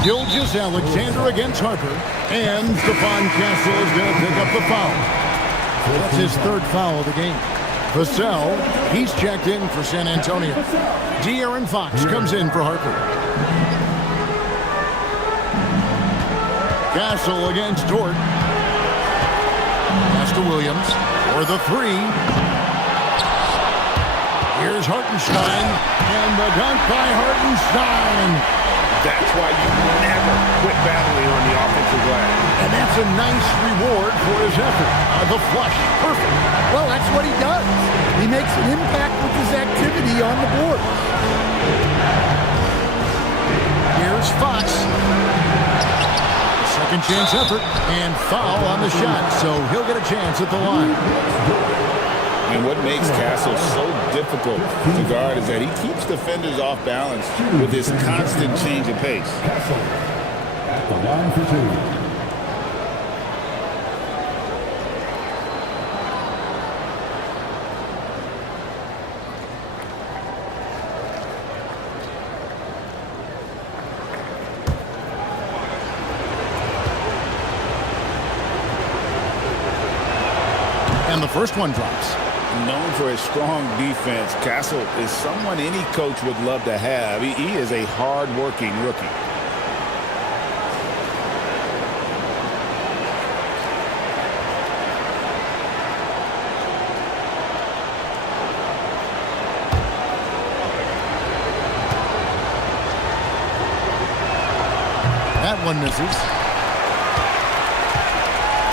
Gilgeous-Alexander against Harper. And Stephon Castle is going to pick up the foul. That's his 3rd foul of the game. Vassell, he's checked in for San Antonio. De'Aaron Fox comes in for Harper. Castle against Dort. Pass to Williams for the 3. Here's Hartenstein, and the dunk by Hartenstein. That's why you never quit battling on the offensive glass. And that's a nice reward for his effort. The flush, perfect. Well, that's what he does. He makes an impact with his activity on the board. Here's Fox. Second chance effort and foul on the shot, so he'll get a chance at the line. And what makes Castle so difficult to guard is that he keeps defenders off balance with his constant change of pace. Castle at the line for 2. And the first one drops. Known for his strong defense, Castle is someone any coach would love to have. He is a hard-working rookie. That one misses.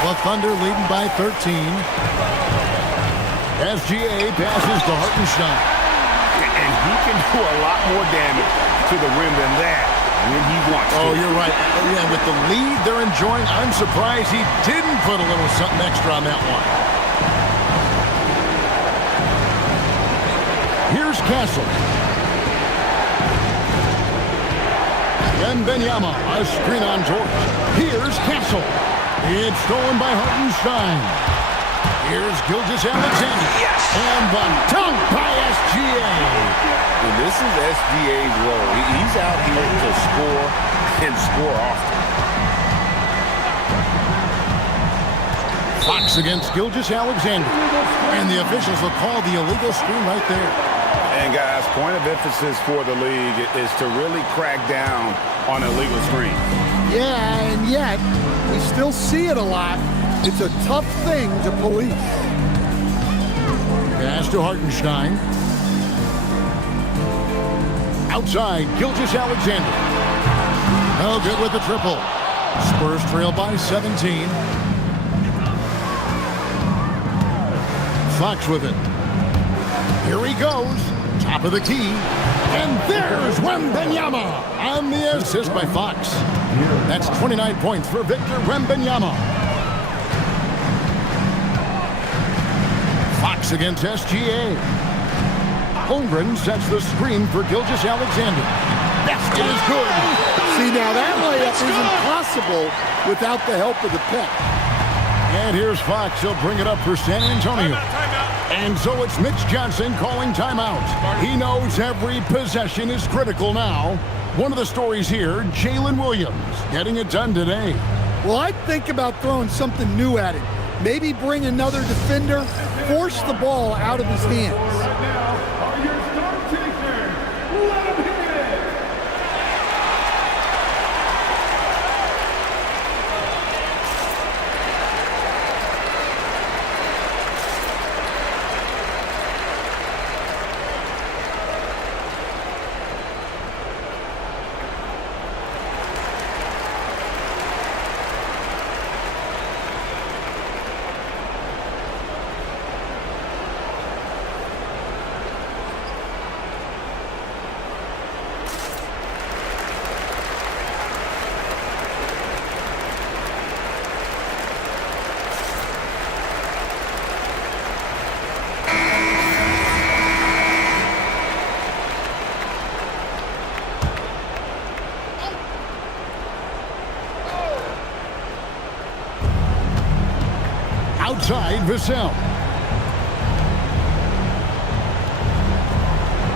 The Thunder leading by 13. SGA passes to Hartenstein. And he can do a lot more damage to the rim than that when he wants to. Oh, you're right. Yeah, with the lead they're enjoying, I'm surprised he didn't put a little something extra on that one. Here's Castle. Wembanyama, a screen on George. Here's Castle. It's stolen by Hartenstein. Here's Gilgeous-Alexander. Yes! And the dunk by SGA. And this is SGA's role. He's out here to score and score often. Fox against Gilgeous-Alexander. And the officials will call the illegal screen right there. And guys, point of emphasis for the league is to really crack down on illegal screens. Yeah, and yet, we still see it a lot. It's a tough thing to police. Pass to Hartenstein. Outside, Gilgeous-Alexander. No good with the triple. Spurs trail by 17. Fox with it. Here he goes. Top of the key. And there's Wembanyama on the assist by Fox. That's 29 points for Victor Wembanyama. Fox against SGA. Holmgren sets the screen for Gilgeous-Alexander. Basket is good. See, now that layup isn't possible without the help of the pick. And here's Fox. He'll bring it up for San Antonio. And so it's Mitch Johnson calling timeout. He knows every possession is critical now. One of the stories here, Jalen Williams getting it done today. Well, I'd think about throwing something new at him. Maybe bring another defender, force the ball out of his hands. Outside, Vassell.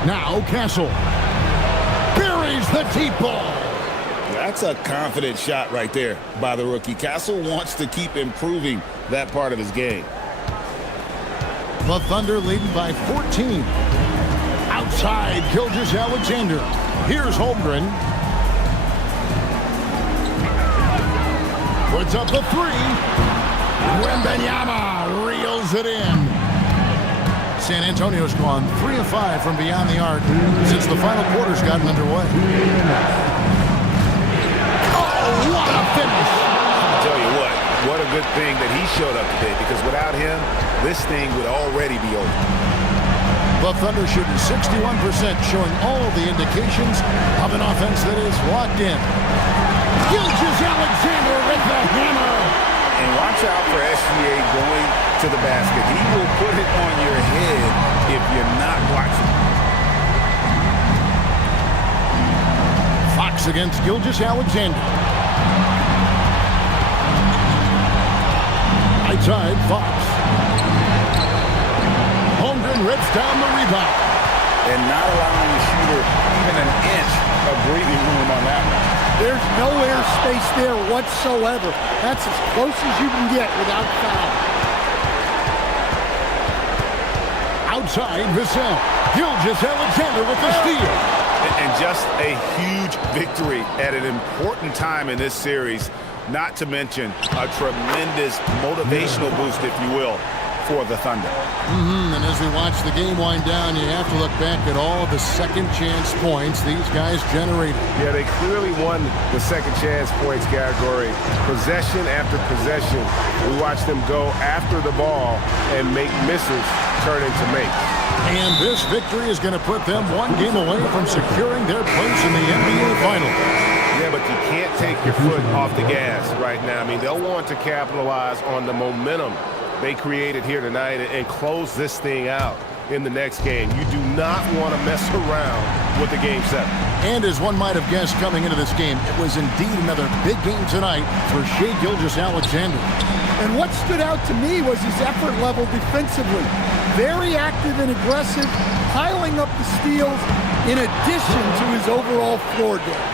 Now Castle. Buries the deep ball. That's a confident shot right there by the rookie. Castle wants to keep improving that part of his game. The Thunder leading by 14. Outside, Gilgeous-Alexander. Here's Holmgren. Puts up the three. Wembanyama reels it in. San Antonio's gone 3 of 5 from beyond the arc since the final quarter's gotten underway. Oh, what a finish! I'll tell you what a good thing that he showed up today, because without him, this thing would already be over. The Thunder shooting 61%, showing all the indications of an offense that is locked in. Gilgeous-Alexander with the hammer. And watch out for SGA going to the basket. He will put it on your head if you're not watching. Fox against Gilgeous-Alexander. Outside, Fox. Holmgren rips down the rebound. And not allowing the shooter even an inch of breathing room on that one. There's no air space there whatsoever. That's as close as you can get without foul. Outside, Vassell. Gilgeous-Alexander with the steal. And just a huge victory at an important time in this series. Not to mention a tremendous motivational boost, if you will, for the Thunder. And as we watch the game wind down, you have to look back at all the second chance points these guys generated. Yeah, they clearly won the second chance points category. Possession after possession. We watched them go after the ball and make misses turn into makes. And this victory is going to put them one game away from securing their place in the NBA Finals. Yeah, but you can't take your foot off the gas right now. I mean, they'll want to capitalize on the momentum they created here tonight and close this thing out in the next game. You do not want to mess around with the Game 7. And as one might have guessed coming into this game, it was indeed another big game tonight for Shai Gilgeous-Alexander. And what stood out to me was his effort level defensively. Very active and aggressive, piling up the steals in addition to his overall floor game.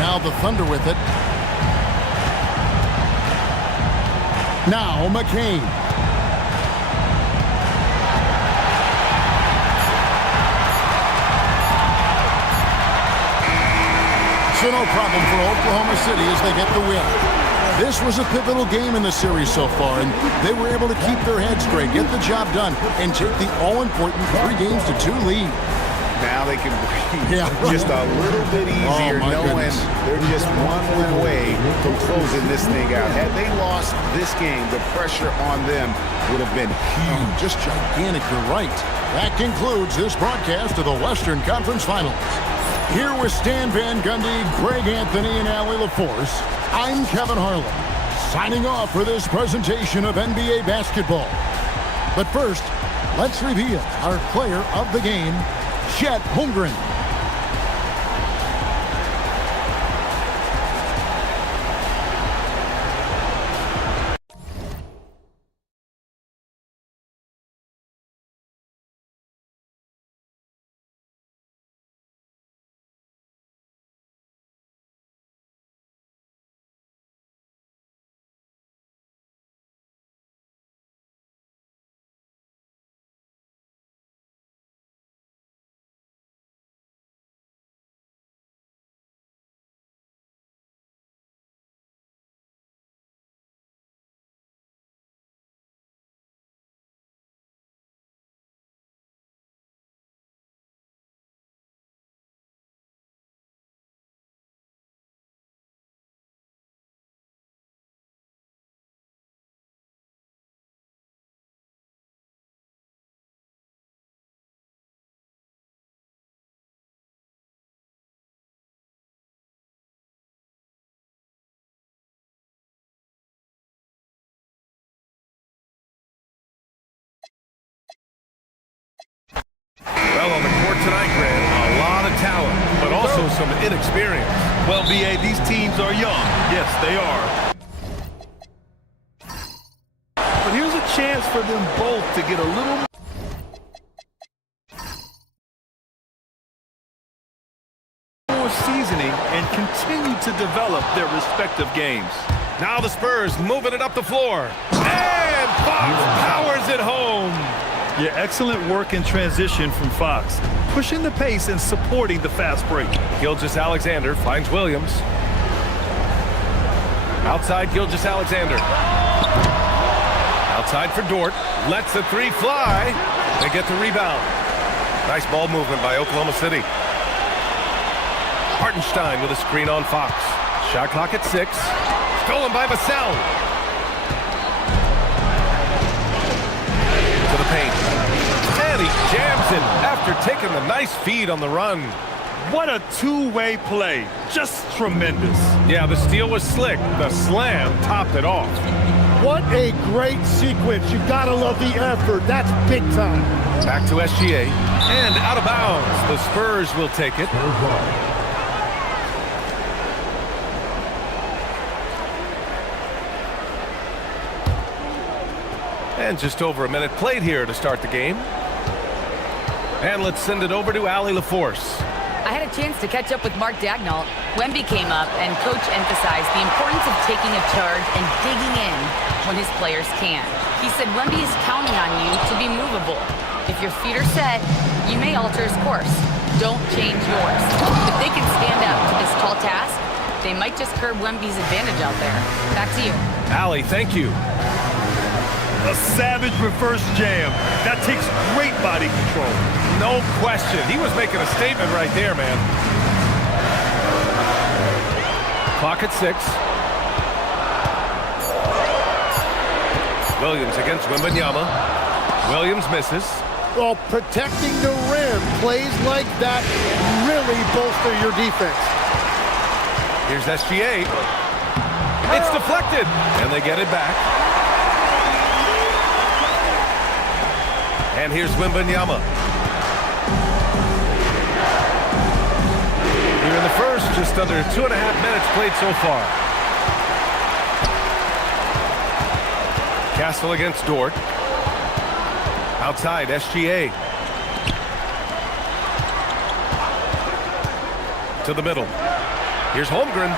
Now the Thunder with it. Now McCain. So no problem for Oklahoma City as they get the win. This was a pivotal game in the series so far, and they were able to keep their heads straight, get the job done, and take the all-important 3-2 lead. Now they can breathe just a little bit easier, knowing they're just one win away from closing this thing out. Had they lost this game, the pressure on them would have been huge. Just gigantic, you're right. That concludes this broadcast of the Western Conference Finals. Here with Stan Van Gundy, Greg Anthony, and Allie LaForce, I'm Kevin Harlan, signing off for this presentation of NBA basketball. But first, let's reveal our player of the game, Chet Holmgren. Well, on the court tonight, Grant, a lot of talent, but also some inexperience. Well, BA, these teams are young. Yes, they are. But here's a chance for them both to get a little more seasoning and continue to develop their respective games. Now the Spurs moving it up the floor. And Fox powers it home. Yeah, excellent work in transition from Fox, pushing the pace and supporting the fast break. Gilgeous-Alexander finds Williams. Outside Gilgeous-Alexander. Outside for Dort. Lets the three fly. They get the rebound. Nice ball movement by Oklahoma City. Hartenstein with a screen on Fox. Shot clock at 6. Stolen by Vassell. To the paint. And he jams it after taking the nice feed on the run. What a two-way play. Just tremendous. Yeah, the steal was slick. The slam topped it off. What a great sequence. You gotta love the effort. That's big time. Back to SGA. And out of bounds. The Spurs will take it. And just over a minute played here to start the game. And let's send it over to Allie LaForce. I had a chance to catch up with Mark Daigneault. Wemby came up, and Coach emphasized the importance of taking a charge and digging in when his players can. He said Wemby is counting on you to be movable. If your feet are set, you may alter his course. Don't change yours. If they can stand up to this tall task, they might just curb Wemby's advantage out there. Back to you. Allie, thank you. A savage reverse jam. That takes great body control. No question. He was making a statement right there, man. Clock at 6. Williams against Wembanyama. Williams misses. Well, protecting the rim, plays like that really bolster your defense. Here's SGA. It's deflected, and they get it back. And here's Wembanyama. Here in the first, just under 2.5 minutes played so far. Castle against Dort. Outside, SGA. To the middle. Here's Holmgren.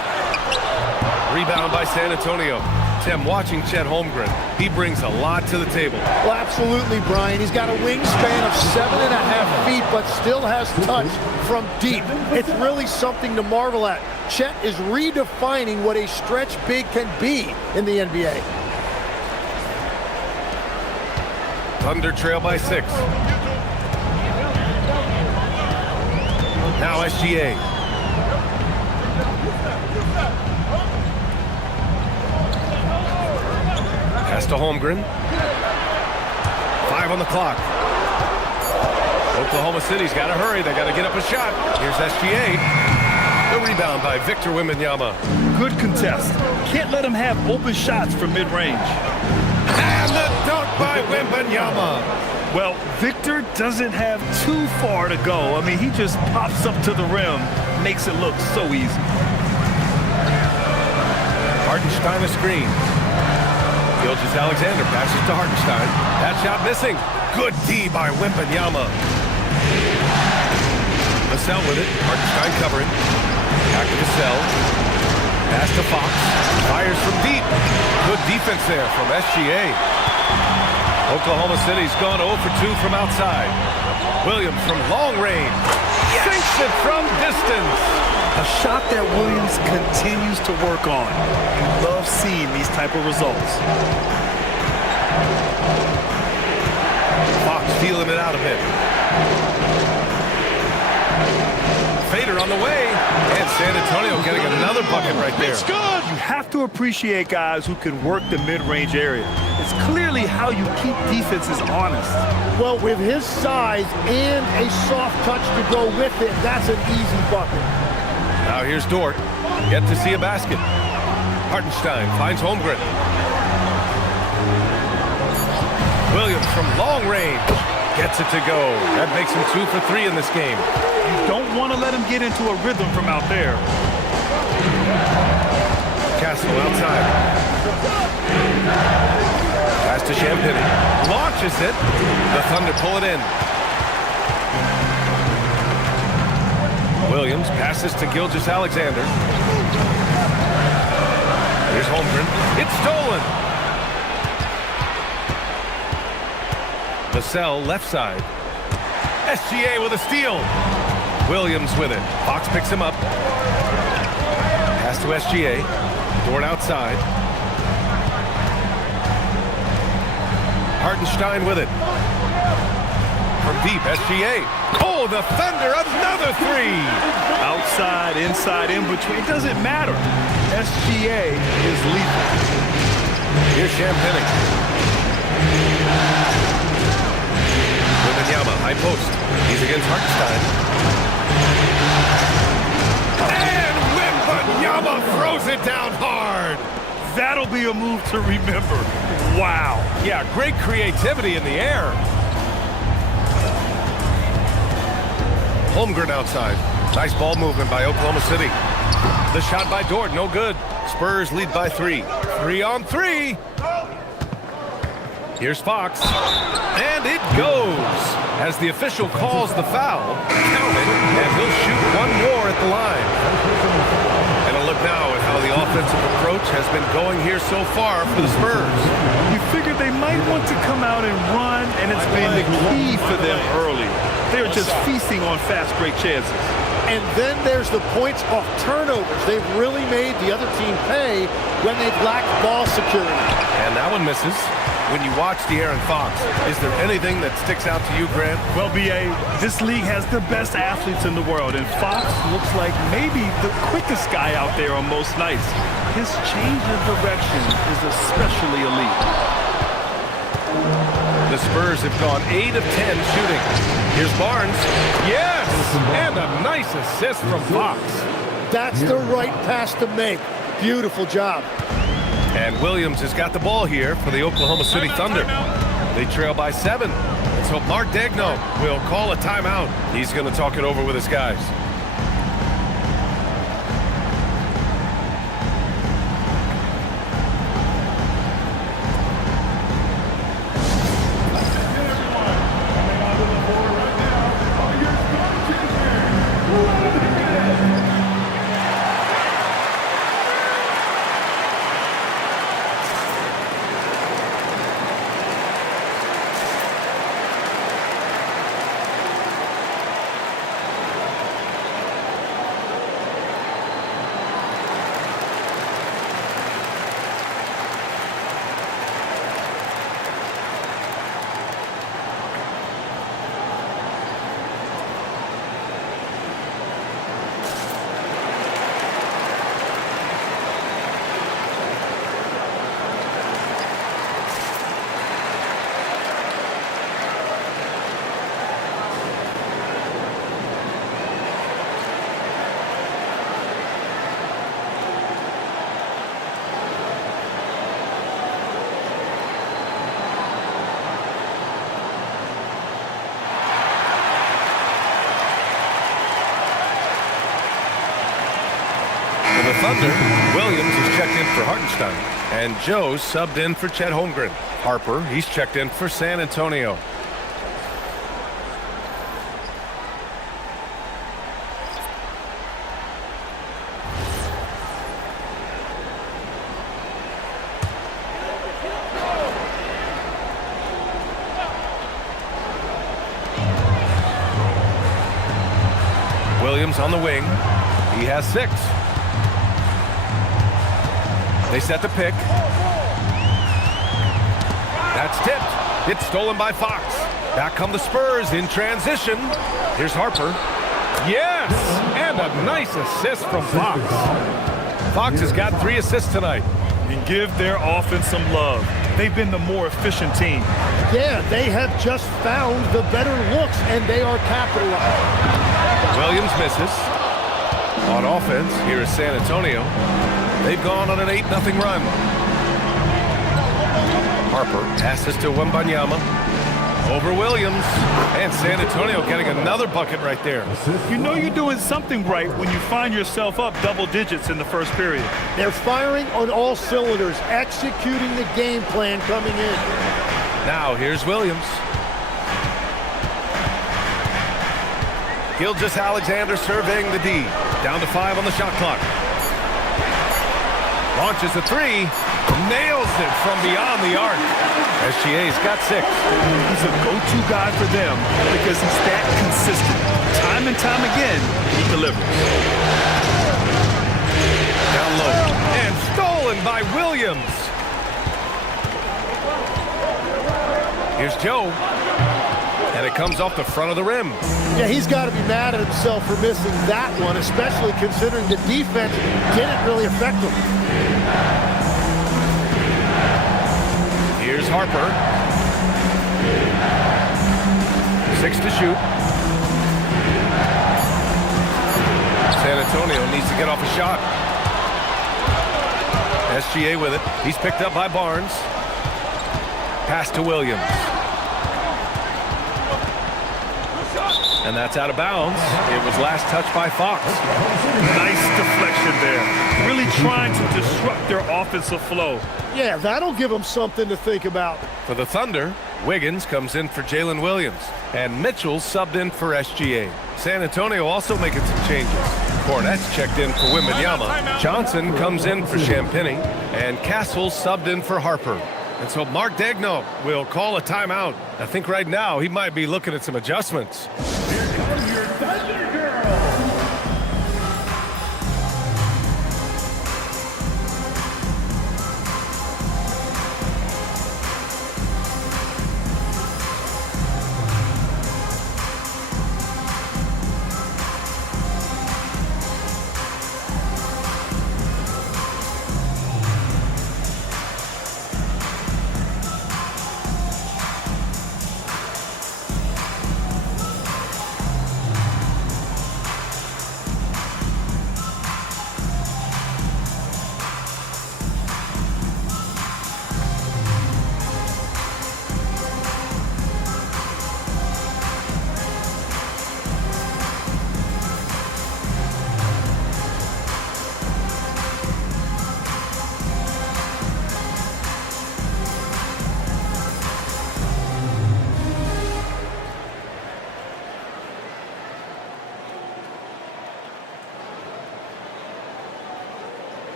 Rebound by San Antonio. Tim, watching Chet Holmgren, he brings a lot to the table. Well, absolutely, Brian. He's got a wingspan of 7.5 feet, but still has touch from deep. It's really something to marvel at. Chet is redefining what a stretch big can be in the NBA. Thunder trail by 6. Now SGA. Pass to Holmgren. 5 on the clock. Oklahoma City's got to hurry. They got to get up a shot. Here's SGA. The rebound by Victor Wembanyama. Good contest. Can't let him have open shots from mid-range. And the dunk by Wembanyama. Well, Victor doesn't have too far to go. I mean, he just pops up to the rim, makes it look so easy. Hartenstein a screen. Gilgeous-Alexander passes to Hartenstein. That shot missing. Good D by Wembanyama. Vassell with it. Hartenstein covering. Back to Vassell. Pass to Fox. Fires from deep. Good defense there from SGA. Oklahoma City's gone 0 for 2 from outside. Williams from long range. Sinks it from distance. A shot that Williams continues to work on. You love seeing these type of results. Fox feeling it out a bit. Fader on the way. And San Antonio getting another bucket right there. It's good. You have to appreciate guys who can work the mid-range area. It's clearly how you keep defenses honest. Well, with his size and a soft touch to go with it, that's an easy bucket. Now here's Dort. Yet to see a basket. Hartenstein finds Holmgren. Williams from long range gets it to go. That makes him 2 for 3 in this game. You don't want to let him get into a rhythm from out there. Castle outside. Pass to Champagny. Launches it. The Thunder pull it in. Williams passes to Gilgeous-Alexander. Here's Holmgren. It's stolen. Vassell left side. SGA with a steal. Williams with it. Fox picks him up. Pass to SGA. Dort outside. Hartenstein with it. From deep, SGA. Oh, the Thunder, another 3. Outside, inside, in between, it doesn't matter. SGA is lethal. Here's Champagny. Wembanyama, high post. He's against Hartenstein. And Wembanyama throws it down hard. That'll be a move to remember. Wow. Yeah, great creativity in the air. Holmgren outside. Nice ball movement by Oklahoma City. The shot by Dort, no good. Spurs lead by 3. 3 on 3. Here's Fox. And it goes. As the official calls the foul, counted, and he'll shoot one more at the line. And a look now at how the offensive approach has been going here so far for the Spurs. You figured they might want to come out and run, and it's been the key for them early. They're just feasting on fast break chances. And then there's the points off turnovers. They've really made the other team pay when they've lacked ball security. And that one misses. When you watch De'Aaron Fox, is there anything that sticks out to you, Grant? Well, B.A., this league has the best athletes in the world, and Fox looks like maybe the quickest guy out there on most nights. His change of direction is especially elite. The Spurs have gone 8 of 10 shooting. Here's Barnes. Yes! And a nice assist from Fox. That's the right pass to make. Beautiful job. And Williams has got the ball here for the Oklahoma City Thunder. They trail by 7. So Mark Daigneault will call a timeout. He's going to talk it over with his guys. For the Thunder, Williams is checked in for Hartenstein. And Joe subbed in for Chet Holmgren. Harper, he's checked in for San Antonio. Williams on the wing. He has 6. They set the pick. That's tipped. It's stolen by Fox. Back come the Spurs in transition. Here's Harper. Yes! And a nice assist from Fox. Fox has got 3 assists tonight. And give their offense some love. They've been the more efficient team. Yeah, they have just found the better looks, and they are capitalizing. Williams misses. On offense, here is San Antonio. They've gone on an 8-0 run. Harper passes to Wembanyama. Over Williams. And San Antonio getting another bucket right there. You know you're doing something right when you find yourself up double digits in the first period. They're firing on all cylinders, executing the game plan coming in. Now here's Williams. Gilgeous-Alexander surveying the D. Down to 5 on the shot clock. Launches a 3. Nails it from beyond the arc. SGA's got 6. He's a go-to guy for them because he's that consistent. Time and time again, he delivers. Down low. And stolen by Williams. Here's Joe. And it comes off the front of the rim. Yeah, he's got to be mad at himself for missing that one, especially considering the defense didn't really affect him. Here's Harper. 6 to shoot. San Antonio needs to get off a shot. SGA with it. He's picked up by Barnes. Pass to Williams. And that's out of bounds. It was last touched by Fox. Nice deflection there. Really trying to disrupt their offensive flow. Yeah, that'll give them something to think about. For the Thunder, Wiggins comes in for Jalen Williams. And Mitchell subbed in for SGA. San Antonio also making some changes. Cornette's checked in for Wembanyama. Johnson comes in for Champagnie. And Castle subbed in for Harper. And so Mark Daigneault will call a timeout. I think right now he might be looking at some adjustments. Here comes your Thunder Girl.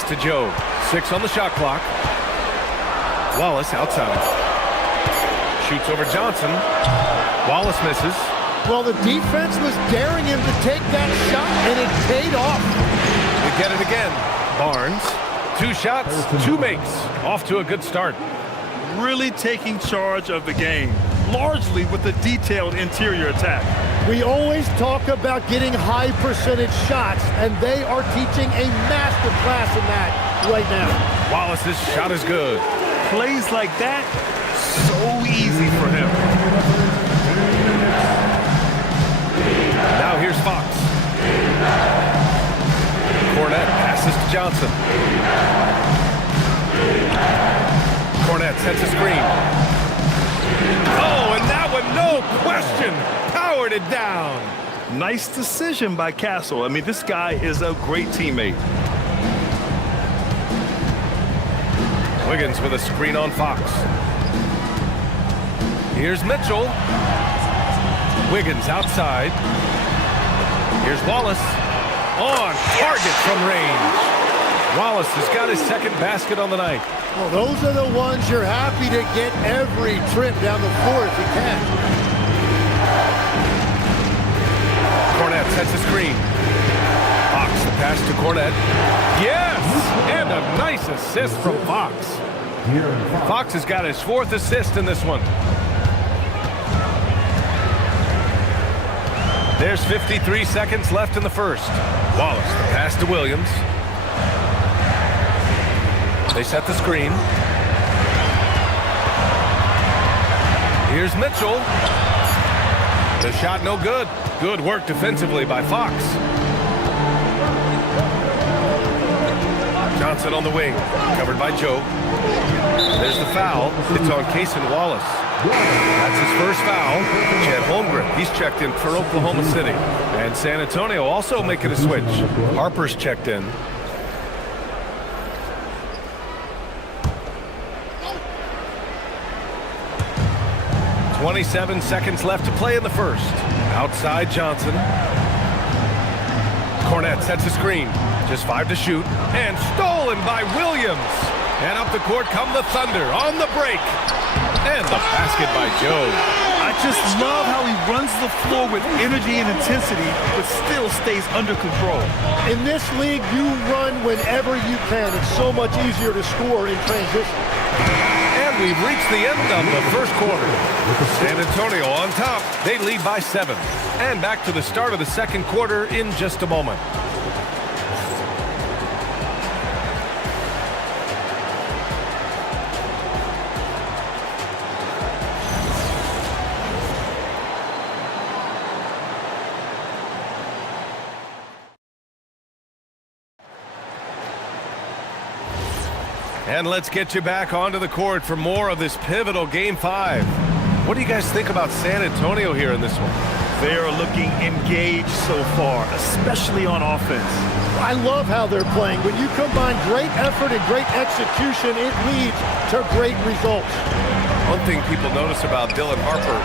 Pass to Joe. 6 on the shot clock. Wallace outside. Shoots over Johnson. Wallace misses. Well, the defense was daring him to take that shot, and it paid off. We get it again. Barnes. 2 shots, 2 makes. Off to a good start. Really taking charge of the game, largely with a detailed interior attack. We always talk about getting high percentage shots, and they are teaching a master class in that right now. Wallace's shot is good. Plays like that, so easy for him. Now here's Fox. Cornette passes to Johnson. Cornette sets a screen. Oh, and that one, no question, powered it down. Nice decision by Castle. I mean, this guy is a great teammate. Wiggins with a screen on Fox. Here's Mitchell. Wiggins outside. Here's Wallace. On target from range. Wallace has got his second basket on the night. Well, those are the ones you're happy to get every trip down the floor if you can. Cornette sets a screen. Fox the pass to Cornette. Yes! And a nice assist from Fox. Fox has got his 4th assist in this one. There's 53 seconds left in the first. Wallace, the pass to Williams. They set the screen. Here's Mitchell. The shot no good. Good work defensively by Fox. Johnson on the wing, covered by Joe. There's the foul. It's on Cason Wallace. That's his first foul. Chet Holmgren, he's checked in for Oklahoma City. And San Antonio also making a switch. Harper's checked in. "27 seconds left to play in the first. Outside Johnson. Cornette sets a screen. Just 5 to shoot. And stolen by Williams. And up the court come the Thunder on the break. And the basket by Joe. I just love how he runs the floor with energy and intensity, but still stays under control. In this league, you run whenever you can. It's so much easier to score in transition. And we've reached the end of the first quarter. San Antonio on top. They lead by 7. And back to the start of the second quarter in just a moment. And let's get you back onto the court for more of this pivotal Game 5. What do you guys think about San Antonio here in this one? They are looking engaged so far, especially on offense. I love how they're playing. When you combine great effort and great execution, it leads to great results. One thing people notice about Dylan Harper,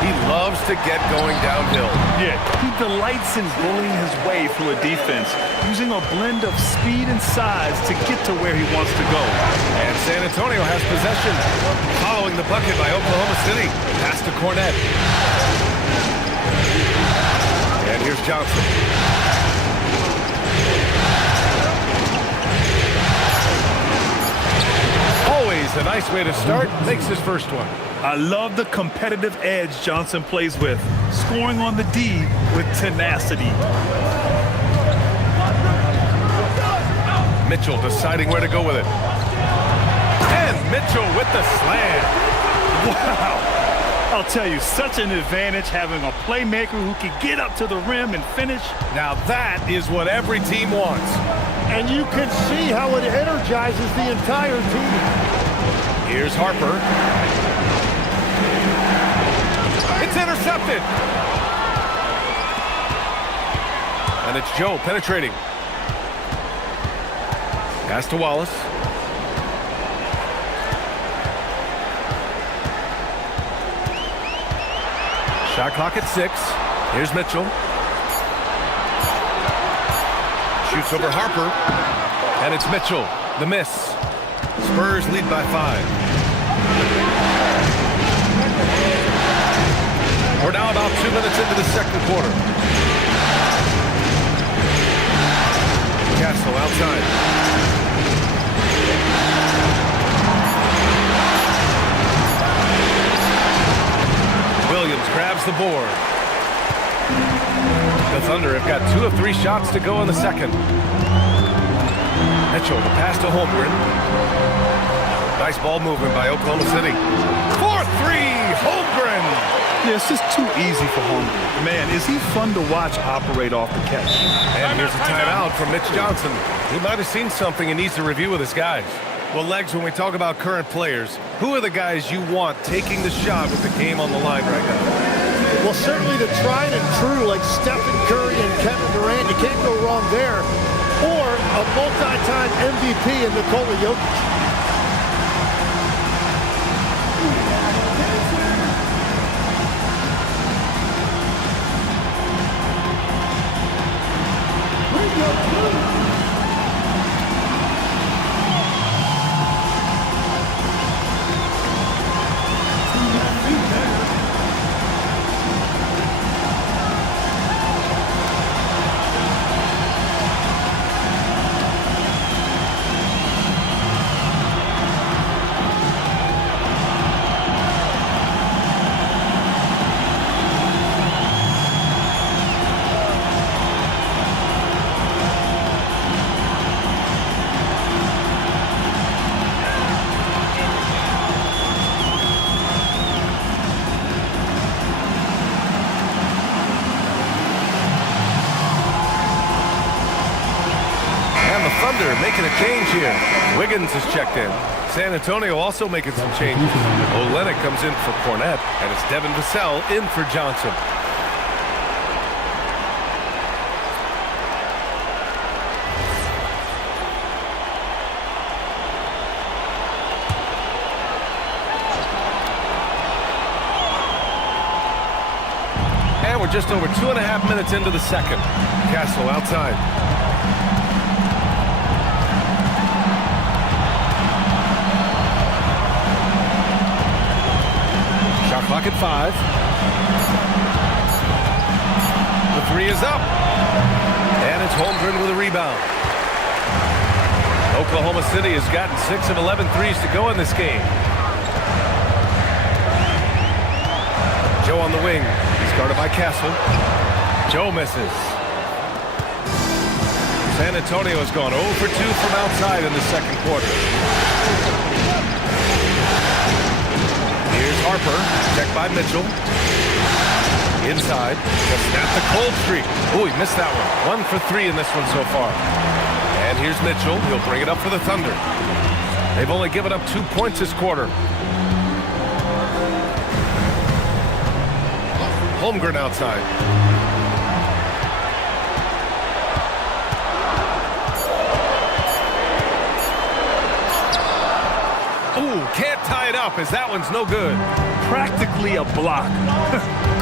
he loves to get going downhill. Yeah, he delights in bullying his way through a defense, using a blend of speed and size to get to where he wants to go. And San Antonio has possession. Following the bucket by Oklahoma City. Pass to Cornette. And here's Johnson. Always a nice way to start. Makes his first one. I love the competitive edge Johnson plays with, scoring on the D with tenacity. Mitchell deciding where to go with it. And Mitchell with the slam. Wow. I'll tell you, such an advantage having a playmaker who can get up to the rim and finish. Now that is what every team wants. And you can see how it energizes the entire team. Here's Harper. It's intercepted. And it's Joe penetrating. Pass to Wallace. Shot clock at 6. Here's Mitchell. Shoots over Harper. And it's Mitchell, the miss. Spurs lead by 5. We're now about 2 minutes into the second quarter. Castle outside. Williams grabs the board. The Thunder have got 2 of 3 shots to go in the second. Mitchell, the pass to Holmgren. Nice ball movement by Oklahoma City. 4-3, Holmgren! Yeah, it's just too easy for Holmgren. Man, is he fun to watch operate off the catch. And here's a timeout from Mitch Johnson. He might have seen something and needs to review with his guys. Well, Legs, when we talk about current players, who are the guys you want taking the shot with the game on the line right now? Well, certainly the tried and true like Stephen Curry and Kevin Durant. You can't go wrong there. Or a multi-time MVP in Nikola Jokic. Making a change here. Wiggins is checked in. San Antonio also making some changes. Olenek comes in for Cornette, and it's Devin Vassell in for Johnson. And we're just over 2.5 minutes into the second. Castle outside. Clock at 5. The 3 is up. And it's Holmgren with a rebound. Oklahoma City has gotten 6 of 11 threes to go in this game. Joe on the wing. He's guarded by Castle. Joe misses. San Antonio has gone 0 for 2 from outside in the second quarter. Here's Harper, checked by Mitchell. Inside, just snap the cold streak. Oh, he missed that one. 1 for 3 in this one so far. And here's Mitchell. He'll bring it up for the Thunder. They've only given up 2 points this quarter. Holmgren outside. Ooh, can't tie it up as that one's no good. Practically a block.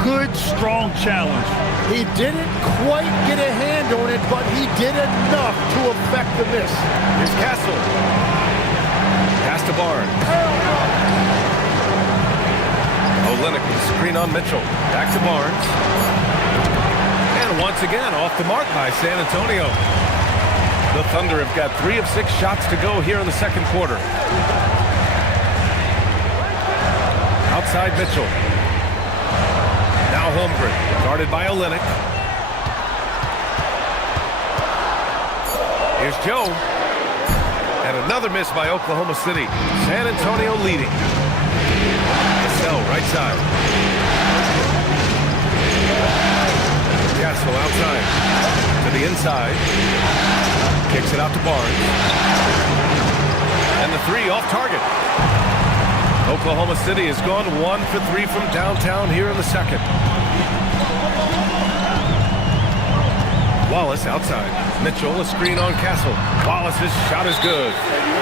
Good, strong challenge. He didn't quite get a hand on it, but he did enough to affect the miss. Here's Castle. Pass to Barnes. Olenek with a screen on Mitchell. Back to Barnes. And once again, off the mark by San Antonio. The Thunder have got 3 of 6 shots to go here in the second quarter. Outside Mitchell. Now Holmgren, guarded by Olenek. Here's Joe. And another miss by Oklahoma City. San Antonio leading. Vassell, right side. Castle outside. To the inside. Kicks it out to Barnes. And the 3 off target. Oklahoma City has gone 1 for 3 from downtown here in the second. Wallace outside. Mitchell, a screen on Castle. Wallace's shot is good.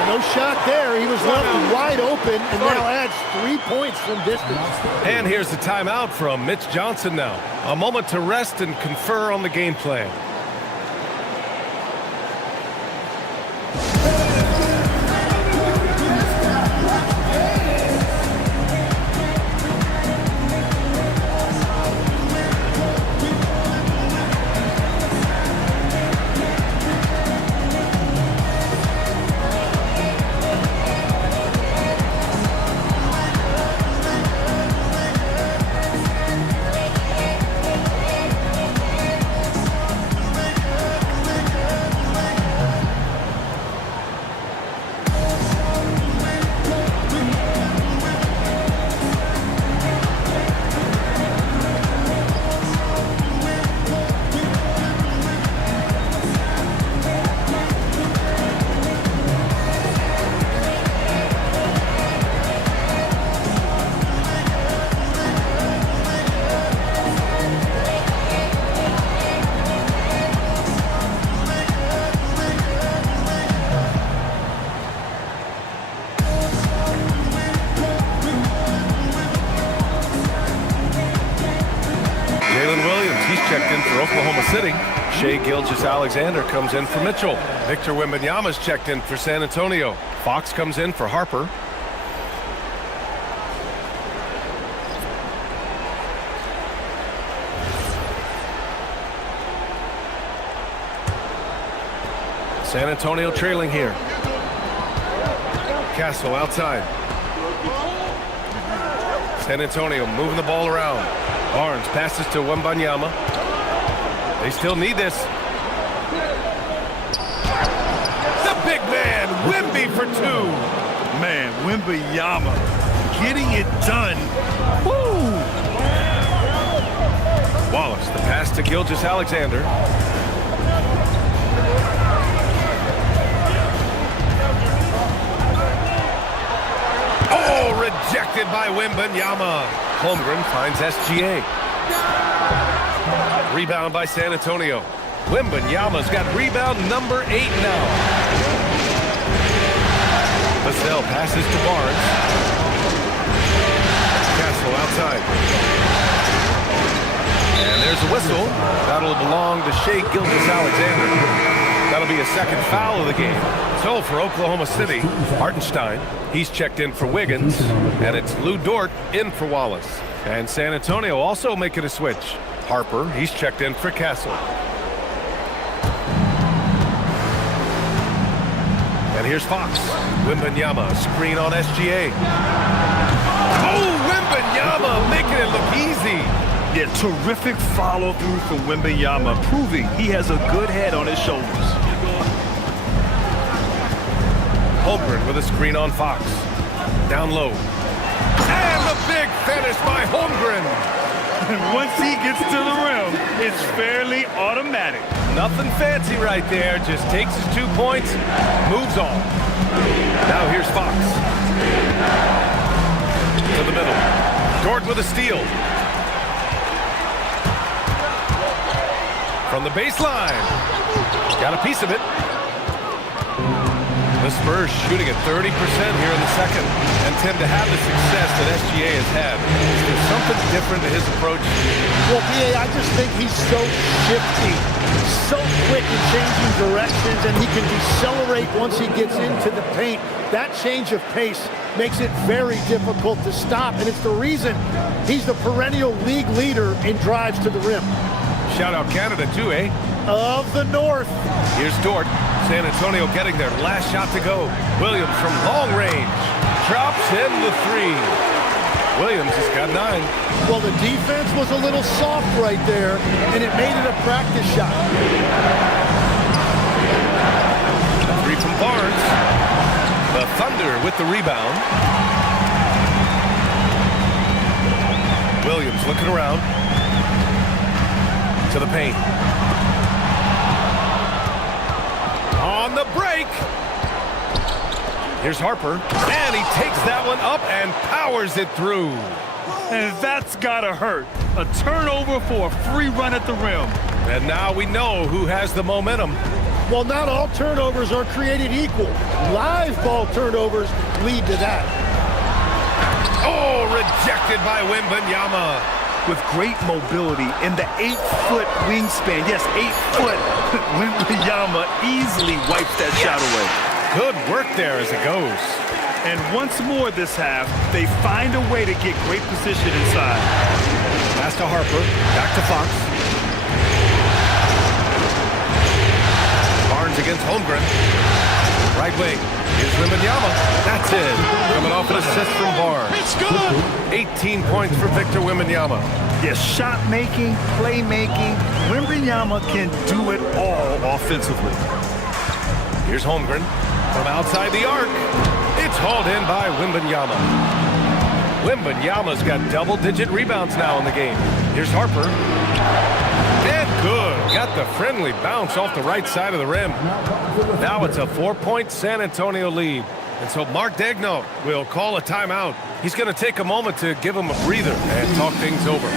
No shot there. He was left wide open and now adds 3 points from distance. And here's the timeout from Mitch Johnson now. A moment to rest and confer on the game plan. for Oklahoma City. Shai Gilgeous-Alexander comes in for Mitchell. Victor Wembanyama's checked in for San Antonio. Fox comes in for Harper. San Antonio trailing here. Castle outside. San Antonio moving the ball around. Barnes passes to Wembanyama. They still need this. The big man, Wemby for two. Man, Wembanyama getting it done. Woo! Wallace, the pass to Gilgeous-Alexander. Oh, rejected by Wembanyama. Holmgren finds SGA. Rebound by San Antonio. Wembanyama's got rebound number 8 now. Vassell passes to Barnes. Castle outside. And there's a whistle. That'll belong to Shai Gilgeous-Alexander. That'll be a second foul of the game. So for Oklahoma City, Hartenstein, he's checked in for Wiggins, and it's Lou Dort in for Wallace. And San Antonio also making a switch. Harper, he's checked in for Castle. And here's Fox. Wembanyama, screen on SGA. Oh, Wembanyama making it look easy. Yeah, terrific follow-through from Wembanyama, proving he has a good head on his shoulders. Holmgren with a screen on Fox. Down low. And the big finish by Holmgren. And once he gets to the rim, it's fairly automatic. Nothing fancy right there. Just takes his 2 points, moves on. Now here's Fox. To the middle. Dort with a steal. From the baseline. Got a piece of it. The Spurs shooting at 30% here in the second and tend to have the success that SGA has had. Is there something different to his approach? Well, BA, I just think he's so shifty, so quick in changing directions, and he can decelerate once he gets into the paint. That change of pace makes it very difficult to stop, and it's the reason he's the perennial league leader in drives to the rim. Shout out Canada too, eh? Of the North. Here's Dort. San Antonio getting their last shot to go. Williams from long range. Drops in the three. Williams has got 9. Well, the defense was a little soft right there, and it made it a practice shot. 3 from Barnes. The Thunder with the rebound. Williams looking around. To the paint. On the break. Here's Harper. And he takes that one up and powers it through. And that's gotta hurt. A turnover for a free run at the rim. And now we know who has the momentum. Well, not all turnovers are created equal. Live ball turnovers lead to that. Oh, rejected by Wembanyama. With great mobility in the 8-foot wingspan. Yes, 8 foot. Wembanyama easily wipes that shot away. Good work there as it goes. And once more this half, they find a way to get great position inside. Pass to Harper. Back to Fox. Barnes against Holmgren. Right wing. Here's Wembanyama. That's it. Coming off an assist from Barnes. It's good. 18 points for Victor Wembanyama. Yes, shot making, play making. Wembanyama can do it all offensively. Here's Holmgren from outside the arc. It's hauled in by Wembanyama. Wembanyama's got double-digit rebounds now in the game. Here's Harper. And good. Got the friendly bounce off the right side of the rim. Now it's a 4-point San Antonio lead. And so Mark Daigneault will call a timeout. He's going to take a moment to give him a breather and talk things over.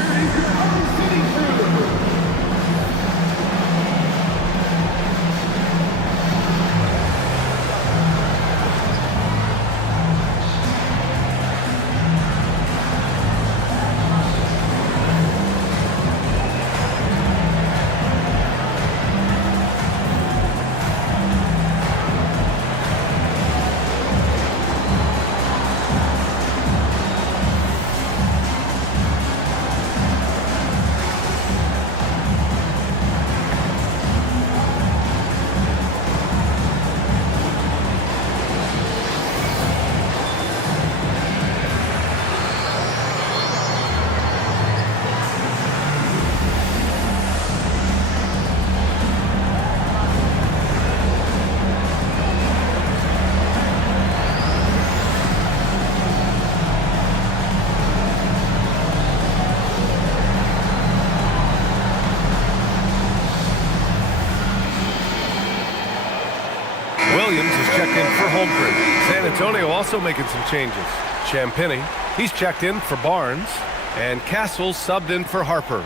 checked in for Holmgren. San Antonio also making some changes. Champagny, he's checked in for Barnes. And Castle subbed in for Harper.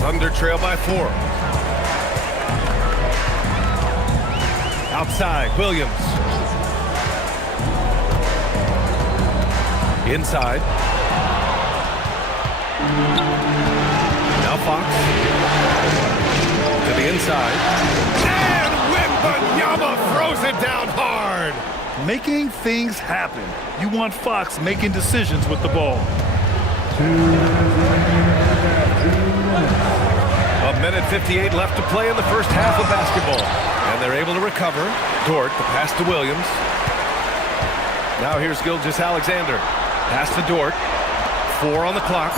Thunder trail by 4. Outside, Williams. Inside. Now Fox. To the inside. And Wembanyama throws it down hard. Making things happen. You want Fox making decisions with the ball. 1:58 left to play in the first half of basketball. And they're able to recover. Dort, the pass to Williams. Now here's Gilgeous-Alexander. Pass to Dort. 4 on the clock.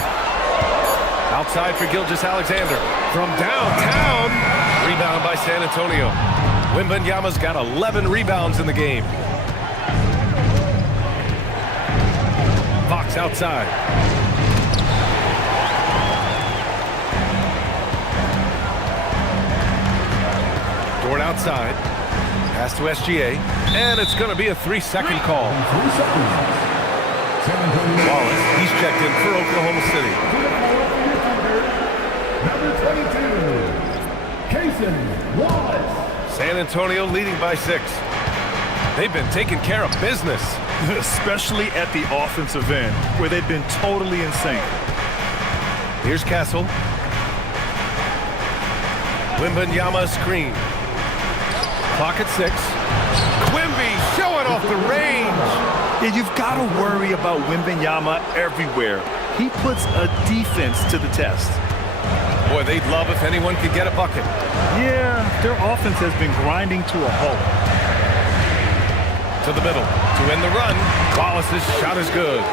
Outside for Gilgeous-Alexander. From downtown. Rebound by San Antonio. Wembanyama's got 11 rebounds in the game. Fox outside. Dort outside. Pass to SGA. And it's going to be a 3-second call. Wallace, he's checked in for Oklahoma City. Number 22, Cason Wallace. San Antonio leading by 6. They've been taking care of business. Especially at the offensive end, where they've been totally insane. Here's Castle. Wembanyama screen. Clock at 6. Quimby showing off the range. Yeah, you've got to worry about Wembanyama everywhere. He puts a defense to the test. Boy, they'd love if anyone could get a bucket. Yeah, their offense has been grinding to a halt. To the middle. To end the run. Wallace's shot is good.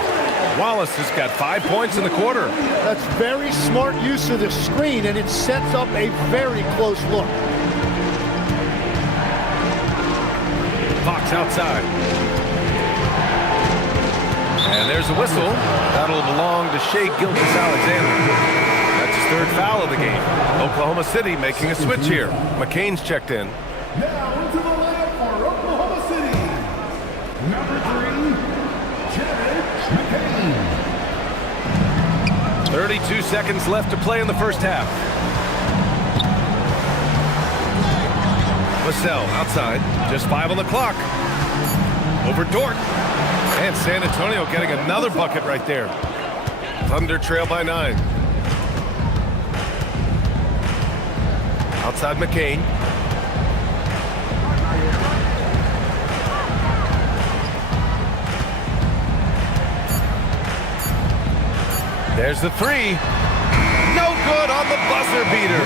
Wallace has got 5 points in the quarter. That's very smart use of the screen, and it sets up a very close look. Fox outside. And there's a whistle. That'll belong to Shai Gilgeous-Alexander. That's his 3rd foul of the game. Oklahoma City making a switch here. McCain's checked in. Now into the lineup for Oklahoma City. Number 3, Jared McCain. 32 seconds left to play in the first half. Vassell outside. Just 5 on the clock. Over Dort. And San Antonio getting another bucket right there. Thunder trail by 9. Outside McCain. There's the 3. No good on the buzzer beater.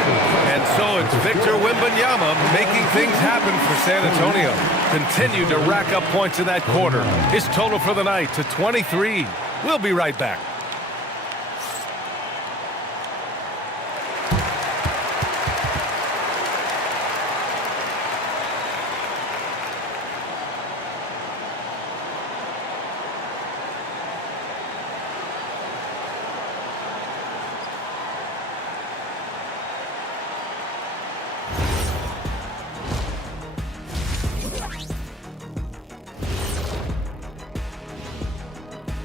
And so it's Victor Wembanyama making things happen for San Antonio. Continued to rack up points in that quarter. His total for the night to 23. We'll be right back.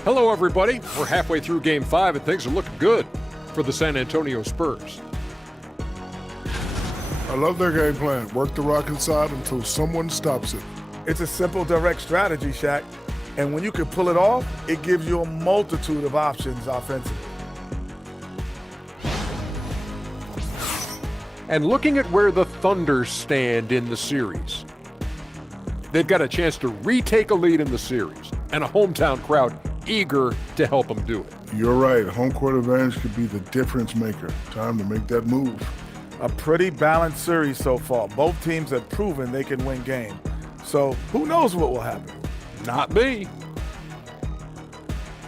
Hello, everybody. We're halfway through Game 5, and things are looking good for the San Antonio Spurs. I love their game plan. Work the rock inside until someone stops it. It's a simple, direct strategy, Shaq. And when you can pull it off, it gives you a multitude of options offensively. And looking at where the Thunder stand in the series, they've got a chance to retake a lead in the series, and a hometown crowd eager to help them do it. You're right. Home court advantage could be the difference maker. Time to make that move. A pretty balanced series so far. Both teams have proven they can win games. So who knows what will happen? Not me.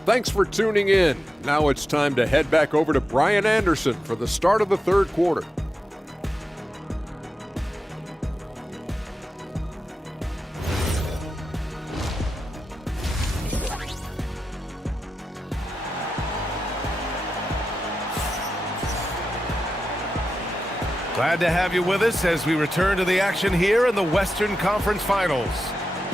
Thanks for tuning in. Now it's time to head back over to Brian Anderson for the start of the 3rd quarter. Glad to have you with us as we return to the action here in the Western Conference Finals.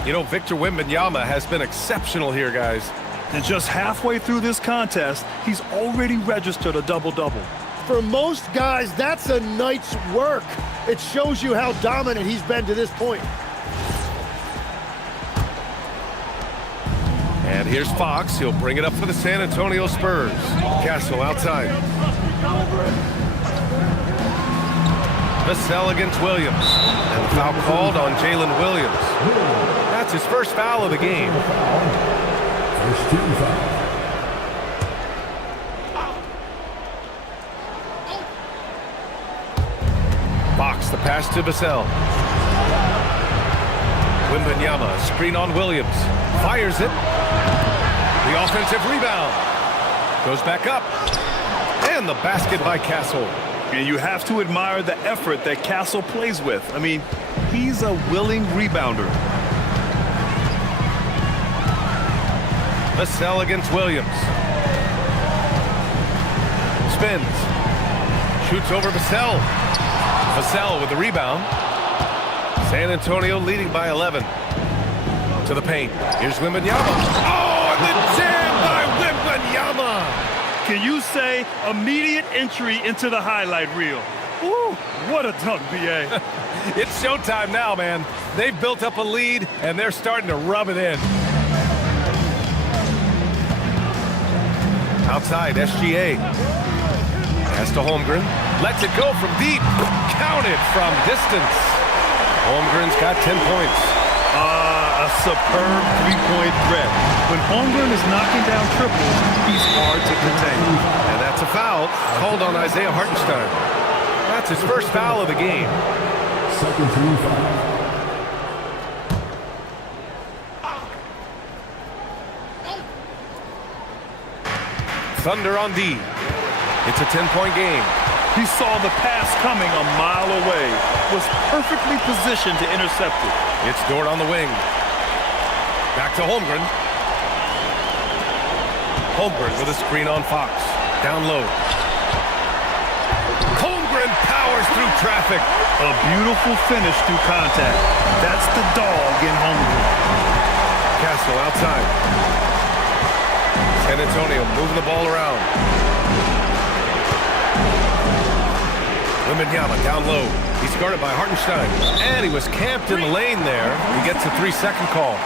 You know, Victor Wembanyama has been exceptional here, guys. And just halfway through this contest, he's already registered a double-double. For most guys, that's a night's work. It shows you how dominant he's been to this point. And here's Fox. He'll bring it up for the San Antonio Spurs. Castle outside. Vassell against Williams. And the foul called on Jalen Williams. That's his first foul of the game. First team foul. Fox, the pass to Vassell. Wembanyama, screen on Williams. Fires it. The offensive rebound. Goes back up. And the basket by Castle. And you have to admire the effort that Castle plays with. I mean, he's a willing rebounder. Vassell against Williams. Spins. Shoots over Vassell. Vassell with the rebound. San Antonio leading by 11. To the paint. Here's Wembanyama. Oh, and the jam by Wembanyama. Can you say immediate entry into the highlight reel? Woo, what a dunk, B.A. It's showtime now, man. They've built up a lead, and they're starting to rub it in. Outside, SGA. Pass to Holmgren. Lets it go from deep. Counted from distance. Holmgren's got 10 points. A superb three-point threat. When Holmgren is knocking down triples, he's hard to contain. And that's a foul called on Isaiah Hartenstein. That's his first foul of the game. Second team foul. Thunder on D. It's a 10-point game. He saw the pass coming a mile away. Was perfectly positioned to intercept it. It's Dort on the wing. Back to Holmgren. Holmgren with a screen on Fox. Down low. Holmgren powers through traffic. A beautiful finish through contact. That's the dog in Holmgren. Castle outside. San Antonio moving the ball around. Wembanyama down low. He's guarded by Hartenstein. And he was camped in the lane there. He gets a 3-second call.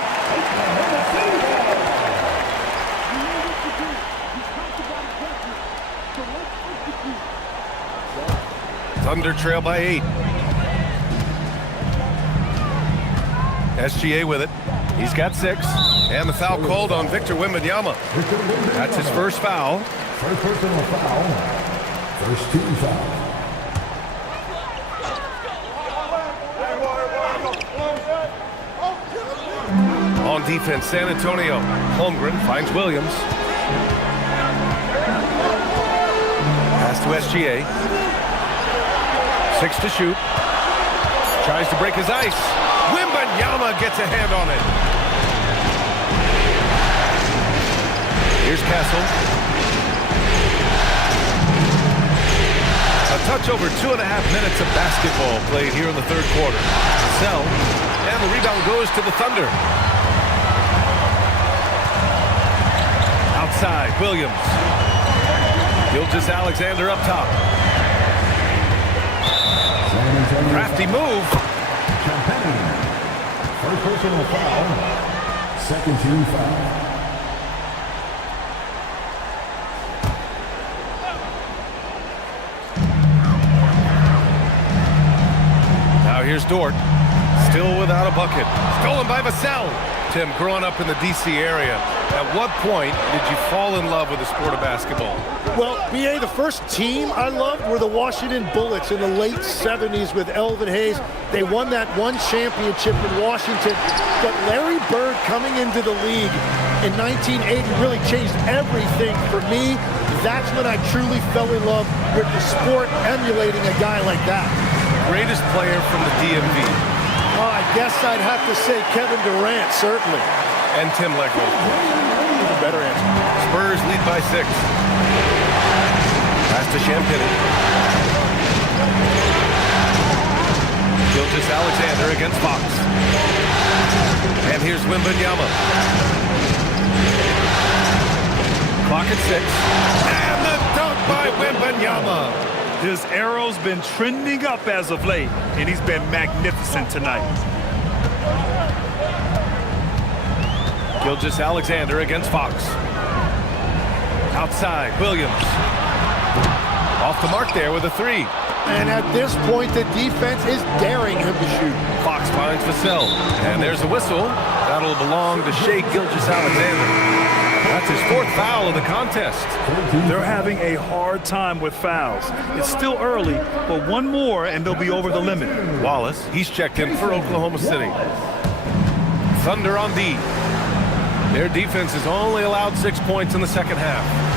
Thunder trail by 8. SGA with it. He's got 6. And the foul called on Victor Wembanyama. That's his first foul. First personal foul. First team foul. On defense, San Antonio. Holmgren finds Williams. Pass to SGA. 6 to shoot. Tries to break his ice. Wembanyama gets a hand on it. Here's Castle. A touch over 2.5 minutes of basketball played here in the third quarter. Vassell, and the rebound goes to the Thunder. Outside, Williams. Gilgeous-Alexander up top. Crafty move. First personal foul. Second team foul. Now here's Dort. Still without a bucket. Stolen by Vassell. Tim, growing up in the D.C. area, at what point did you fall in love with the sport of basketball? Well, B.A., the first team I loved were the Washington Bullets in the late 70s with Elvin Hayes. They won that one championship in Washington. But Larry Bird coming into the league in 1980 really changed everything for me. That's when I truly fell in love with the sport emulating a guy like that. Greatest player from the DMV. Oh, I guess I'd have to say Kevin Durant, certainly. And Tim Legler. Even better answer. Spurs lead by 6. Pass to Champagny. Gilgeous-Alexander against Fox. And here's Wembanyama. Clock at 6. And the dunk by Wembanyama. His arrow's been trending up as of late, and he's been magnificent tonight. Gilgeous-Alexander against Fox. Outside, Williams. Off the mark there with a 3. And at this point, the defense is daring him to shoot. Fox finds Vassell. And there's a whistle. That'll belong to Shai Gilgeous-Alexander. That's his 4th foul of the contest. They're having a hard time with fouls. It's still early, but one more and they'll be over the limit. Wallace, he's checked in for Oklahoma City. Thunder on D. Their defense has only allowed 6 points in the second half.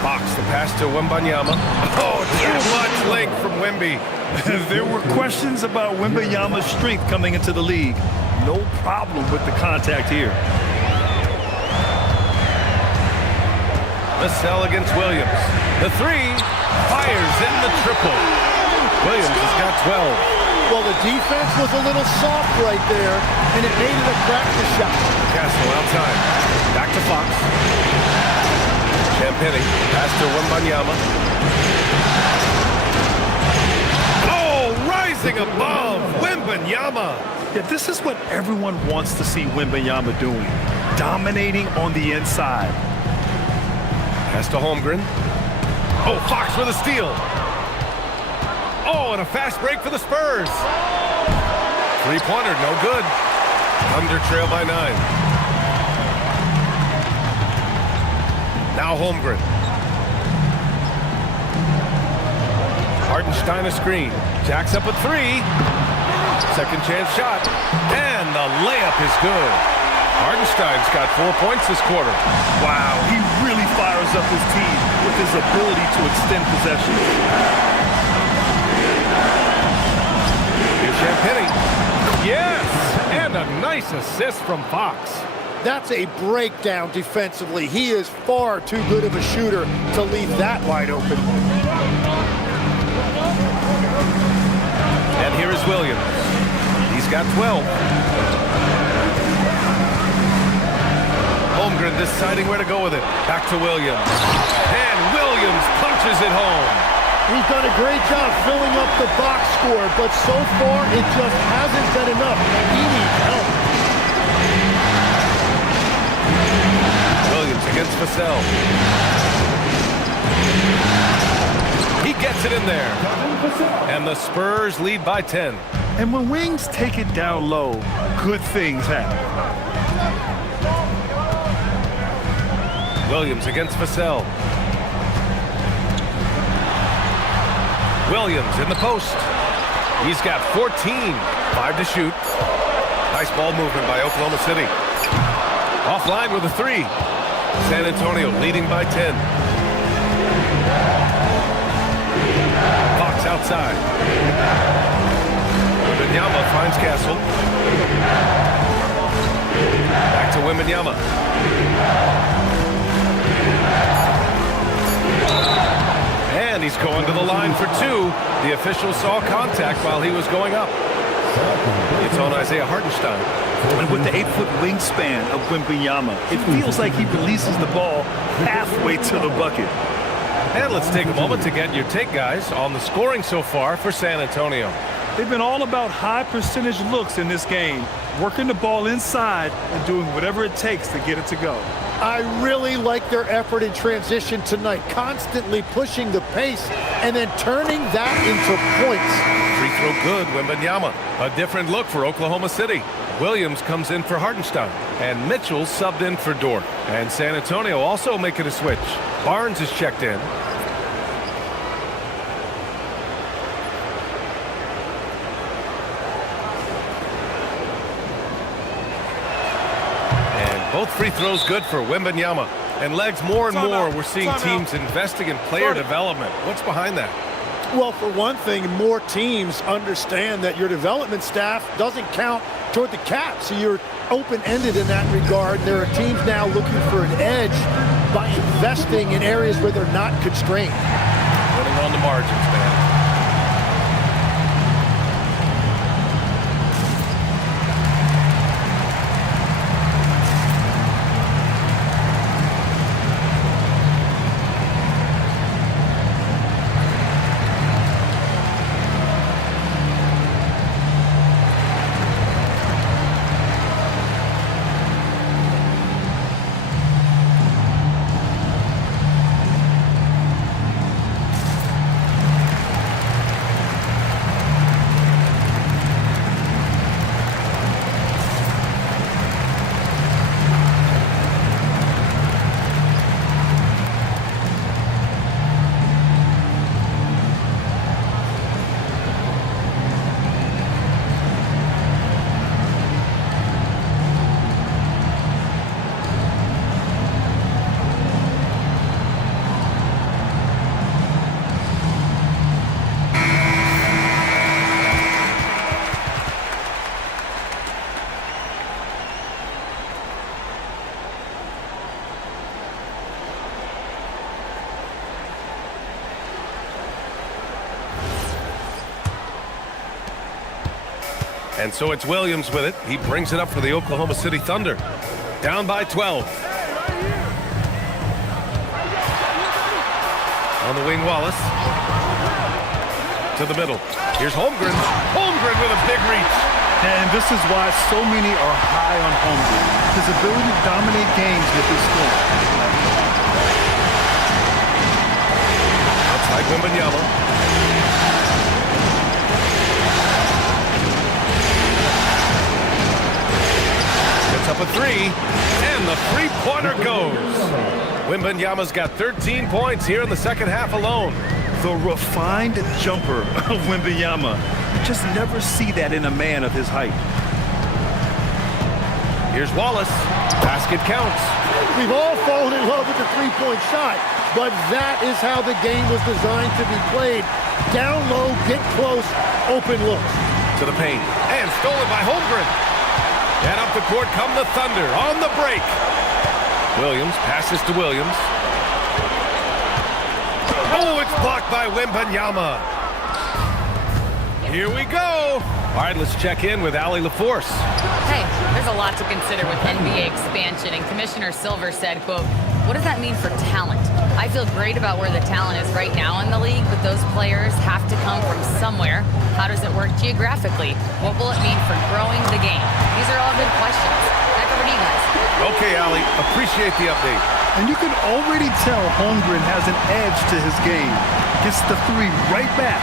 Fox, the pass to Wembanyama. Oh, too much length from Wemby. There were questions about Wembanyama's strength coming into the league. No problem with the contact here. Vassell against Williams. The 3 fires in the triple. Williams has got 12. Well, the defense was a little soft right there, and it made it a practice shot. Castle outside. Back to Fox. Champagny. Pass to Wembanyama. Oh, rising above. Wembanyama. Yeah, this is what everyone wants to see Wembanyama doing. Dominating on the inside. Pass to Holmgren. Oh, Fox with a steal. Oh, and a fast break for the Spurs. 3-pointer, no good. Thunder trail by 9. Now Holmgren. Hartenstein a screen. Jacks up a 3. Second chance shot. And the layup is good. Hartenstein's got 4 points this quarter. Wow, he really fires up his team with his ability to extend possession. Champagny. Yes! And a nice assist from Fox. That's a breakdown defensively. He is far too good of a shooter to leave that wide open. And here is Williams. He's got 12. Holmgren deciding where to go with it. Back to Williams. And Williams punches it home. He's done a great job filling up the box score, but so far it just hasn't been enough. He needs help. Williams against Vassell. He gets it in there. And the Spurs lead by 10. And when Wings take it down low, good things happen. Williams against Vassell. Williams in the post. He's got 14. 5 to shoot. Nice ball movement by Oklahoma City. Offline with a 3. San Antonio leading by 10. Fox outside. Wembanyama finds Castle. Back to Wembanyama. And he's going to the line for 2. The official saw contact while he was going up. It's on Isaiah Hartenstein. And with the 8-foot wingspan of Wembanyama, it feels like he releases the ball halfway to the bucket. And let's take a moment to get your take, guys, on the scoring so far for San Antonio. They've been all about high percentage looks in this game, working the ball inside and doing whatever it takes to get it to go. I really like their effort in transition tonight, constantly pushing the pace and then turning that into points. Free throw good, Wembanyama. A different look for Oklahoma City. Williams comes in for Hartenstein, and Mitchell subbed in for Dort. And San Antonio also making a switch. Barnes is checked in. Both free throws good for Wembanyama. And Legs, more and more, we're seeing teams investing in player development. What's behind that? Well, for one thing, more teams understand that your development staff doesn't count toward the cap. So you're open-ended in that regard. There are teams now looking for an edge by investing in areas where they're not constrained. Running on the margins, man. And so it's Williams with it. He brings it up for the Oklahoma City Thunder. Down by 12. On the wing, Wallace. To the middle. Here's Holmgren. Holmgren with a big reach. And this is why so many are high on Holmgren. His ability to dominate games with his scoring. Outside Wembanyama. Gets up a three, and the three-pointer goes. Wembanyama's got 13 points here in the second half alone. The refined jumper of Wembanyama. You just never see that in a man of his height. Here's Wallace. Basket counts. We've all fallen in love with the three-point shot, but that is how the game was designed to be played. Down low, get close, open looks. To the paint, and stolen by Holmgren. And up the court come the Thunder on the break. Williams passes to Williams. Oh, it's blocked by Wembanyama. Here we go. All right, let's check in with Allie LaForce. Hey, there's a lot to consider with NBA expansion, and Commissioner Silver said, quote, what does that mean for talent? I feel great about where the talent is right now in the league, but those players have to come from somewhere. How does it work geographically? What will it mean for growing the game? These are all good questions. Back over to you guys. Okay, Allie, appreciate the update. And you can already tell Holmgren has an edge to his game. Gets the three right back.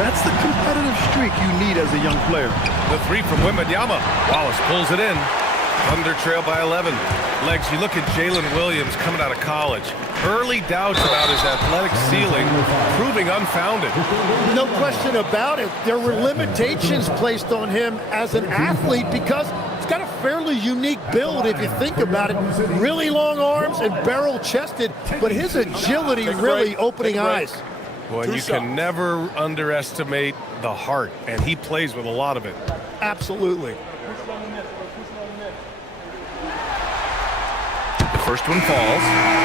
That's the competitive streak you need as a young player. The three from Wembanyama. Wallace pulls it in. Thunder trail by 11. Legs, you look at Jalen Williams coming out of college. Early doubts about his athletic ceiling proving unfounded. No question about it. There were limitations placed on him as an athlete because he's got a fairly unique build if you think about it. Really long arms and barrel-chested, but his agility really opening eyes. Boy, you can never underestimate the heart, and he plays with a lot of it. Absolutely. The first one falls.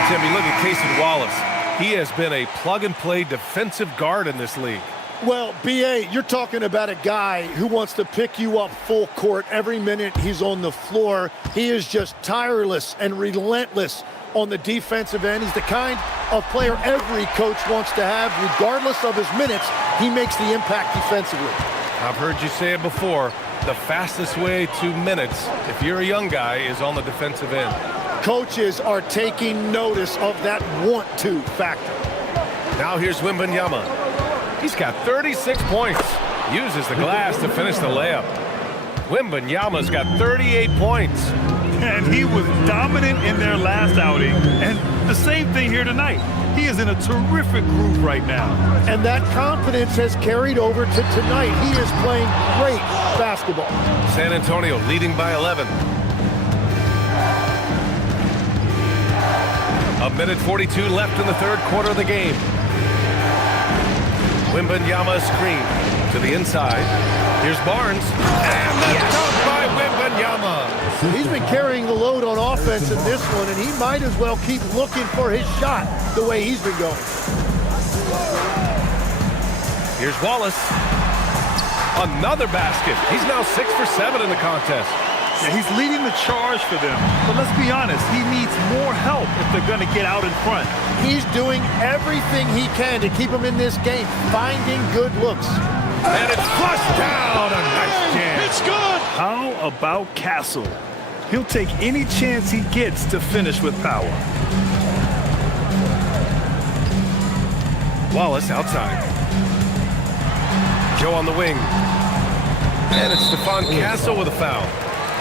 Tim, you look at Casey Wallace. He has been a plug-and-play defensive guard in this league. Well, B.A., you're talking about a guy who wants to pick you up full court every minute he's on the floor. He is just tireless and relentless on the defensive end. He's the kind of player every coach wants to have. Regardless of his minutes, he makes the impact defensively. I've heard you say it before. The fastest way to minutes, if you're a young guy, is on the defensive end. Coaches are taking notice of that want-to factor. Now here's Wembanyama. He's got 36 points. Uses the glass to finish the layup. Wembanyama's got 38 points. And he was dominant in their last outing. And the same thing here tonight. He is in a terrific groove right now. And that confidence has carried over to tonight. He is playing great basketball. San Antonio leading by 11. A minute 42 left in the third quarter of the game. Wembanyama screen to the inside. Here's Barnes. And the dunk by Wembanyama. He's been carrying the load on offense in this one, and he might as well keep looking for his shot the way he's been going. Here's Wallace. Another basket. He's now 6 for 7 in the contest. Yeah, he's leading the charge for them. But let's be honest, he needs more help if they're going to get out in front. He's doing everything he can to keep him in this game, finding good looks. And it's flushed down. A nice jam. It's good. How about Castle? He'll take any chance he gets to finish with power. Wallace outside. Joe on the wing. And it's Stephon Castle with a foul.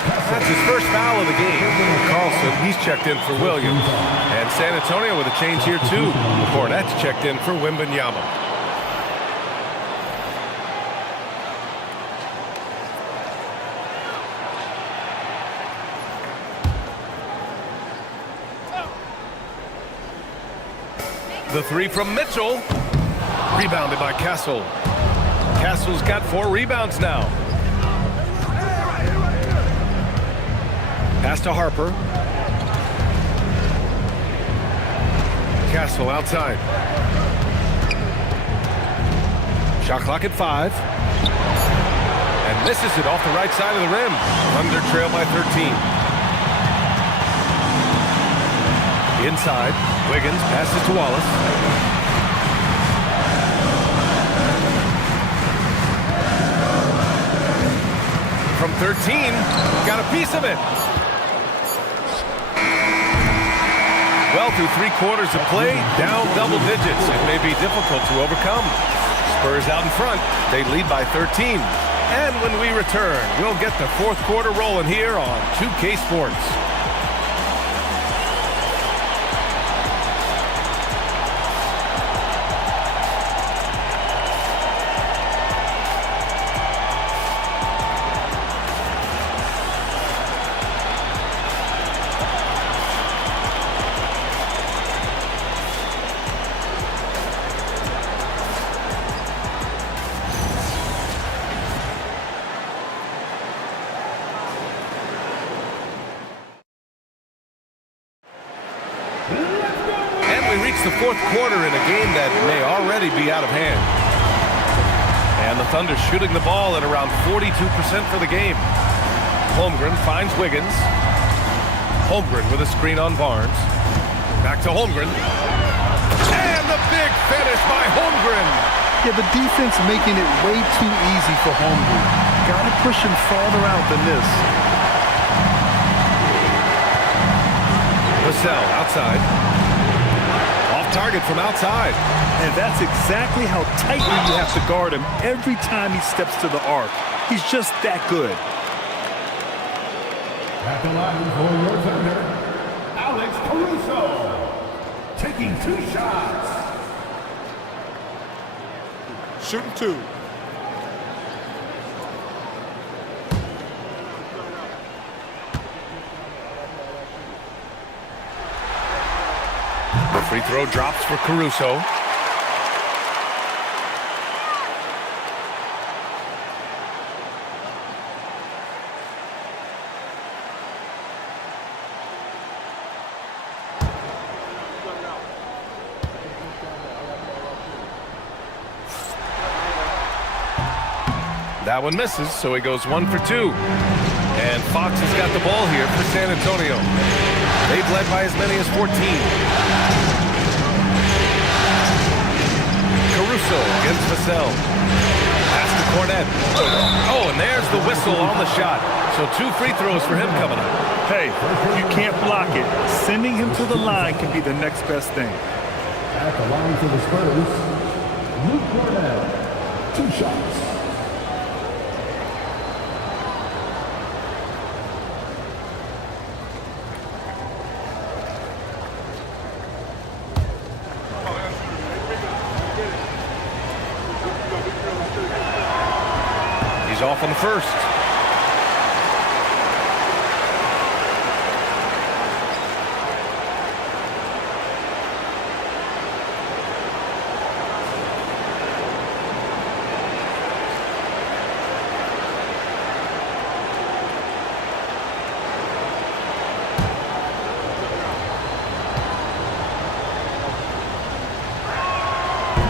That's his first foul of the game. Carlson, he's checked in for Williams. And San Antonio with a change here too. Cornette's checked in for Wembanyama. The three from Mitchell. Rebounded by Castle. Castle's got 4 rebounds now. Pass to Harper. Castle outside. Shot clock at 5. And Misses it off the right side of the rim. Thunder trail by 13. Inside, Wiggins passes to Wallace. From 13, got a piece of it. Well, through 3/4 of play, down double digits. It may be difficult to overcome. Spurs out in front. They lead by 13. And when we return, we'll get the 4th quarter rolling here on 2K Sports. And we reach the 4th quarter in a game that may already be out of hand. And the Thunder shooting the ball at around 42% for the game. Holmgren finds Wiggins. Holmgren with a screen on Barnes. Back to Holmgren. And the big finish by Holmgren. Yeah, the defense making it way too easy for Holmgren. Got to push him farther out than this. Vassell outside. Off target from outside. And that's exactly how tightly you have to guard him every time he steps to the arc. He's just that good. At the line for your Thunder, Alex Caruso, taking 2 shots. Shooting 2. The free throw drops for Caruso. That one misses, so he goes 1 for 2. And Fox has got the ball here for San Antonio. They've led by as many as 14. Caruso against Vassell. Pass to Cornet. Oh, and there's the whistle on the shot. So 2 free throws for him coming up. Hey, you can't block it. Sending him to the line can be the next best thing. At the line for the Spurs, Luke Cornet, 2 shots. He's off on the first.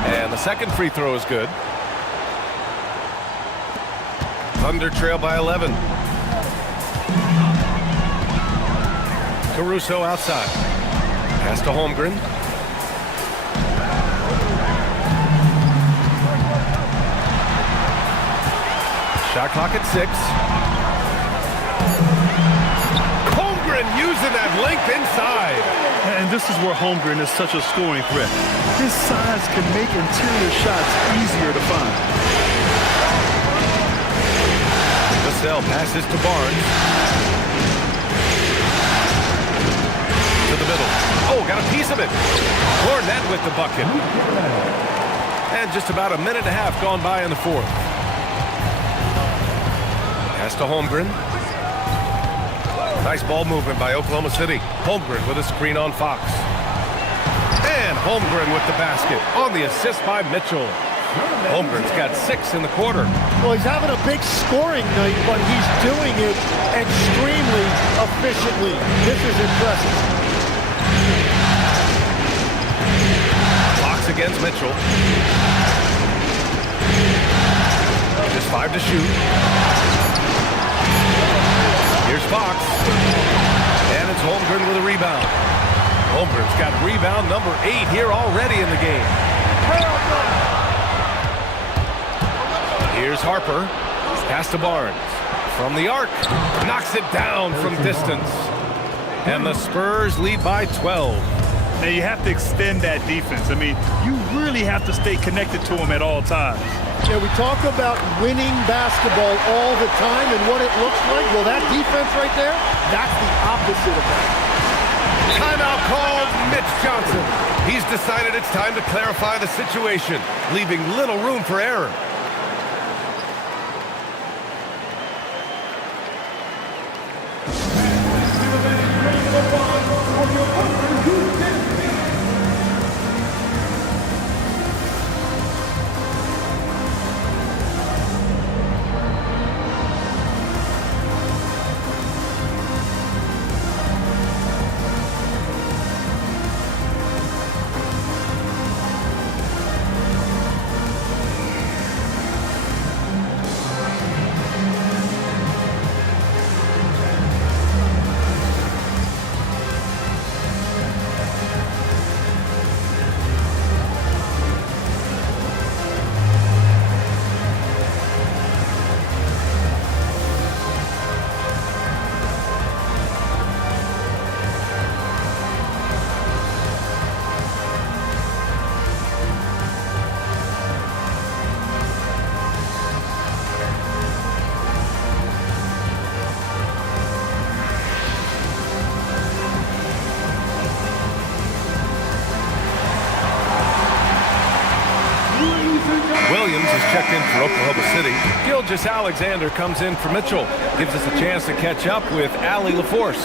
And the second free throw is good. Thunder trail by 11. Caruso outside. Pass to Holmgren. Shot clock at 6. Holmgren using that length inside. And this is where Holmgren is such a scoring threat. His size can make interior shots easier to find. Vassell passes to Barnes. To the middle. Oh, got a piece of it. Cornet with the bucket. And just about a minute and a half gone by in the 4th. Pass to Holmgren. Nice ball movement by Oklahoma City. Holmgren with a screen on Fox. And Holmgren with the basket on the assist by Mitchell. Holmgren's got 6 in the quarter. Well, he's having a big scoring night, but he's doing it extremely efficiently. This is impressive. Fox against Mitchell. Just 5 to shoot. Fox. And it's Holmgren with a rebound. Holmgren's got rebound number 8 here already in the game. Here's Harper. Pass to Barnes. From the arc. Knocks it down from distance. And the Spurs lead by 12. Now you have to extend that defense. I mean, you really have to stay connected to them at all times. Yeah, we talk about winning basketball all the time and what it looks like. Well, that defense right there, that's the opposite of that. Timeout called. Mitch Johnson. He's decided it's time to clarify the situation, leaving little room for error. Williams is checked in for Oklahoma City. Gilgeous-Alexander comes in for Mitchell. Gives us a chance to catch up with Allie LaForce.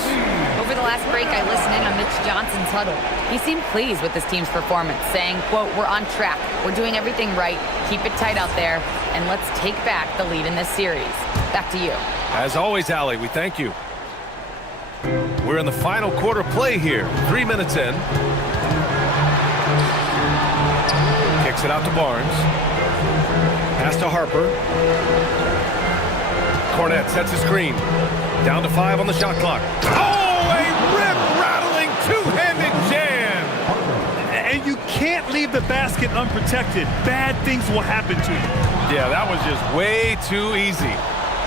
Over the last break, I listened in on Mitch Johnson's huddle. He seemed pleased with his team's performance, saying, quote, "We're on track. We're doing everything right. Keep it tight out there, and let's take back the lead in this series." Back to you. As always, Allie, we thank you. We're in the final quarter play here. 3 minutes in. Kicks it out to Barnes. Pass to Harper. Cornette sets a screen. Down to 5 on the shot clock. Oh, a rip-rattling two-handed jam! And you can't leave the basket unprotected. Bad things will happen to you. Yeah, that was just way too easy.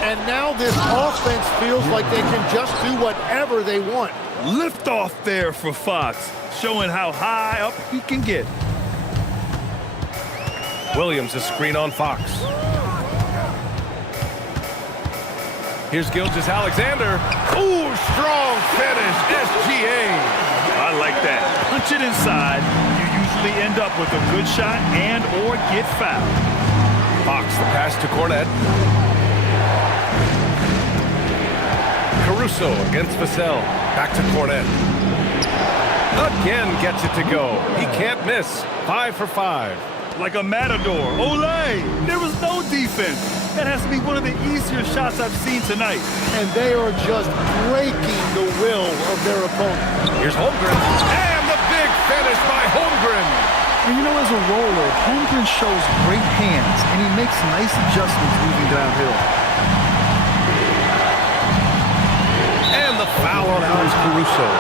And now this offense feels like they can just do whatever they want. Lift off there for Fox, showing how high up he can get. Williams a screen on Fox. Here's Gilgeous-Alexander. Ooh, strong finish, SGA. I like that. Punch it inside. You usually end up with a good shot and or get fouled. Fox the pass to Cornette. Caruso against Vassell. Back to Cornette. Again gets it to go. He can't miss. 5 for 5. Like a matador. Olay! There was no defense. That has to be one of the easier shots I've seen tonight. And they are just breaking the will of their opponent. Here's Holmgren. And the big finish by Holmgren. And you know, as a roller, Holmgren shows great hands, and he makes nice adjustments moving downhill. And the foul on Alex Caruso.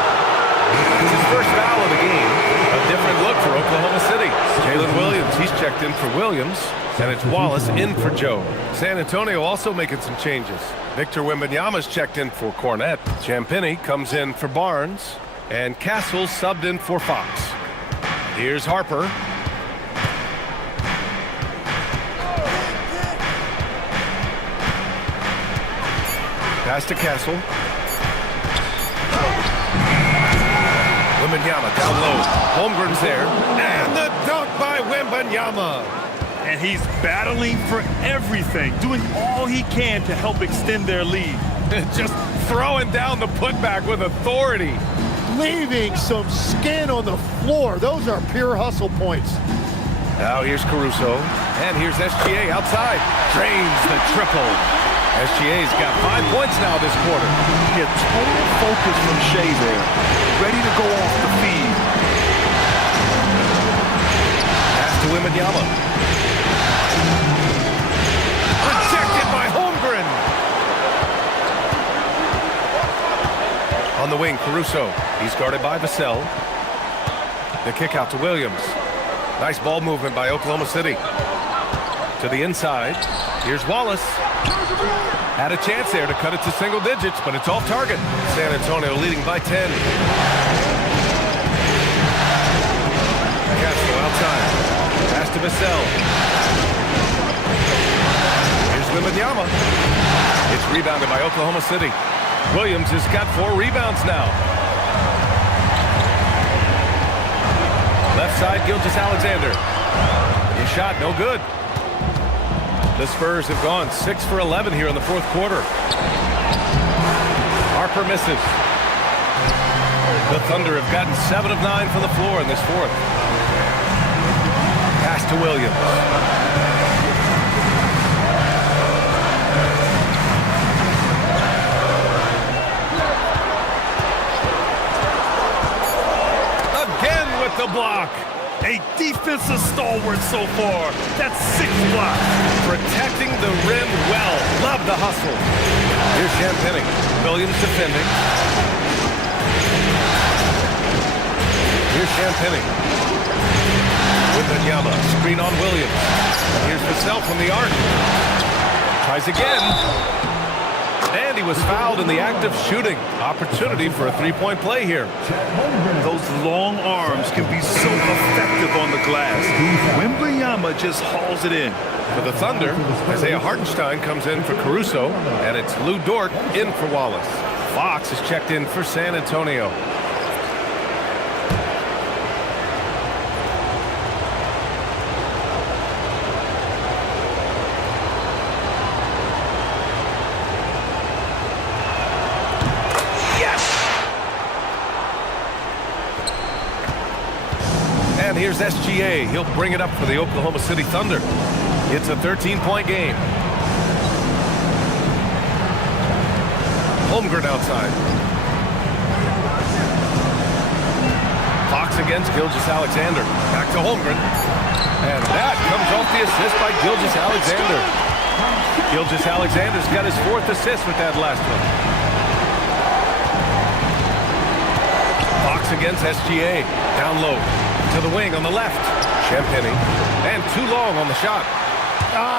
It's his first foul of the game. A different look for Oklahoma City. Jalen Williams, he's checked in for Williams. And it's Wallace in for Joe. San Antonio also making some changes. Victor Wembanyama's checked in for Cornette. Champagnie comes in for Barnes. And Castle subbed in for Fox. Here's Harper. Pass to Castle. Wembanyama down low. Holmgren's there. And the dunk by Wembanyama. And he's battling for everything, doing all he can to help extend their lead. Just throwing down the putback with authority. Leaving some skin on the floor. Those are pure hustle points. Now here's Caruso. And here's SGA outside. Drains the triple. SGA's got 5 points now this quarter. He had total focus from Shea there. Ready to go off the feed. Pass to Wembanyama. Rejected by Holmgren. wing, Caruso. He's guarded by Vassell. The kick out to Williams. Nice ball movement by Oklahoma City. To the inside. Here's Wallace. Had a chance there to cut it to single digits, but it's off target. San Antonio leading by 10. Castro outside. Pass to Vassell. Here's Wembanyama. It's rebounded by Oklahoma City. Williams has got 4 rebounds now. Left side, Gilgeous-Alexander. His shot, no good. The Spurs have gone 6 for 11 here in the fourth quarter. Harper misses. The Thunder have gotten 7 of 9 from the floor in this fourth. Pass to Williams. Again with the block. A defensive stalwart so far. That's 6 blocks. Protecting the rim well. Love the hustle. Here's Champagny. Williams defending. Here's Champagny. Wembanyama. Screen on Williams. Here's Vassell from the arc. Tries again. And he was fouled in the act of shooting. Opportunity for a three-point play here. Those long arms can be so effective on the glass. Wembanyama just hauls it in. For the Thunder, Isaiah Hartenstein comes in for Caruso, and it's Lou Dort in for Wallace. Fox is checked in for San Antonio. And here's SGA. He'll bring it up for the Oklahoma City Thunder. It's a 13-point game. Holmgren outside. Fox against Gilgeous-Alexander. Back to Holmgren. And that comes off the assist by Gilgeous-Alexander. Gilgeous-Alexander's got his 4th assist with that last one. Fox against SGA. Down low. To the wing on the left. Champagny. And too long on the shot.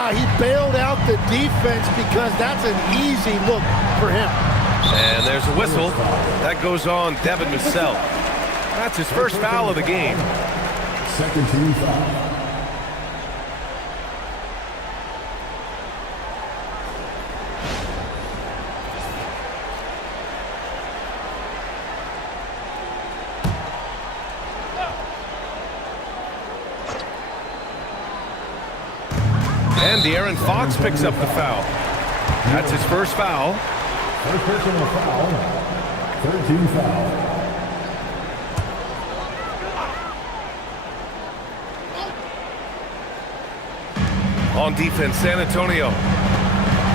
He bailed out the defense because that's an easy look for him. And there's a whistle. That goes on Devin Vassell. That's his first foul of the game. Second team foul. And De'Aaron Fox picks up the foul. That's his first foul. First personal foul. 13 foul. On defense, San Antonio.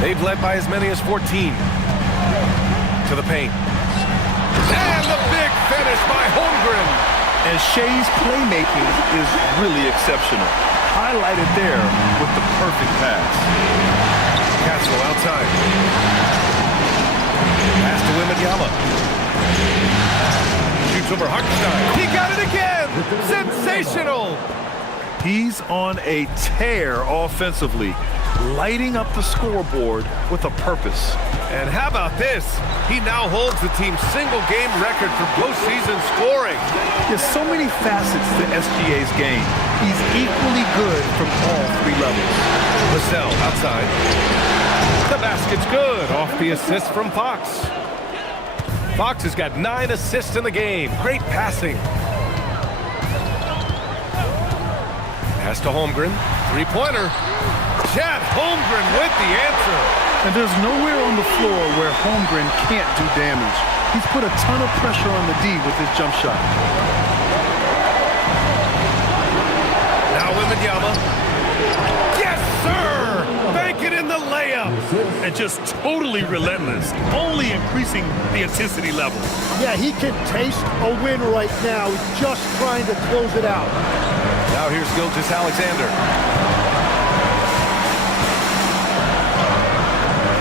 They've led by as many as 14. To the paint. And the big finish by Holmgren. And Shea's playmaking is really exceptional. Highlighted there with the perfect pass. Castle outside. Pass to Wembanyama. Shoots over Hartenstein. He got it again! Sensational! He's on a tear offensively, lighting up the scoreboard with a purpose. And how about this? He now holds the team's single-game record for postseason scoring. There's so many facets to SGA's game. He's equally good from all 3 levels. Vassell outside. The basket's good off the assist from Fox. Fox has got 9 assists in the game. Great passing. Pass to Holmgren. 3-pointer. Chad Holmgren with the answer. And there's nowhere on the floor where Holmgren can't do damage. He's put a ton of pressure on the D with his jump shot. Now Wembanyama. Yes, sir! Bank it in the layup. And just totally relentless, only increasing the intensity level. Yeah, he can taste a win right now. He's just trying to close it out. Now here's Gilgeous-Alexander.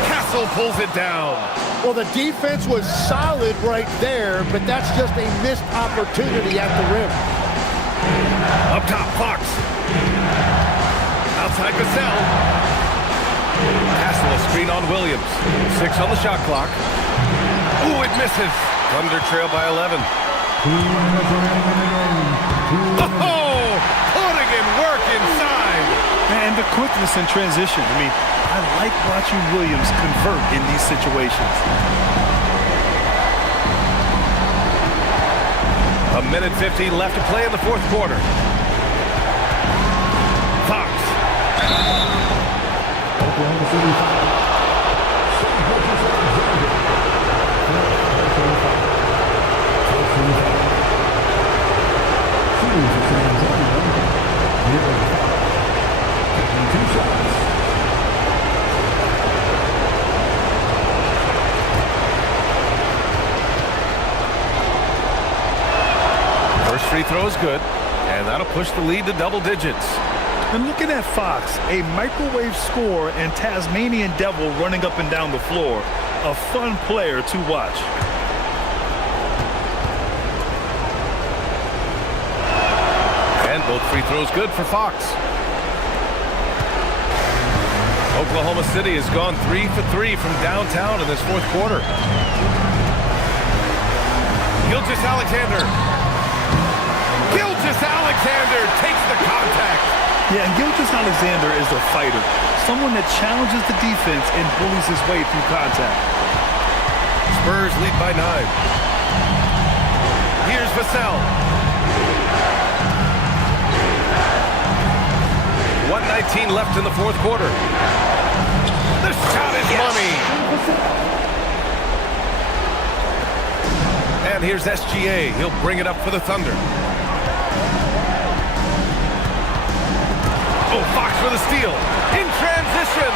Castle pulls it down. Well, the defense was solid right there, but that's just a missed opportunity at the rim. Up top, Fox. Outside Vassell. Castle a screen on Williams. 6 on the shot clock. Ooh, it misses. Thunder trail by 11. Oh, putting in work inside. And the quickness in transition. I mean, I like watching Williams convert in these situations. A minute 15 left to play in the fourth quarter. Fox. Oklahoma City foul. First free throw is good, and that'll push the lead to double digits. And looking at Fox, a microwave scorer and Tasmanian Devil running up and down the floor. A fun player to watch. And both free throws good for Fox. Oklahoma City has gone 3 for 3 from downtown in this fourth quarter. Gilgeous-Alexander. Gilgeous-Alexander takes the contact. Yeah, and Gilgeous-Alexander is a fighter. Someone that challenges the defense and bullies his way through contact. Spurs lead by 9. Here's Vassell. 1:19 left in the fourth quarter. The shot is money. And here's SGA. He'll bring it up for the Thunder. Oh, Fox with a steal. In transition.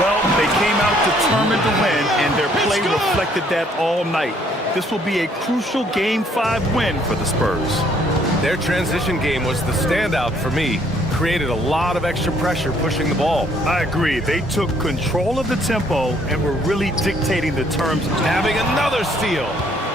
Well, they came out determined to win, and their play reflected that all night. This will be a crucial Game 5 win for the Spurs. Their transition game was the standout for me. Created a lot of extra pressure pushing the ball. I agree. They took control of the tempo and were really dictating the terms. Having another steal.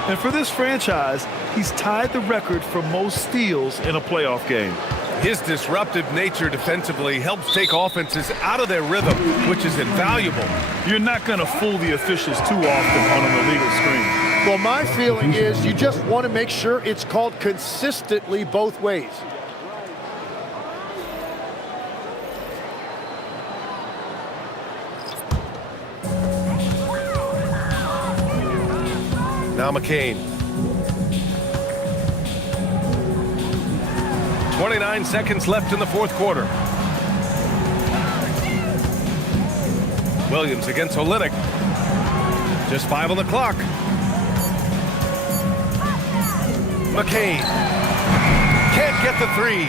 And for this franchise, he's tied the record for most steals in a playoff game. His disruptive nature defensively helps take offenses out of their rhythm, which is invaluable. You're not going to fool the officials too often on an illegal screen. Well, my feeling is you just want to make sure it's called consistently both ways. Now McCain. 29 seconds left in the fourth quarter. Williams against Olynyk. Just 5 on the clock. McCain. Can't get the 3.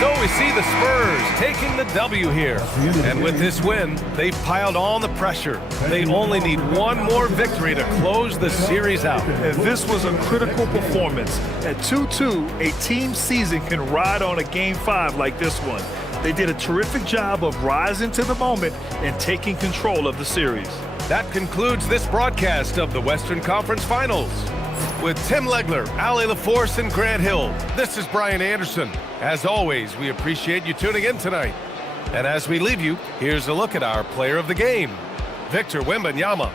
So we see the Spurs taking the W here. And with this win, they've piled on the pressure. They only need one more victory to close the series out. And this was a critical performance. At 2-2, a team season can ride on a Game 5 like this one. They did a terrific job of rising to the moment and taking control of the series. That concludes this broadcast of the Western Conference Finals. With Tim Legler, Ali LaForce, and Grant Hill, this is Brian Anderson. As always, we appreciate you tuning in tonight. And as we leave you, here's a look at our player of the game, Victor Wembanyama.